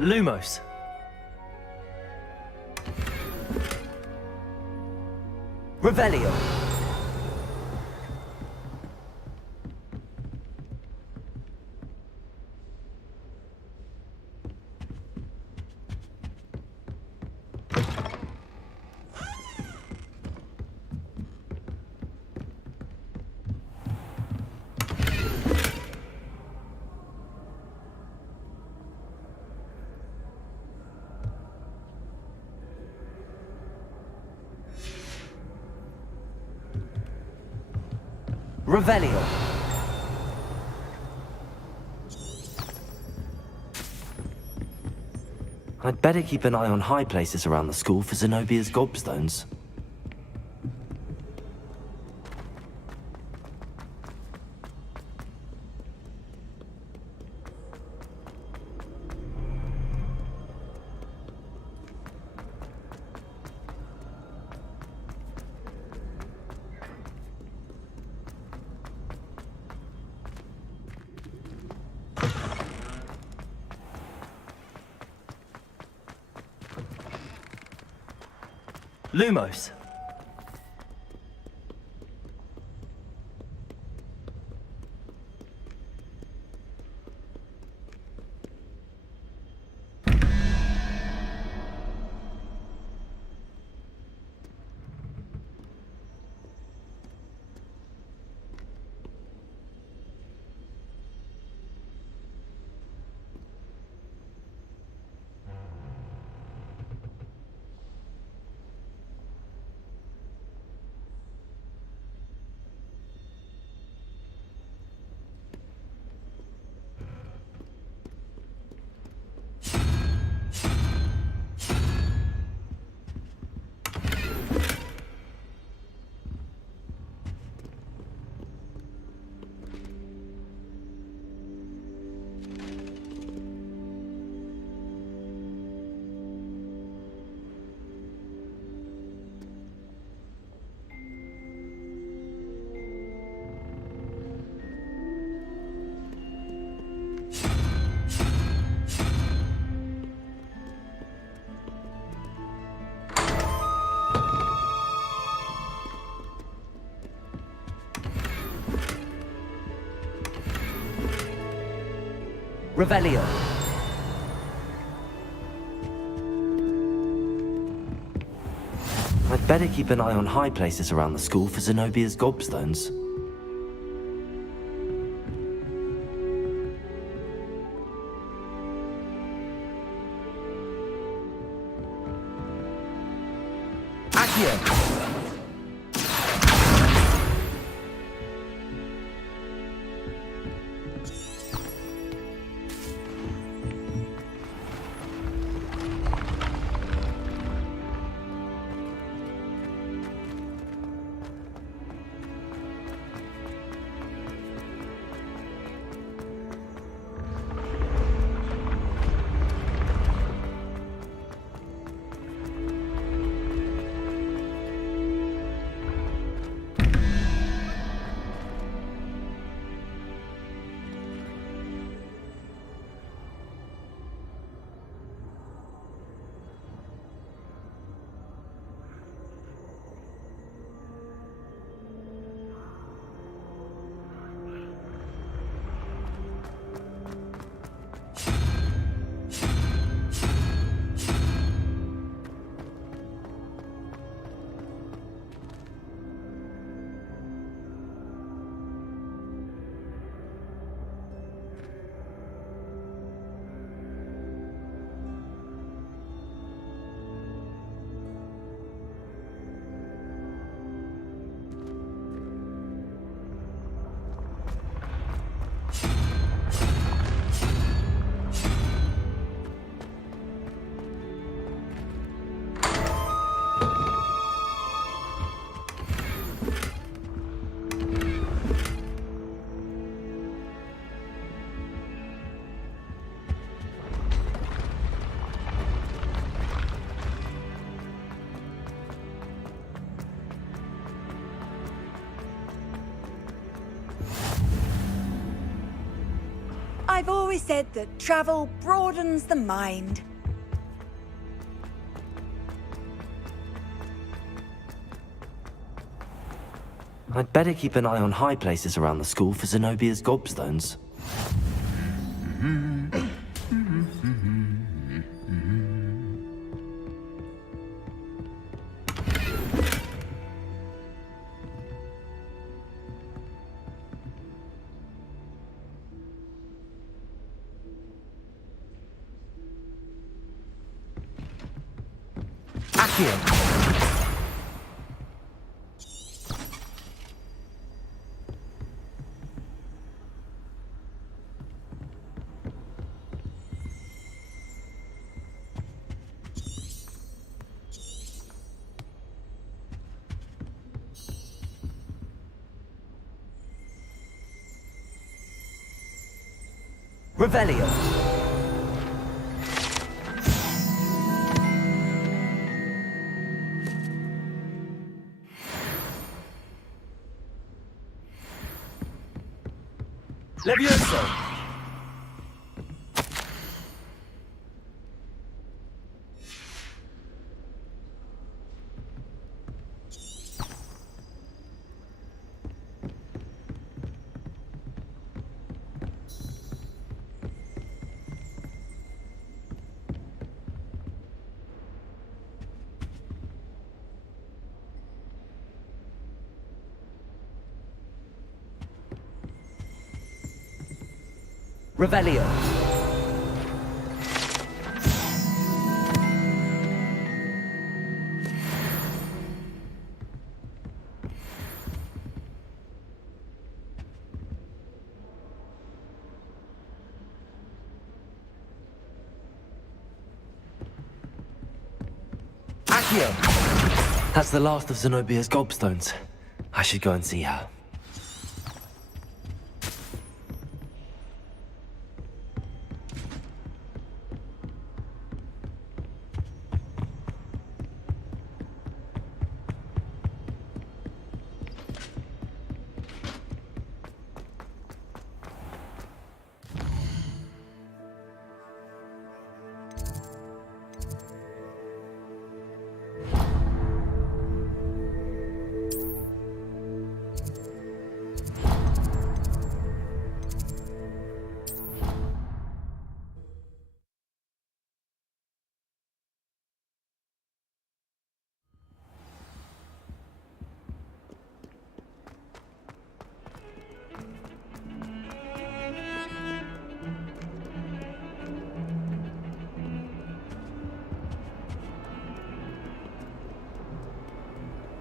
Lumos. Revelio. Revelio. I'd better keep an eye on high places around the school for Zenobia's gobstones. Lumos. Revelio. better keep an eye on high places around the school for Zenobia's gobstones. Accio! I've always said that travel broadens the mind. I'd better keep an eye on high places around the school for Zenobia's gobstones. Accio! Revelio. Levioso. Revelio. Accio! That's the last of Zenobia's gobstones. I should go and see her.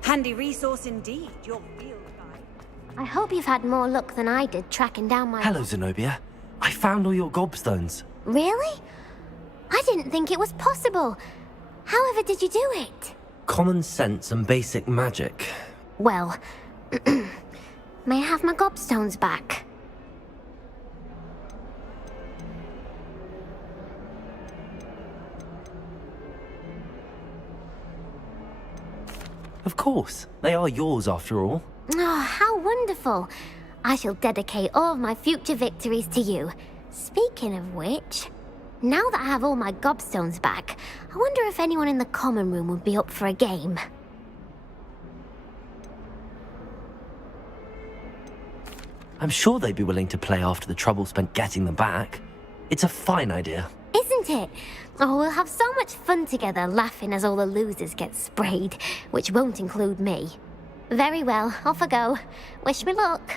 Handy resource indeed, your field guide. I hope you've had more luck than I did tracking down my... Hello, Zenobia. I found all your gobstones. Really? I didn't think it was possible. However did you do it? Common sense and basic magic. Well, may I have my gobstones back? Of course. They are yours after all. Oh, how wonderful. I shall dedicate all of my future victories to you. Speaking of which, now that I have all my gobstones back, I wonder if anyone in the common room would be up for a game. I'm sure they'd be willing to play after the trouble spent getting them back. It's a fine idea. Isn't it? Oh, we'll have so much fun together laughing as all the losers get sprayed, which won't include me. Very well, off I go. Wish me luck.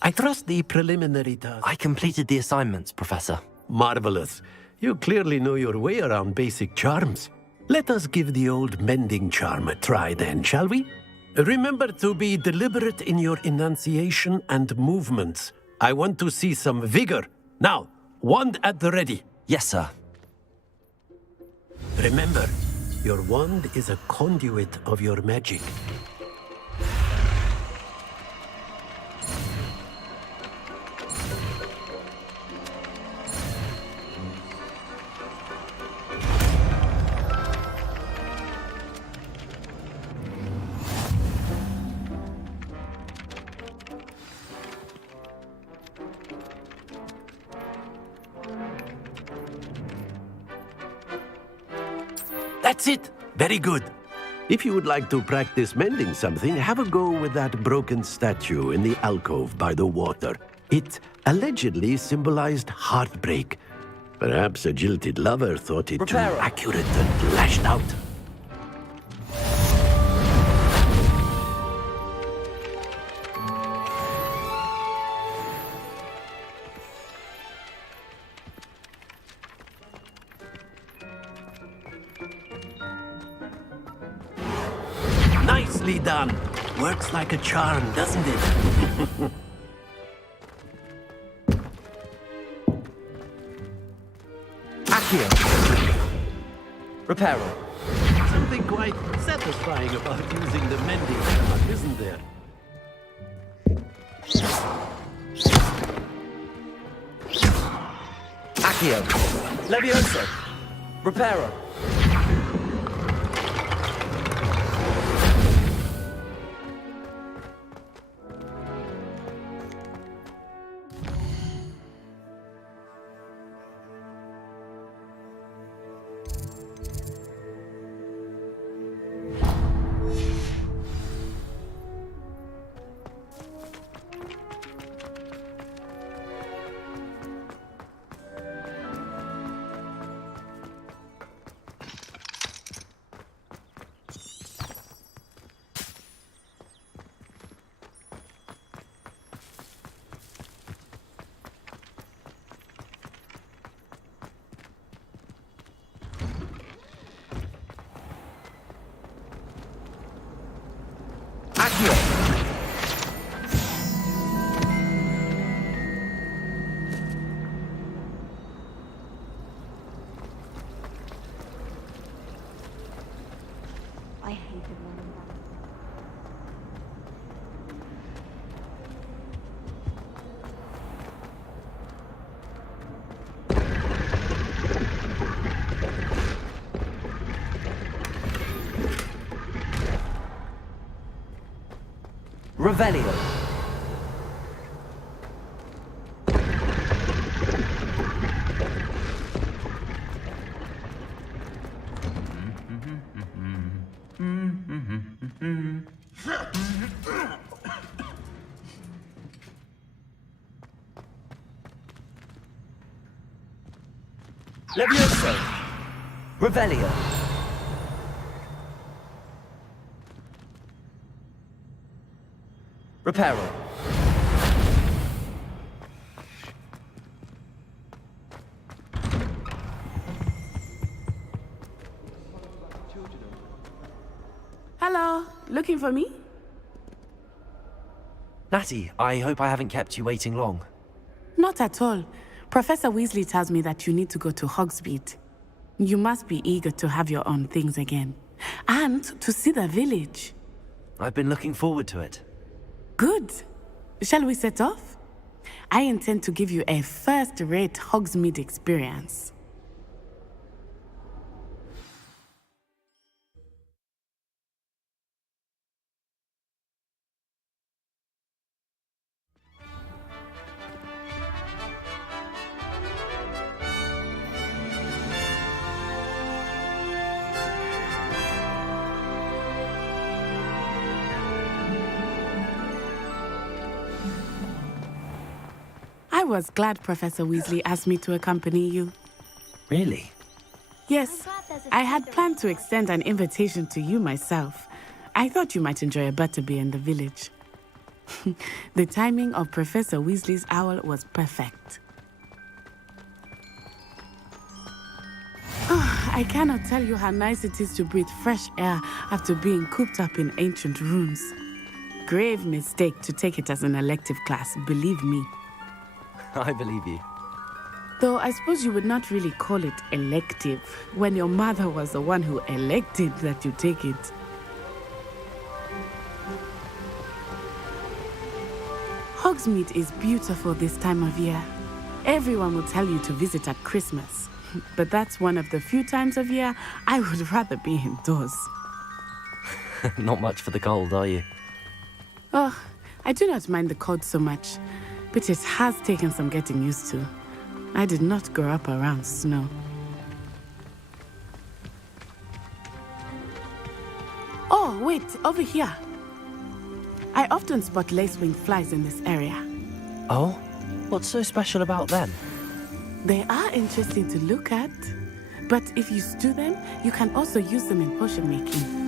I trust the preliminary task. I completed the assignments, Professor. Marvelous. You clearly know your way around basic charms. Let us give the old mending charm a try then, shall we? Remember to be deliberate in your enunciation and movements. I want to see some vigor. Now, wand at the ready. Yes, sir. Remember, your wand is a conduit of your magic. That's it. Very good. If you would like to practice mending something, have a go with that broken statue in the alcove by the water. It allegedly symbolized heartbreak. Perhaps a jilted lover thought it too accurate and lashed out. Nicely done. Works like a charm, doesn't it? Accio. Reparo. Something quite satisfying about using the mending rod, isn't there? Accio. Levioso. Reparo. I hated running back. Revelio. Levioso. Revelio. Reparo. Hello, looking for me? Natty, I hope I haven't kept you waiting long. Not at all. Professor Weasley tells me that you need to go to Hogsmeade. You must be eager to have your own things again. And to see the village. I've been looking forward to it. Good. Shall we set off? I intend to give you a first-rate Hogsmeade experience. I was glad Professor Weasley asked me to accompany you. Really? Yes, I had planned to extend an invitation to you myself. I thought you might enjoy a butterbeer in the village. The timing of Professor Weasley's owl was perfect. Oh, I cannot tell you how nice it is to breathe fresh air after being cooped up in ancient rooms. Grave mistake to take it as an elective class, believe me. I believe you. Though I suppose you would not really call it elective when your mother was the one who elected that you take it. Hogsmeade is beautiful this time of year. Everyone will tell you to visit at Christmas, but that's one of the few times of year I would rather be indoors. Not much for the cold, are you? Oh, I do not mind the cold so much, but it has taken some getting used to. I did not grow up around snow. Oh, wait, over here. I often spot lacewing flies in this area. Oh? What's so special about them? They are interesting to look at. But if you stew them, you can also use them in potion making.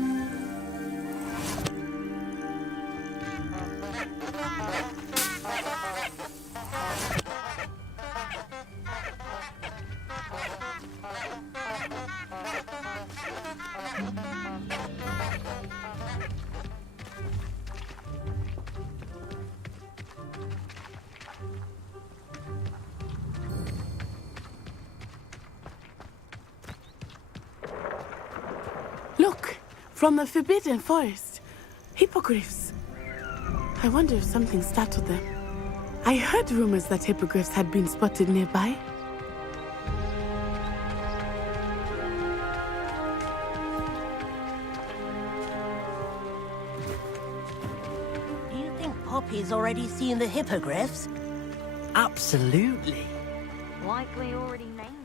Look, from the Forbidden Forest. Hippogriffs. I wonder if something startled them. I heard rumors that hippogriffs had been spotted nearby. Do you think Poppy's already seen the hippogriffs? Absolutely. Likely already named them.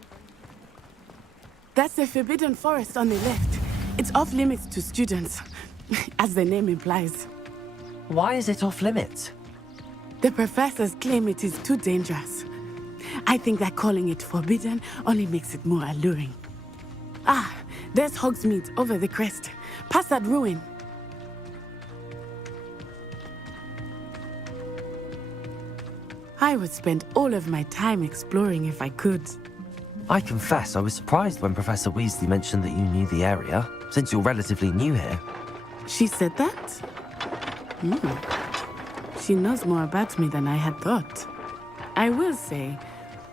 That's the Forbidden Forest on the left. It's off limits to students, as the name implies. Why is it off limits? The professors claim it is too dangerous. I think that calling it forbidden only makes it more alluring. Ah, there's Hogsmeade over the crest. Past that ruin. I would spend all of my time exploring if I could. I confess I was surprised when Professor Weasley mentioned that you knew the area, since you're relatively new here. She said that? She knows more about me than I had thought. I will say,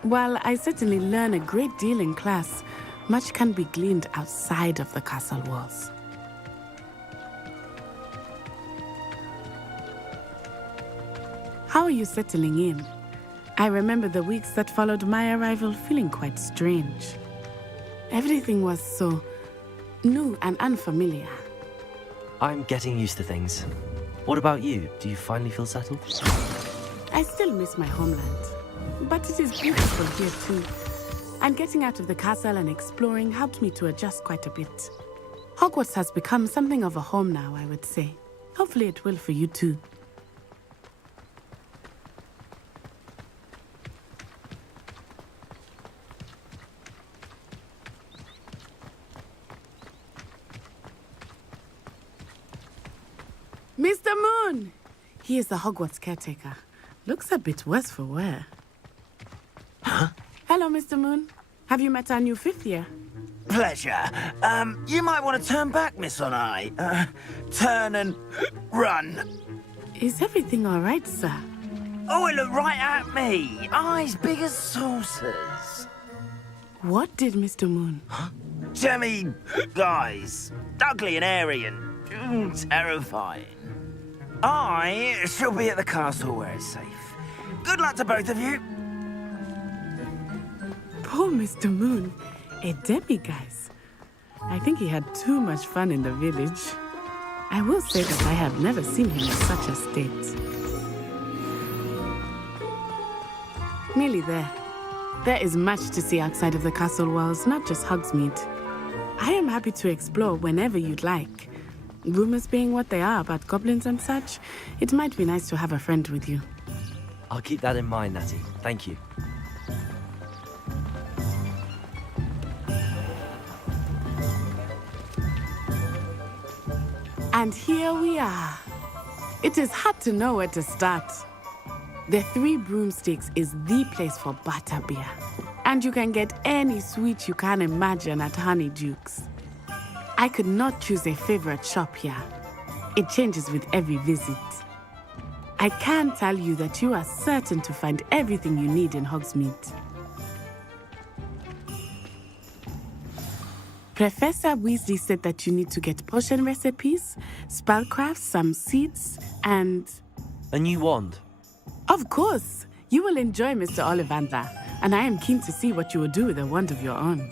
while I certainly learn a great deal in class, much can be gleaned outside of the castle walls. How are you settling in? I remember the weeks that followed my arrival feeling quite strange. Everything was so new and unfamiliar. I'm getting used to things. What about you? Do you finally feel settled? I still miss my homeland, but it is beautiful here too. And getting out of the castle and exploring helped me to adjust quite a bit. Hogwarts has become something of a home now, I would say. Hopefully it will for you too. Mr. Moon! He is the Hogwarts caretaker. Looks a bit worse for wear. Huh? Hello, Mr. Moon. Have you met our new fifth year? Pleasure. You might want to turn back, Miss On-Eye. Turn and run. Is everything all right, sir? Oh, it looked right at me. Eyes big as saucers. What did Mr. Moon? Jemmy guys. Ugly and airy and terrifying. I shall be at the castle where it's safe. Good luck to both of you. Poor Mr. Moon. A demiguise. I think he had too much fun in the village. I will say that I have never seen him in such a state. Nearly there. There is much to see outside of the castle walls, not just Hogsmeade. I am happy to explore whenever you'd like. Rumors being what they are about goblins and such, it might be nice to have a friend with you. I'll keep that in mind, Natty. Thank you. And here we are. It is hard to know where to start. The Three Broomsticks is the place for butterbeer. And you can get any sweet you can imagine at Honeyduke's. I could not choose a favorite shop here. It changes with every visit. I can tell you that you are certain to find everything you need in Hogsmeade. Professor Weasley said that you need to get potion recipes, spellcrafts, some seeds, and... A new wand? Of course! You will enjoy Mr. Ollivander, and I am keen to see what you will do with a wand of your own.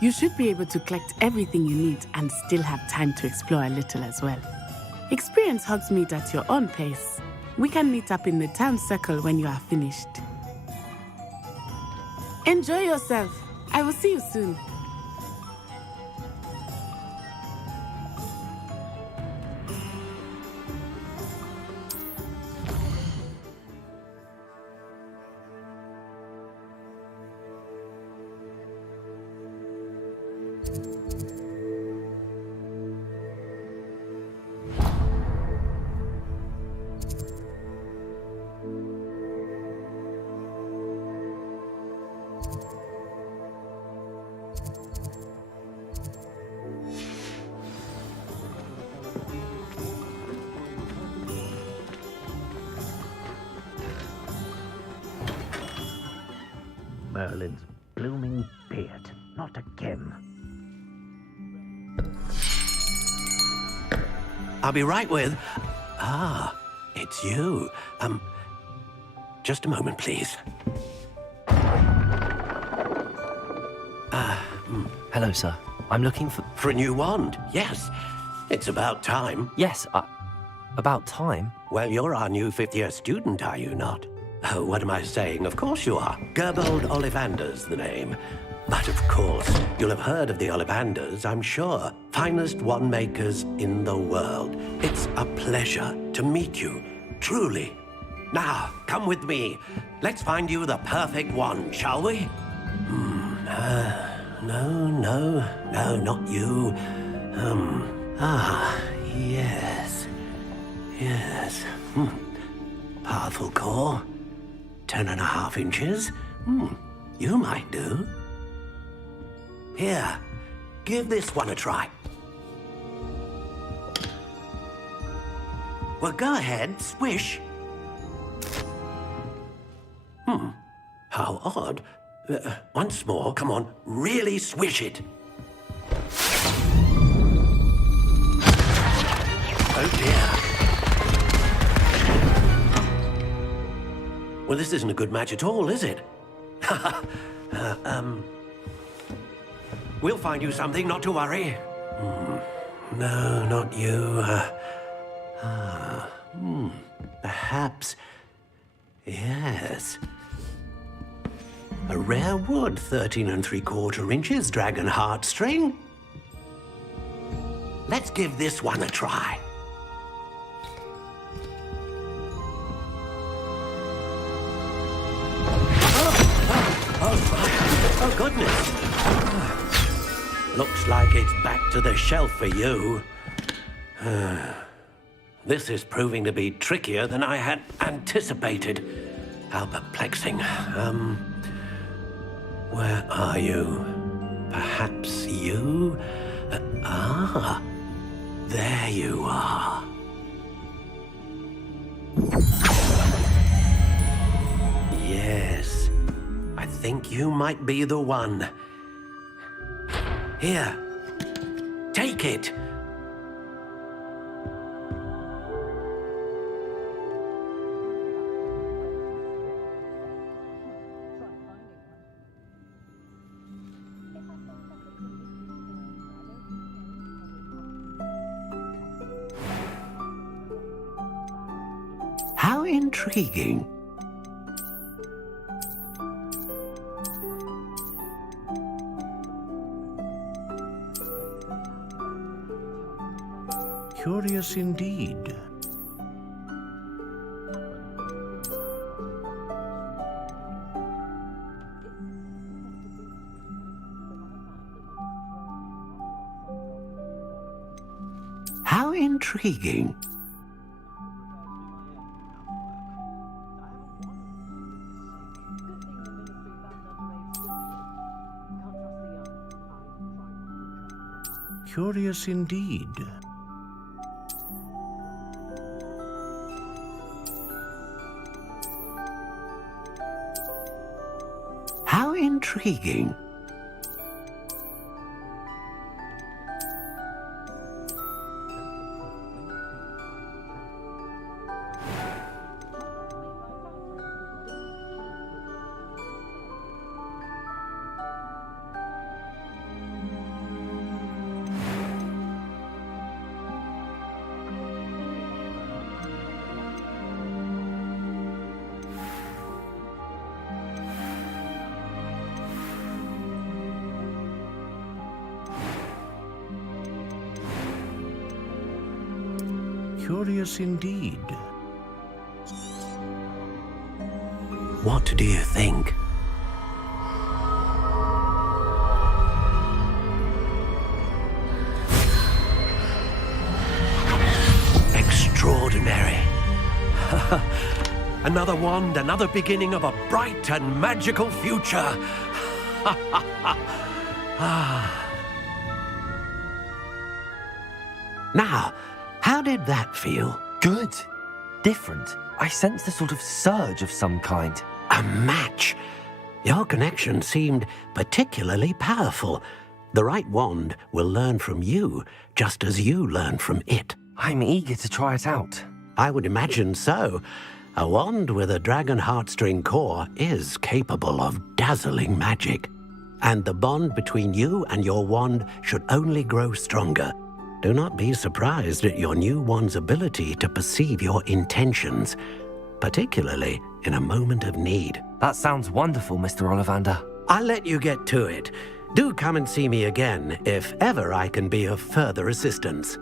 You should be able to collect everything you need and still have time to explore a little as well. Experience Hogsmeade at your own pace. We can meet up in the town circle when you are finished. Enjoy yourself. I will see you soon. Merlin's blooming beard. Not again. I'll be right with... Ah, it's you. Just a moment, please. Hello, sir. I'm looking for... For a new wand, yes. It's about time. Yes, about time? Well, you're our new fifth-year student, are you not? Oh, what am I saying? Of course you are. Gerbold Ollivander's the name. But of course, you'll have heard of the Ollivanders, I'm sure. Finest wand makers in the world. It's a pleasure to meet you, truly. Now, come with me. Let's find you the perfect wand, shall we? No, not you. Yes. Powerful core. 10.5 inches. You might do. Here, give this one a try. Well, go ahead, swish. How odd. Once more, come on, really swish it. Oh dear. Well, this isn't a good match at all, is it? We'll find you something, not to worry. No, not you. Perhaps... Yes. A rare wood, 13 3/4 inches, dragon heartstring. Let's give this one a try. Oh, goodness. Looks like it's back to the shelf for you. This is proving to be trickier than I had anticipated. How perplexing. Where are you? Perhaps you? There you are. Yes, I think you might be the one. Here, take it. How intriguing. Curious indeed. How intriguing. Curious indeed. How intriguing. Curious indeed. What do you think? Another wand, another beginning of a bright and magical future. Now, how did that feel? Good. Different. I sensed a sort of surge of some kind. A match. Your connection seemed particularly powerful. The right wand will learn from you, just as you learn from it. I'm eager to try it out. I would imagine so. A wand with a dragon heartstring core is capable of dazzling magic. And the bond between you and your wand should only grow stronger. Do not be surprised at your new wand's ability to perceive your intentions, particularly in a moment of need. That sounds wonderful, Mr. Ollivander. I'll let you get to it. Do come and see me again if ever I can be of further assistance.